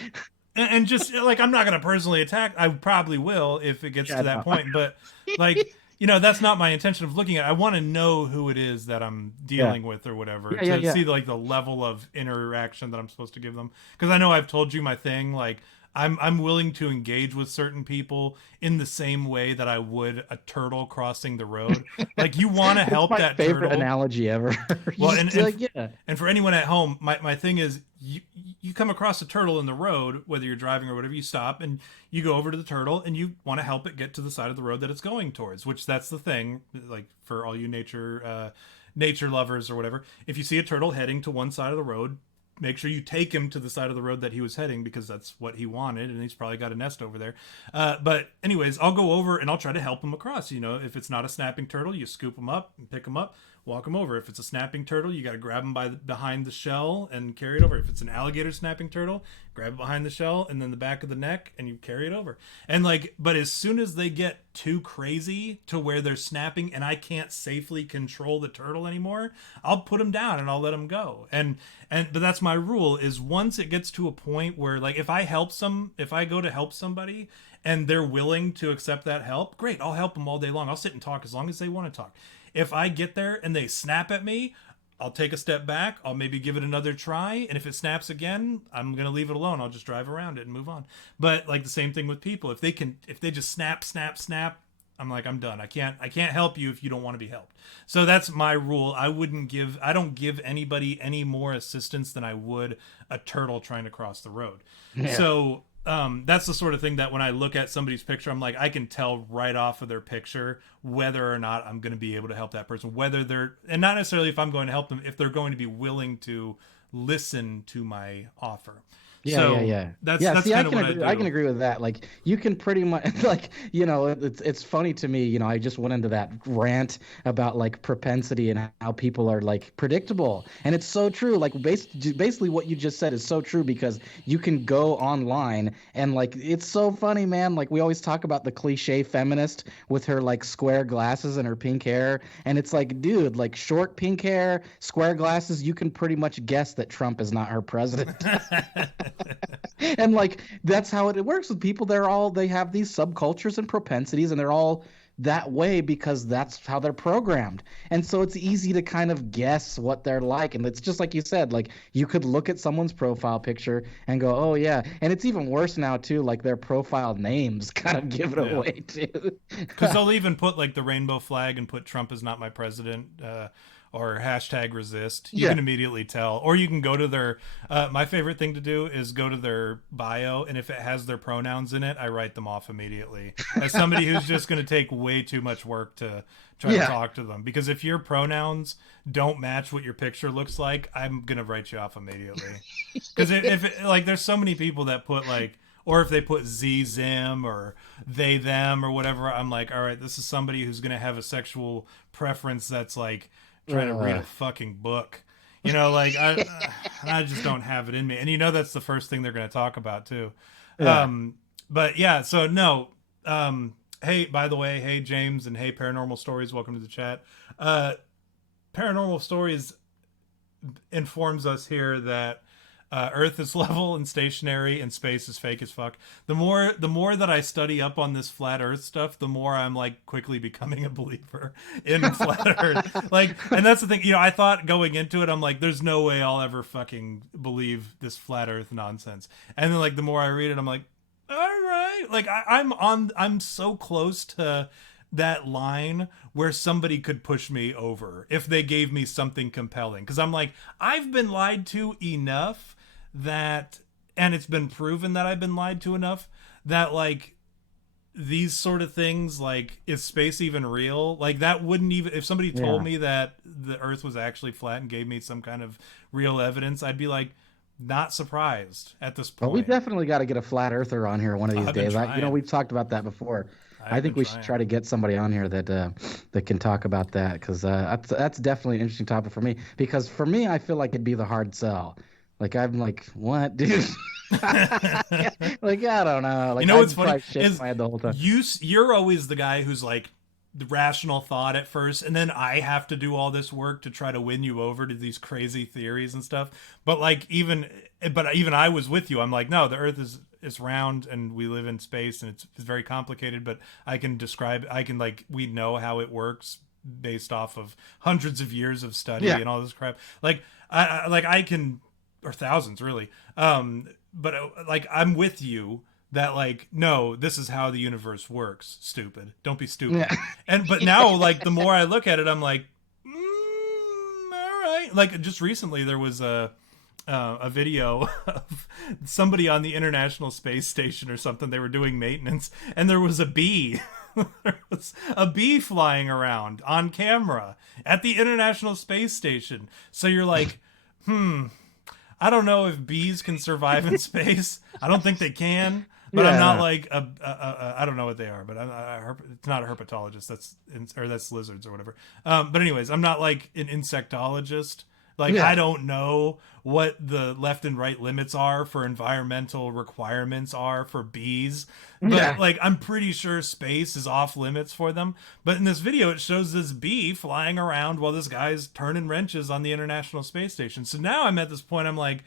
and just like I'm not gonna personally attack. I probably will if it gets to that point. But like. That's not my intention of looking at. I want to know who it is that I'm dealing with or whatever to see like the level of interaction that I'm supposed to give them. Because I know I've told you my thing. Like I'm willing to engage with certain people in the same way that I would a turtle crossing the road. Like you want to help that turtle. Favorite analogy ever. Well, and for anyone at home, my thing is you come across a turtle in the road, whether you're driving or whatever, you stop and you go over to the turtle and you want to help it get to the side of the road that it's going towards, which that's the thing, like for all you nature lovers or whatever. If you see a turtle heading to one side of the road, make sure you take him to the side of the road that he was heading because that's what he wanted and he's probably got a nest over there. But anyways, I'll go over and I'll try to help him across. If it's not a snapping turtle, you scoop him up and pick him up, walk him over. If it's a snapping turtle, you got to grab him behind the shell and carry it over. If it's an alligator snapping turtle, grab it behind the shell and then the back of the neck and you carry it over. And but as soon as they get too crazy to where they're snapping and I can't safely control the turtle anymore, I'll put them down and I'll let them go. But that's my rule, is once it gets to a point where like if I go to help somebody and they're willing to accept that help, great, I'll help them all day long. I'll sit and talk as long as they want to talk. If I get there and they snap at me, I'll take a step back. I'll maybe give it another try. And if it snaps again, I'm going to leave it alone. I'll just drive around it and move on. But like the same thing with people. If they just snap, I'm like, I'm done. I can't help you if you don't want to be helped. So that's my rule. I don't give anybody any more assistance than I would a turtle trying to cross the road. Yeah. So that's the sort of thing that when I look at somebody's picture, I'm like, I can tell right off of their picture whether or not I'm going to be able to help that person, and not necessarily if I'm going to help them, if they're going to be willing to listen to my offer. Yeah, yeah, So yeah. that's Yeah, that's see, I kind of can what I agree. I can do. agree with that. Like, you can pretty much like, it's funny to me. I just went into that rant about like propensity and how people are like predictable, and it's so true. Like, basically, what you just said is so true because you can go online and like, it's so funny, man. Like, we always talk about the cliche feminist with her like square glasses and her pink hair, and it's like, dude, like short pink hair, square glasses, you can pretty much guess that Trump is not her president. And like, that's how it works with people. They have these subcultures and propensities, and they're all that way because that's how they're programmed. And so it's easy to kind of guess what they're like. And it's just like you said, like, you could look at someone's profile picture and go, oh yeah. And it's even worse now too, like their profile names kind of give it Yeah. away too. Because they'll even put like the rainbow flag and put Trump is not my president, or hashtag resist. You Yeah. can immediately tell. Or you can go to their, my favorite thing to do is go to their bio. And if it has their pronouns in it, I write them off immediately. As somebody who's just going to take way too much work to try to Yeah. talk to them. Because if your pronouns don't match what your picture looks like, I'm going to write you off immediately. Because like, there's so many people that put like, or if they put Z Zim or they them or whatever, I'm like, all right, this is somebody who's gonna have a sexual preference that's like trying to read a Uh, fucking book. Like I just don't have it in me, and that's the first thing they're gonna talk about too. yeah. But yeah, so no. Hey, by the way, hey James, and hey Paranormal Stories, welcome to the chat. Paranormal Stories informs us here that Earth is level and stationary, and space is fake as fuck. The more that I study up on this flat Earth stuff, the more I'm like quickly becoming a believer in flat Earth. Like, and that's the thing. I thought going into it, I'm like, there's no way I'll ever fucking believe this flat Earth nonsense. And then like the more I read it, I'm like, all right. Like I'm so close to that line where somebody could push me over if they gave me something compelling, because I'm like, I've been lied to enough that, and it's been proven that I've been lied to enough that like these sort of things, like, is space even real? Like, that wouldn't even, if somebody told Yeah. me that the Earth was actually flat and gave me some kind of real evidence, I'd be like, not surprised at this But we point. definitely got to get a flat earther on here one of these I've been days. trying. We've talked about that before. I I've been think we should trying. try to get somebody on here that can talk about that because that's definitely an interesting topic for me. Because for me, I feel like it'd be the hard sell. Like, I'm like, what, dude? Like, I don't know. Like, What's I'd funny probably shake is my head the whole time. you're always the guy who's like the rational thought at first, and then I have to do all this work to try to win you over to these crazy theories and stuff. But like, even I was with you. I'm like, no, the Earth is round and we live in space, and it's very complicated. But I can describe. I can, like, we know how it works based off of hundreds of years of study Yeah. and all this crap. Like, I can, or thousands really. But like, I'm with you that, like, no, this is how the universe works. Stupid. Don't be stupid. Yeah. But now, like, the more I look at it, I'm like, all right. Like, just recently there was a video of somebody on the International Space Station or something. They were doing maintenance, and there was a bee. There was a bee flying around on camera at the International Space Station. So you're like, I don't know if bees can survive in space. I don't think they can. But I'm not Yeah. like I don't know what they are, but it's not a herpetologist. That's lizards or whatever. But anyways, I'm not like an insectologist. Like, I Yeah. don't know what the left and right limits are for environmental requirements are for bees. But Yeah. like, I'm pretty sure space is off limits for them. But in this video, it shows this bee flying around while this guy's turning wrenches on the International Space Station. So now I'm at this point, I'm like,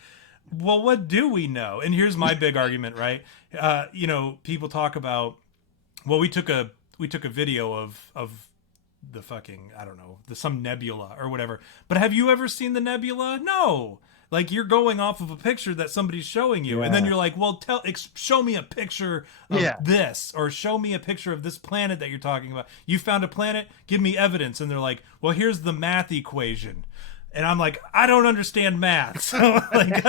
well, what do we know? And here's my big argument, right? People talk about, well, we took a video of the fucking, I don't know, some nebula or whatever. But have you ever seen the nebula? No. Like, you're going off of a picture that somebody's showing you, and then Yeah. you're like, well, show me a picture of Yeah. this, or show me a picture of this planet that you're talking about. You found a planet, give me evidence. And they're like, well, here's the math equation. And I'm like, I don't understand math. So like,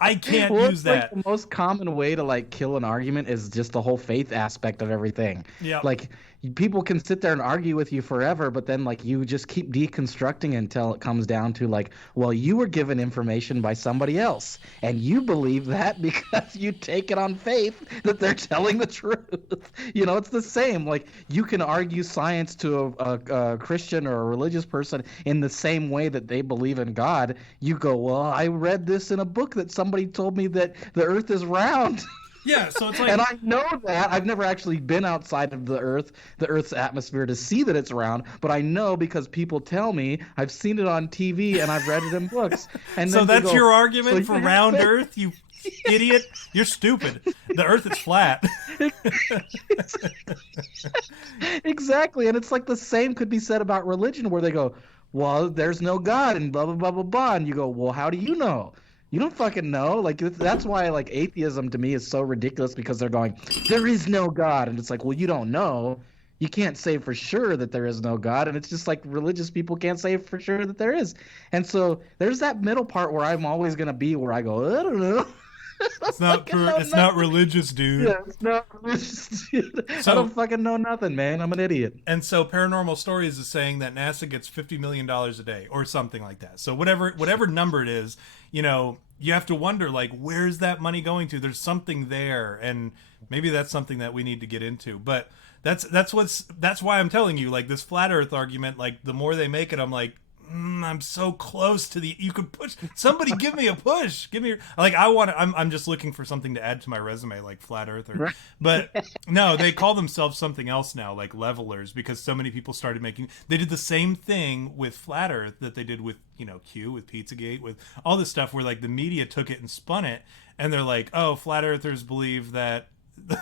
I can't Well, use it's like that. the most common way to like kill an argument is just the whole faith aspect of everything. Yeah. Like, people can sit there and argue with you forever, but then like you just keep deconstructing until it comes down to like, well, you were given information by somebody else, and you believe that because you take it on faith that they're telling the truth. It's the same. Like you can argue science to a Christian or a religious person in the same way that they believe in God. You go, well, I read this in a book that somebody told me that the Earth is round. Yeah, so it's like, And I know that. I've never actually been outside of the Earth's atmosphere to see that it's round, but I know because people tell me. I've seen it on TV and I've read it in books. And so then they that's go, your argument "So for you round think-" Earth, you idiot? You're stupid. The Earth is flat. Exactly. And it's like the same could be said about religion, where they go, well, there's no God and blah, blah, blah, blah, blah. And you go, well, how do you know? You don't fucking know. Like, that's why, like, atheism to me is so ridiculous, because they're going, there is no God. And it's like, well, you don't know. You can't say for sure that there is no God. And it's just like religious people can't say for sure that there is. And so there's that middle part where I'm always going to be, where I go, I don't know. It's not it's not religious, dude. Yeah, it's not religious. So, I don't fucking know nothing, man. I'm an idiot. And so Paranormal Stories is saying that NASA gets $50 million a day or something like that. So whatever number it is, you have to wonder, like, where's that money going to? There's something there, and maybe that's something that we need to get into. But that's why I'm telling you, like, this flat Earth argument, like, the more they make it, I'm like, I'm so close to you could push somebody. Give me a push. Give me, like, I'm just looking for something to add to my resume, like flat earther. But no, they call themselves something else now, like levelers, because so many people started they did the same thing with flat earth that they did with, Q, with Pizzagate, with all this stuff, where like the media took it and spun it, and they're like, oh, flat earthers believe that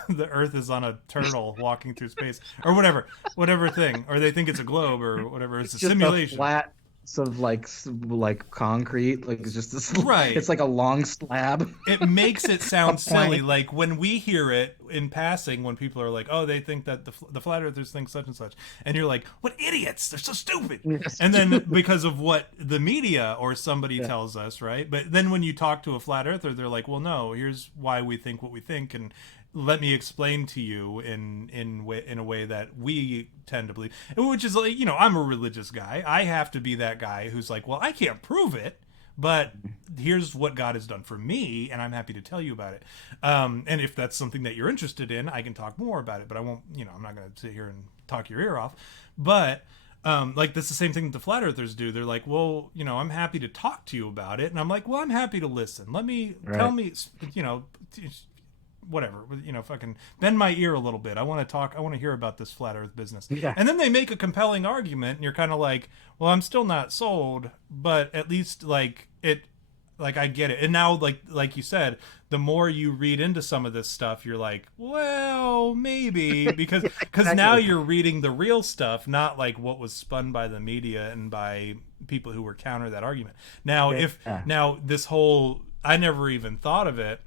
the earth is on a turtle walking through space, or whatever thing, or they think it's a globe, or whatever. It's a just simulation. A flat sort of like concrete, like it's just this, right, it's like a long slab. It makes it sound silly, like when we hear it in passing, when people are like, oh, they think that the flat earthers think such and such, and you're like, what idiots, they're so stupid. Yes. And then because of what the media or somebody tells us, right? But then when you talk to a flat earther, they're like, well, no, here's why we think what we think, and let me explain to you in a way that we tend to believe, which is like, I'm a religious guy. I have to be that guy who's like, well, I can't prove it, but here's what God has done for me, and I'm happy to tell you about it. And if that's something that you're interested in, I can talk more about it, but I won't, I'm not going to sit here and talk your ear off. But like, that's the same thing that the flat earthers do. They're like, well, I'm happy to talk to you about it. And I'm like, well, I'm happy to listen. Let me tell me, whatever, fucking bend my ear a little bit. I want to talk. I want to hear about this flat earth business. Yeah. And then they make a compelling argument, and you're kind of like, well, I'm still not sold, but at least like I get it. And now, like you said, the more you read into some of this stuff, you're like, well, maybe, because exactly. Now you're reading the real stuff, not like what was spun by the media and by people who were counter that argument. Now, now this whole, I never even thought of it,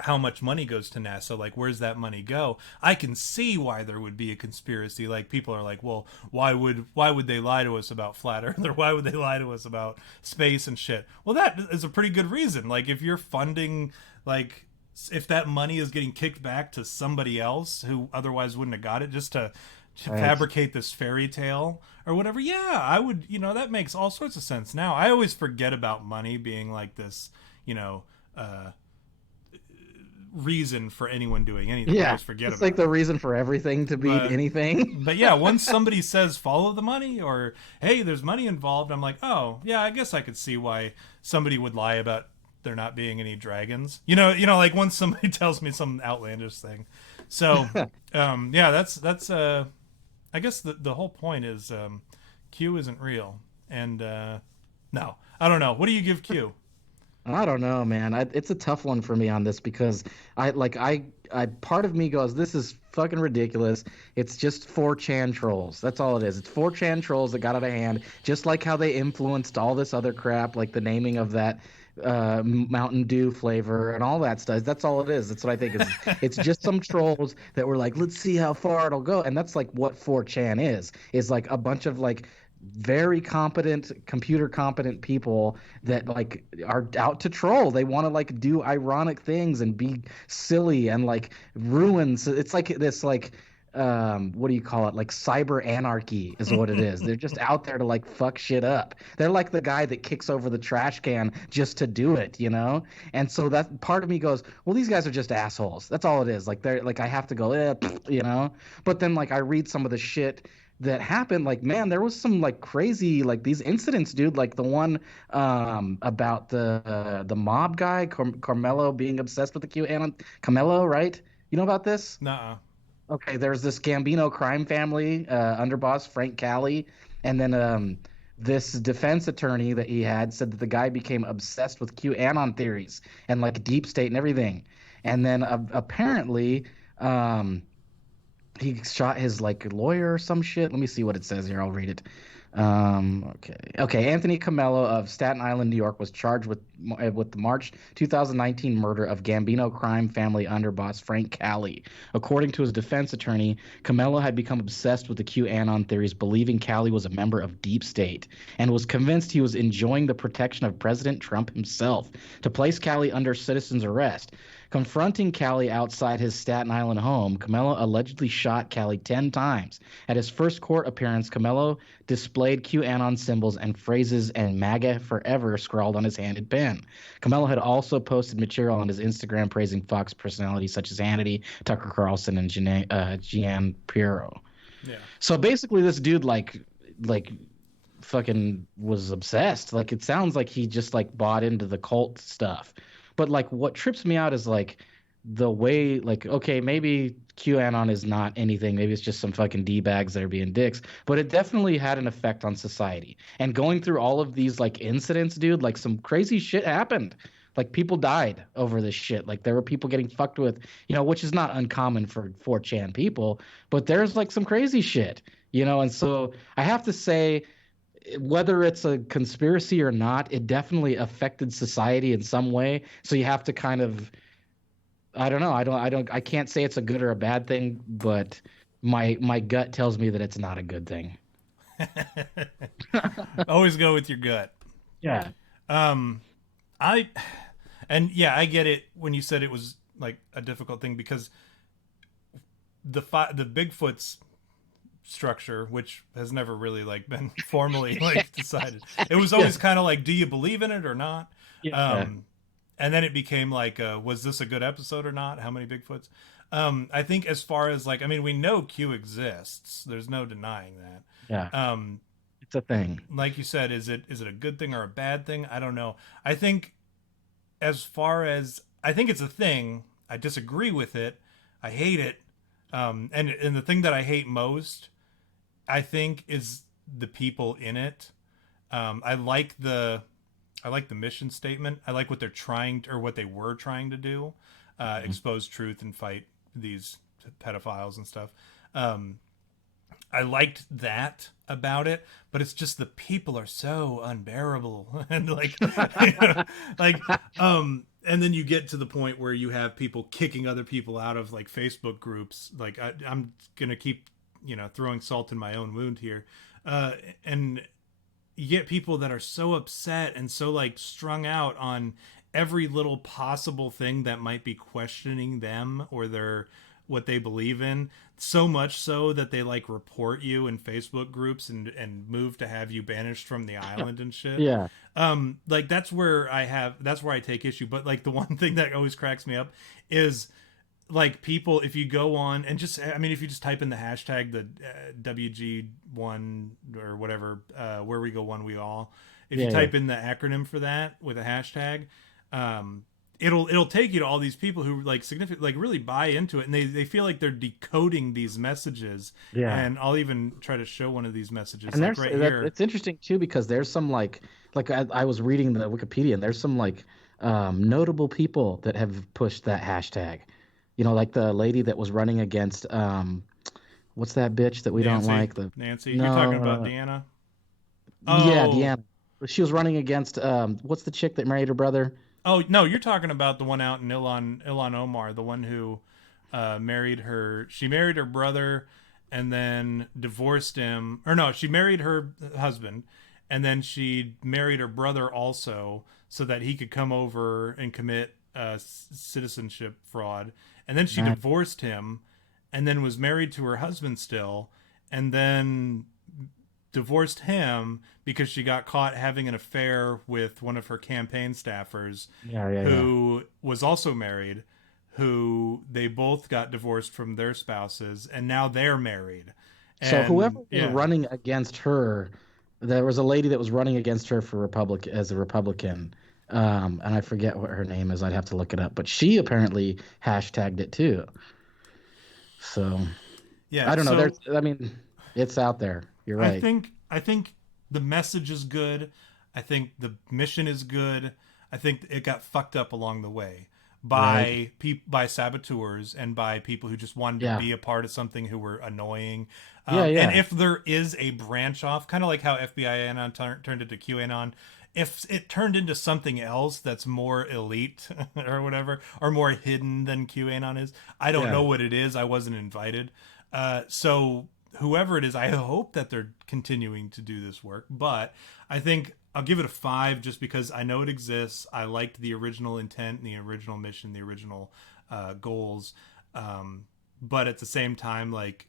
how much money goes to NASA, like where's that money go? I can see why there would be a conspiracy. Like, people are like, well, why would they lie to us about flat earth, or why would they lie to us about space and shit? Well, that is a pretty good reason. Like, if you're funding, like, if that money is getting kicked back to somebody else who otherwise wouldn't have got it, just to fabricate this fairy tale or whatever, yeah, I would, that makes all sorts of sense. Now I always forget about money being like this, reason for anyone doing anything. Yeah, I always forget it's like the reason for everything to be anything. But yeah, once somebody says follow the money, or hey, there's money involved, I'm like, oh yeah, I guess I could see why somebody would lie about there not being any dragons. Like once somebody tells me some outlandish thing. So yeah, that's I guess the whole point is Q isn't real. And no, I don't know. What do you give Q? I don't know, man. It's a tough one for me on this, because I part of me goes, this is fucking ridiculous. It's just 4chan trolls. That's all it is. It's 4chan trolls that got out of hand, just like how they influenced all this other crap, like the naming of that Mountain Dew flavor and all that stuff. That's all it is. That's what I think. It's just some trolls that were like, let's see how far it'll go. And that's like what 4chan is like a bunch of like very competent, computer competent people that like are out to troll. They want to like do ironic things and be silly and like ruin. So it's like this like what do you call it? Like cyber anarchy is what it is. They're just out there to like fuck shit up. They're like the guy that kicks over the trash can just to do it, you know? And so that part of me goes, well, these guys are just assholes. That's all it is. Like they're like I have to go, you know? But then like I read some of the shit that happened, like man, there was some like crazy like these incidents, dude, like the one about the mob guy Carmelo being obsessed with the QAnon. Carmelo, right? You know about this? Nuh-uh. Okay, there's this Gambino crime family, underboss Frank Cali, and then this defense attorney that he had said that the guy became obsessed with QAnon theories and like deep state and everything, and then apparently um, he shot his like lawyer or some shit. Let me see what it says here. I'll read it. Okay. Anthony Camello of Staten Island, New York, was charged with the March 2019 murder of Gambino crime family underboss Frank Cali. According to his defense attorney, Camello had become obsessed with the QAnon theories, believing Cali was a member of Deep State, and was convinced he was enjoying the protection of President Trump himself to place Cali under citizen's arrest. Confronting Cali outside his Staten Island home, Camello allegedly shot Cali 10 times. At his first court appearance, Camello displayed QAnon symbols and phrases and MAGA forever scrawled on his handed pen. Camello had also posted material on his Instagram praising Fox personalities such as Hannity, Tucker Carlson, and Gian Pirro. Yeah. So basically, this dude like fucking was obsessed. Like it sounds like he just like bought into the cult stuff. But like what trips me out is like the way like okay, maybe QAnon is not anything. Maybe it's just some fucking D-bags that are being dicks, but it definitely had an effect on society. And going through all of these like incidents, dude, like some crazy shit happened. Like people died over this shit. Like there were people getting fucked with, you know, which is not uncommon for 4chan people, but there's like some crazy shit, you know, and so I have to say whether it's a conspiracy or not, it definitely affected society in some way. So you have to kind of, I don't know, I can't say it's a good or a bad thing, but my gut tells me that it's not a good thing. Always go with your gut. Yeah. Um, I, and yeah, I get it when you said it was like a difficult thing because the Bigfoot's structure, which has never really like been formally like decided. It was always kind of like, do you believe in it or not? Yeah. Um, and then it became like, was this a good episode or not? How many Bigfoots? I think as far as like, I mean, we know Q exists. There's no denying Yeah. that. It's a thing. Like you said, is it a good thing or a bad thing? I don't know. I think as far as I think it's a thing. I disagree with it. I hate it. And the thing that I hate most, I think, is the people in it. I like the mission statement. I like what they're trying to, or what they were trying to do, expose truth and fight these pedophiles and stuff. I liked that about it, but it's just the people are so unbearable and like, like, and then you get to the point where you have people kicking other people out of like Facebook groups. Like I'm gonna keep, throwing salt in my own wound here, and you get people that are so upset and so like strung out on every little possible thing that might be questioning them or their what they believe in, so much so that they like report you in Facebook groups and move to have you banished from the island and shit. Yeah. Like that's where I take issue. But like the one thing that always cracks me up is like people, if you go on and just, I mean, if you just type in the hashtag, the WG1 or whatever, where we go one we all, if you type in the acronym for that with a hashtag, it'll take you to all these people who like significant, like really buy into it, and they feel like they're decoding these messages. Yeah. And I'll even try to show one of these messages, And like there's right here. it's interesting too because there's some like I was reading the Wikipedia and there's some like notable people that have pushed that hashtag. You know, like the lady that was running against what's that bitch that we don't Nancy. like? The Nancy, you're no, talking no, about no. Deanna. Yeah, Oh, Deanna. She was running against what's the chick that married her brother? oh no, you're talking about the one out in Ilan Omar, the one who married her. She married her brother and then divorced him. Or no, she married her husband and then she married her brother also, so that he could come over and commit citizenship fraud. And then she Uh, divorced him, and then was married to her husband still, and then divorced him because she got caught having an affair with one of her campaign staffers Yeah, yeah, yeah. who was also married, who they both got divorced from their spouses, and now they're married. So whoever And was yeah, running against her, there was a lady that was running against her for Republic as a Republican. And I forget what her name is. I'd have to look it up. But she apparently hashtagged it too. So yeah. I don't know. So I mean, it's out there. You're right. I think the message is good. I think the mission is good. I think it got fucked up along the way Right. by saboteurs and by people who just wanted to Yeah. be a part of something who were annoying. Yeah. And Yeah. if there is a branch off, kind of like how FBI Anon turned into QAnon, if it turned into something else that's more elite or whatever, or more hidden than QAnon is, I don't Yeah. know what it is. I wasn't invited. So whoever it is, I hope that they're continuing to do this work. But I think I'll give it a 5 just because I know it exists. I liked the original intent, the original mission, the original goals. But at the same time, like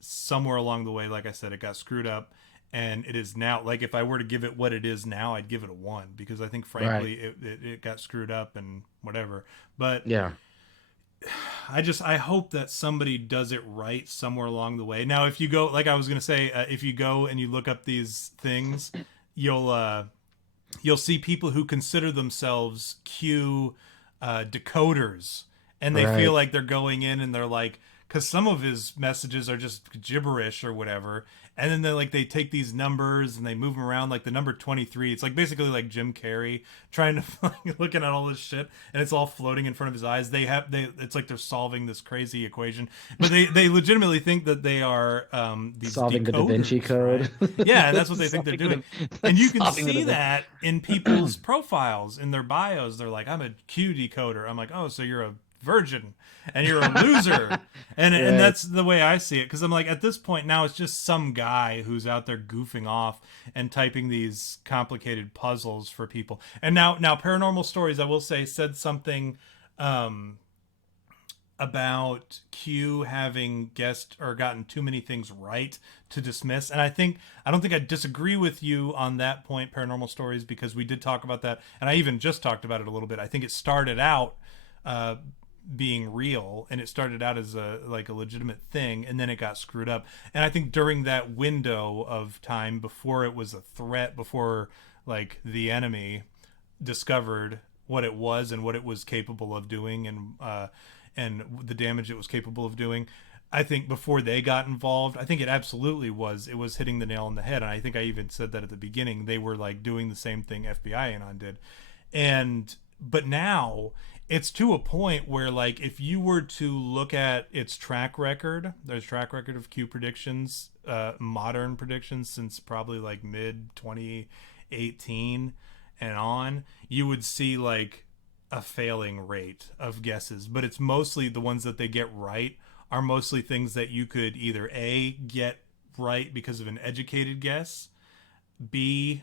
somewhere along the way, like I said, it got screwed up. And it is now, like, if I were to give it what it is now, I'd give it a 1 because I think, Right. frankly, it got screwed up and whatever. But Yeah. I hope that somebody does it right somewhere along the way. Now, if you go, like I was gonna say, if you go and you look up these things, you'll you'll see people who consider themselves Q decoders, and they feel Right. like they're going in and they're like, because some of his messages are just gibberish or whatever, and then they take these numbers and they move them around, like the number 23. It's like basically like Jim Carrey trying to like, looking at all this shit, and it's all floating in front of his eyes. They it's like they're solving this crazy equation, but they legitimately think that they are these Solving the Da Vinci decoders, right? Code. Yeah, and that's what they think they're doing. And you can Solving the see Da that in people's profiles, in their bios. They're like, I'm a Q decoder. I'm like, oh, so you're a virgin and you're a loser. And Right. that's the way I see it, because I'm like, at this point now it's just some guy who's out there goofing off and typing these complicated puzzles for people. And now Paranormal Stories, I will say, said something um about Q having guessed or gotten too many things right to dismiss. And I don't think I disagree with you on that point, Paranormal Stories, because we did talk about that, and I even just talked about it a little bit. I think it started out uh, being real, and it started out as a like a legitimate thing, and then it got screwed up. And I think during that window of time before it was a threat, before like the enemy discovered what it was and what it was capable of doing, and the damage it was capable of doing, I think before they got involved, I think it absolutely was. It was hitting the nail on the head. And I think I even said that at the beginning. They were like doing the same thing FBI Anon did. And but now it's to a point where, like, if you were to look at its track record, there's track record of Q predictions, modern predictions since probably like mid 2018 and on, you would see like a failing rate of guesses. But it's mostly the ones that they get right are mostly things that you could either A, get right because of an educated guess, B,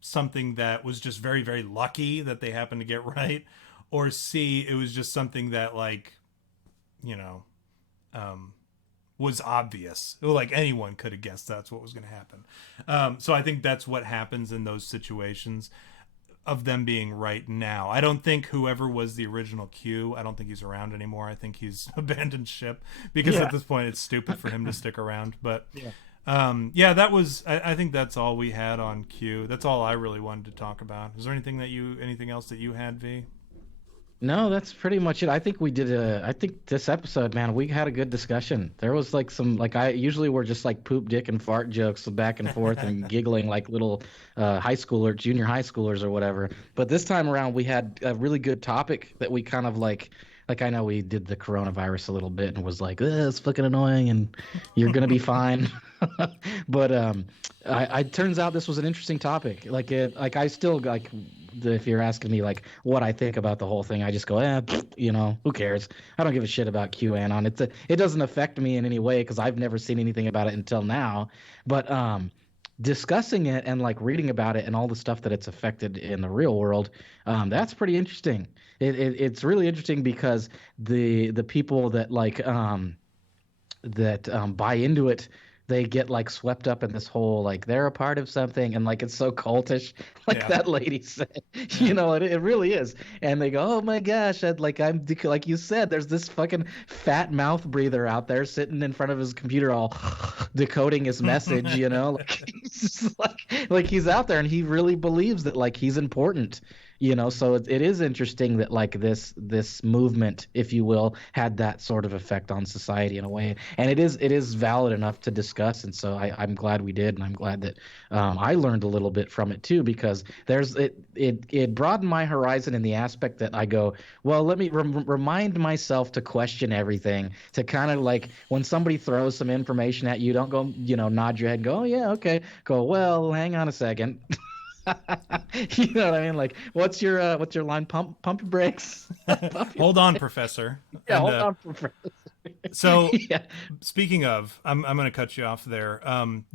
something that was just very, very lucky that they happened to get right, or C, it was just something that, like, you know, um, was obvious. Like anyone could have guessed that's what was going to happen. So I think that's what happens in those situations of them being right now. I don't think whoever was the original Q, I don't think he's around anymore. I think he's abandoned ship because Yeah. at this point it's stupid for him to stick around. But Yeah. yeah, that was. I think that's all we had on Q. That's all I really wanted to talk about. Is there anything else that you had, V? No, that's pretty much it. I think this episode, man, we had a good discussion. There was like some, like I usually we're just like poop, dick, and fart jokes back and forth and giggling like little high schooler, junior high schoolers or whatever. But this time around, we had a really good topic that we kind of like I know we did the coronavirus a little bit and was like, it's fucking annoying and you're gonna be fine. But I turns out this was an interesting topic. Like I still like if you're asking me like what I think about the whole thing, I just go, who cares? I don't give a shit about QAnon. It doesn't affect me in any way because I've never seen anything about it until now. But discussing it and like reading about it and all the stuff that it's affected in the real world, that's pretty interesting. It's really interesting because the people that that buy into it, they get like swept up in this whole like they're a part of something, and like it's so cultish, like Yeah. that lady said. Yeah. It really is. And they go, oh my gosh, like you said, there's this fucking fat mouth breather out there sitting in front of his computer all decoding his message, like he's just like he's out there and he really believes that like he's important. So it is interesting that like this movement, if you will, had that sort of effect on society in a way, and it is valid enough to discuss. And so I'm glad we did, and I'm glad that I learned a little bit from it too, because it broadened my horizon in the aspect that I go, well, let me remind myself to question everything, to kind of like when somebody throws some information at you, don't go, nod your head and go, oh yeah, okay, go, well, hang on a second. You know what I mean? Like, what's your line? Pump your brakes. Pump your Hold on, brakes. Professor. Yeah, And hold on for so yeah. speaking of, I'm going to cut you off there.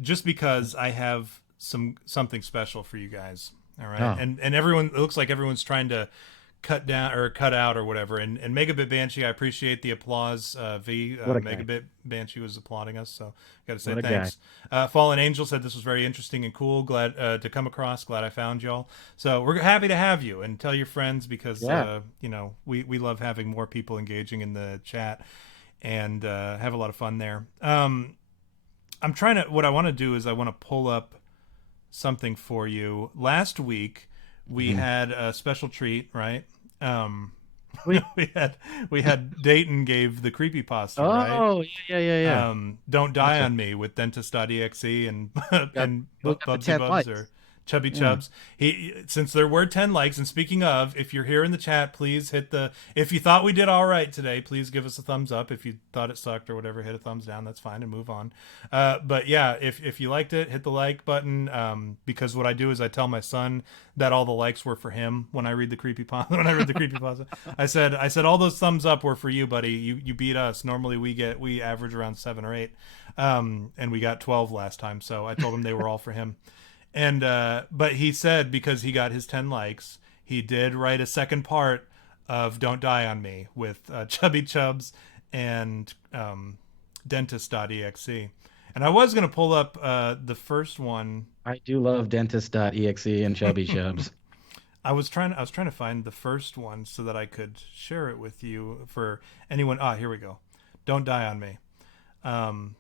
Just because I have something special for you guys. All right, Oh, and everyone, it looks like everyone's trying to cut down or cut out or whatever. And Megabit Banshee, I appreciate the applause. what a guy. Megabit Banshee was applauding us, so got to say What a guy. thanks. Fallen Angel said this was very interesting and cool. Glad to come across. Glad I found y'all. So we're happy to have you, and tell your friends because Yeah. we love having more people engaging in the chat and have a lot of fun there. I'm trying to. What I want to do is I want to pull up something for you. Last week we Mhm. had a special treat, right? Um, Wait. we had Dayton gave the creepypasta, right? Oh, yeah, yeah, yeah. Don't Die Gotcha. on Me with dentist.exe and Got and who got the Bubsy 10 Bubs likes? or Chubby Yeah. Chubs. Since there were 10 likes, and speaking of, if you're here in the chat, please if you thought we did all right today, please give us a thumbs up. If you thought it sucked or whatever, hit a thumbs down. That's fine and move on. But yeah, if you liked it, hit the like button. Because what I do is I tell my son that all the likes were for him when I read the creepypasta. When I read the creepypasta, I said all those thumbs up were for you, buddy. You beat us. Normally we average around 7 or 8, and we got 12 last time. So I told him they were all for him. And but he said because he got his 10 likes, he did write a second part of Don't Die on Me with Chubby Chubs and Dentist.exe. And I was going to pull up the first one. I do love dentist.exe and Chubby Chubs. I was trying to find the first one so that I could share it with you for anyone. Ah, here we go. Don't Die on Me. Um,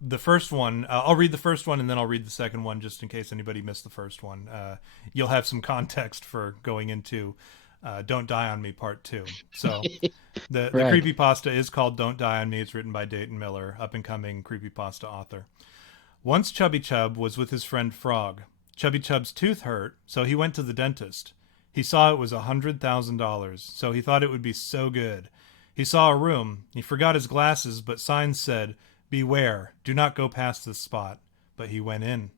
the first one, I'll read the first one and then I'll read the second one just in case anybody missed the first one. You'll have some context for going into Don't Die on Me Part 2. So the Right. creepypasta is called Don't Die on Me. It's written by Dayton Miller, up and coming creepypasta author. Once Chubby Chub was with his friend Frog. Chubby Chub's tooth hurt, so he went to the dentist. He saw it was $100,000, so he thought it would be so good. He saw a room. He forgot his glasses, but signs said, "Beware, do not go past this spot." But he went in.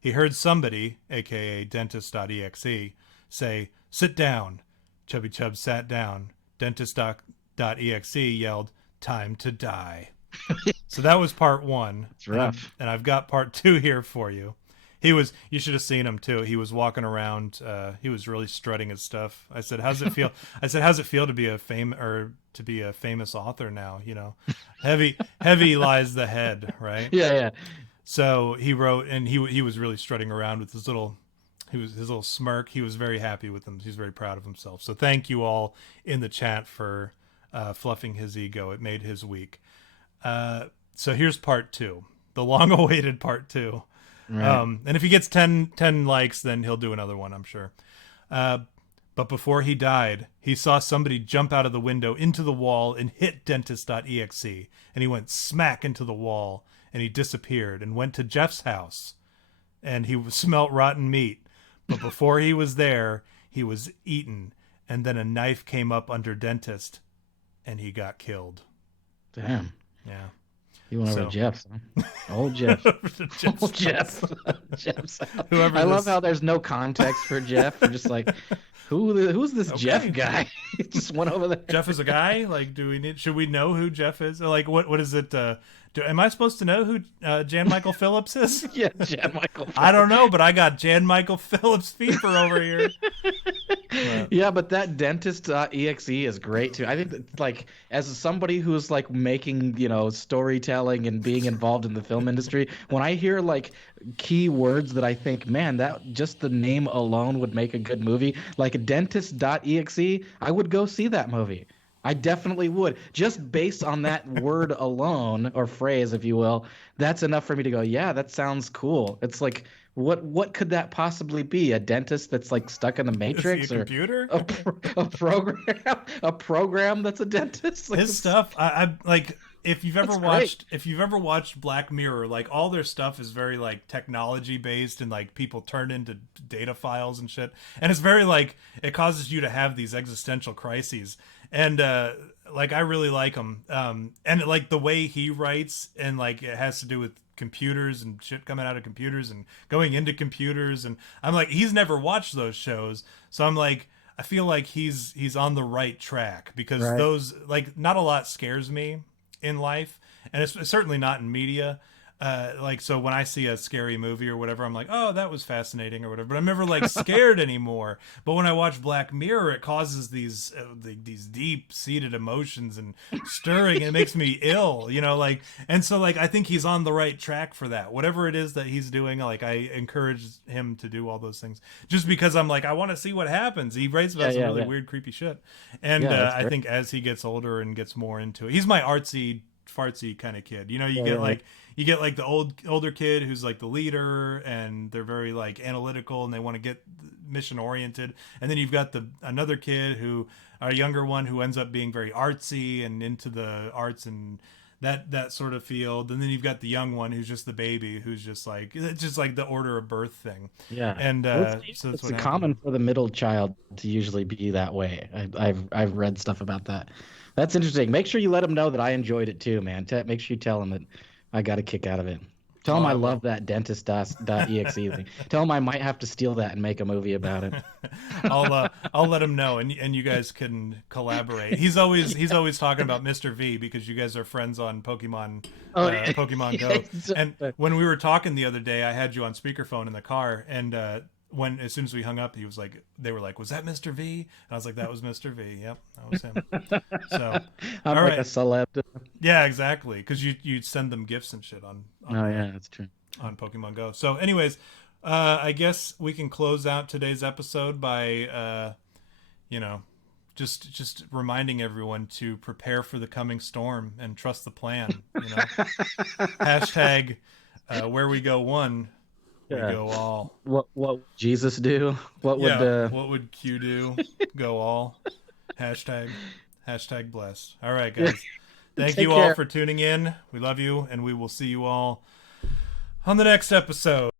He heard somebody, aka Dentist.exe, say, "Sit down." Chubby Chub sat down. Dentist.exe yelled, "Time to die." So that was part one. It's rough. And I've got part two here for you. You should have seen him too. He was walking around. He was really strutting his stuff. I said, "How's it feel?" I said, "How's it feel to be to be a famous author now? Heavy lies the head, right?" Yeah, yeah. So he wrote, and he was really strutting around with his little smirk. He was very happy with him. He's very proud of himself. So thank you all in the chat for fluffing his ego. It made his week. So here's part two, the long-awaited part two. Right. And if he gets 10 likes, then he'll do another one, I'm sure. But before he died, he saw somebody jump out of the window into the wall and hit Dentist.exe. And he went smack into the wall, and he disappeared and went to Jeff's house. And he smelt rotten meat. But before he was there, he was eaten. And then a knife came up under Dentist, and he got killed. Damn. Yeah. You went over So- to Jeff's, huh? Old Jeff. Jeff's Old Jeff. house. Jeff's house. Whoever I love this- how there's no context for Jeff. We're just like, who's this Okay. Jeff guy? He just went over there. Jeff is a guy. Like, should we know who Jeff is? Or like, what is it? Am I supposed to know who Jan Michael Phillips is? Yeah, Jan Michael. I don't know, but I got Jan Michael Phillips fever over here. But Yeah, but that dentist.exe is great too. I think that, like, as somebody who's like making, storytelling and being involved in the film industry, when I hear like key words that I think, man, that just the name alone would make a good movie, like dentist.exe, I would go see that movie. I definitely would. Just based on that word alone, or phrase, if you will, that's enough for me to go, yeah, that sounds cool. It's like, what could that possibly be? A dentist that's like stuck in the is he a Matrix, or computer? a program that's a dentist? Like, His stuff, I like. that's great. If you've ever watched Black Mirror, like all their stuff is very like technology based, and like people turn into data files and shit, and it's very like it causes you to have these existential crises, and like I really like him, and like the way he writes, and like it has to do with computers and shit coming out of computers and going into computers, and I'm like, he's never watched those shows, so I'm like, I feel like he's on the right track, because Right. those, like, not a lot scares me in life, and it's certainly not in media. Like, so when I see a scary movie or whatever, I'm like, oh, that was fascinating or whatever. But I'm never like scared anymore. But when I watch Black Mirror, it causes these deep seated emotions and stirring, and it makes me ill, like. And so like I think he's on the right track for that. Whatever it is that he's doing, like I encourage him to do all those things, just because I'm like, I want to see what happens. He writes Yeah, about some yeah, really yeah. weird, creepy shit, and Yeah, that's I great. think as he gets older and gets more into it, he's my artsy fartsy kind of kid. Yeah, yeah, yeah. You get like the older kid who's like the leader, and they're very like analytical and they want to get mission oriented, and then you've got the another kid who, a younger one, who ends up being very artsy and into the arts and that sort of field, and then you've got the young one who's just the baby, who's just like, it's just like the order of birth thing, Yeah. and Well, so that's it's what happened. common for the middle child to usually be that way. I've read stuff about that. That's interesting. Make sure you let him know that I enjoyed it too, man. Make sure you tell him that I got a kick out of it. Tell Oh, him I I love will. that dentist.exe thing. Tell him I might have to steal that and make a movie about it. I'll let him know, and you guys can collaborate. He's always talking about Mr. V, because you guys are friends on Oh, yeah. Pokemon Yeah, Go. And exactly. when we were talking the other day, I had you on speakerphone in the car, and when as soon as we hung up, he was like, they were like, "Was that Mr. V?" And I was like, "That was Mr. V. Yep, that was him." So, I'm all like a right, celeb. yeah, exactly, because you send them gifts and shit Oh yeah, that's true. on Pokemon Go. So, anyways, I guess we can close out today's episode by, you know, just reminding everyone to prepare for the coming storm and trust the plan. Hashtag where we go one, we Yeah. go all. What would Jesus do? What would Yeah, what would Q do? Go all. Hashtag blessed. All right, guys. Thank take you all care. for tuning in. We love you, and we will see you all on the next episode.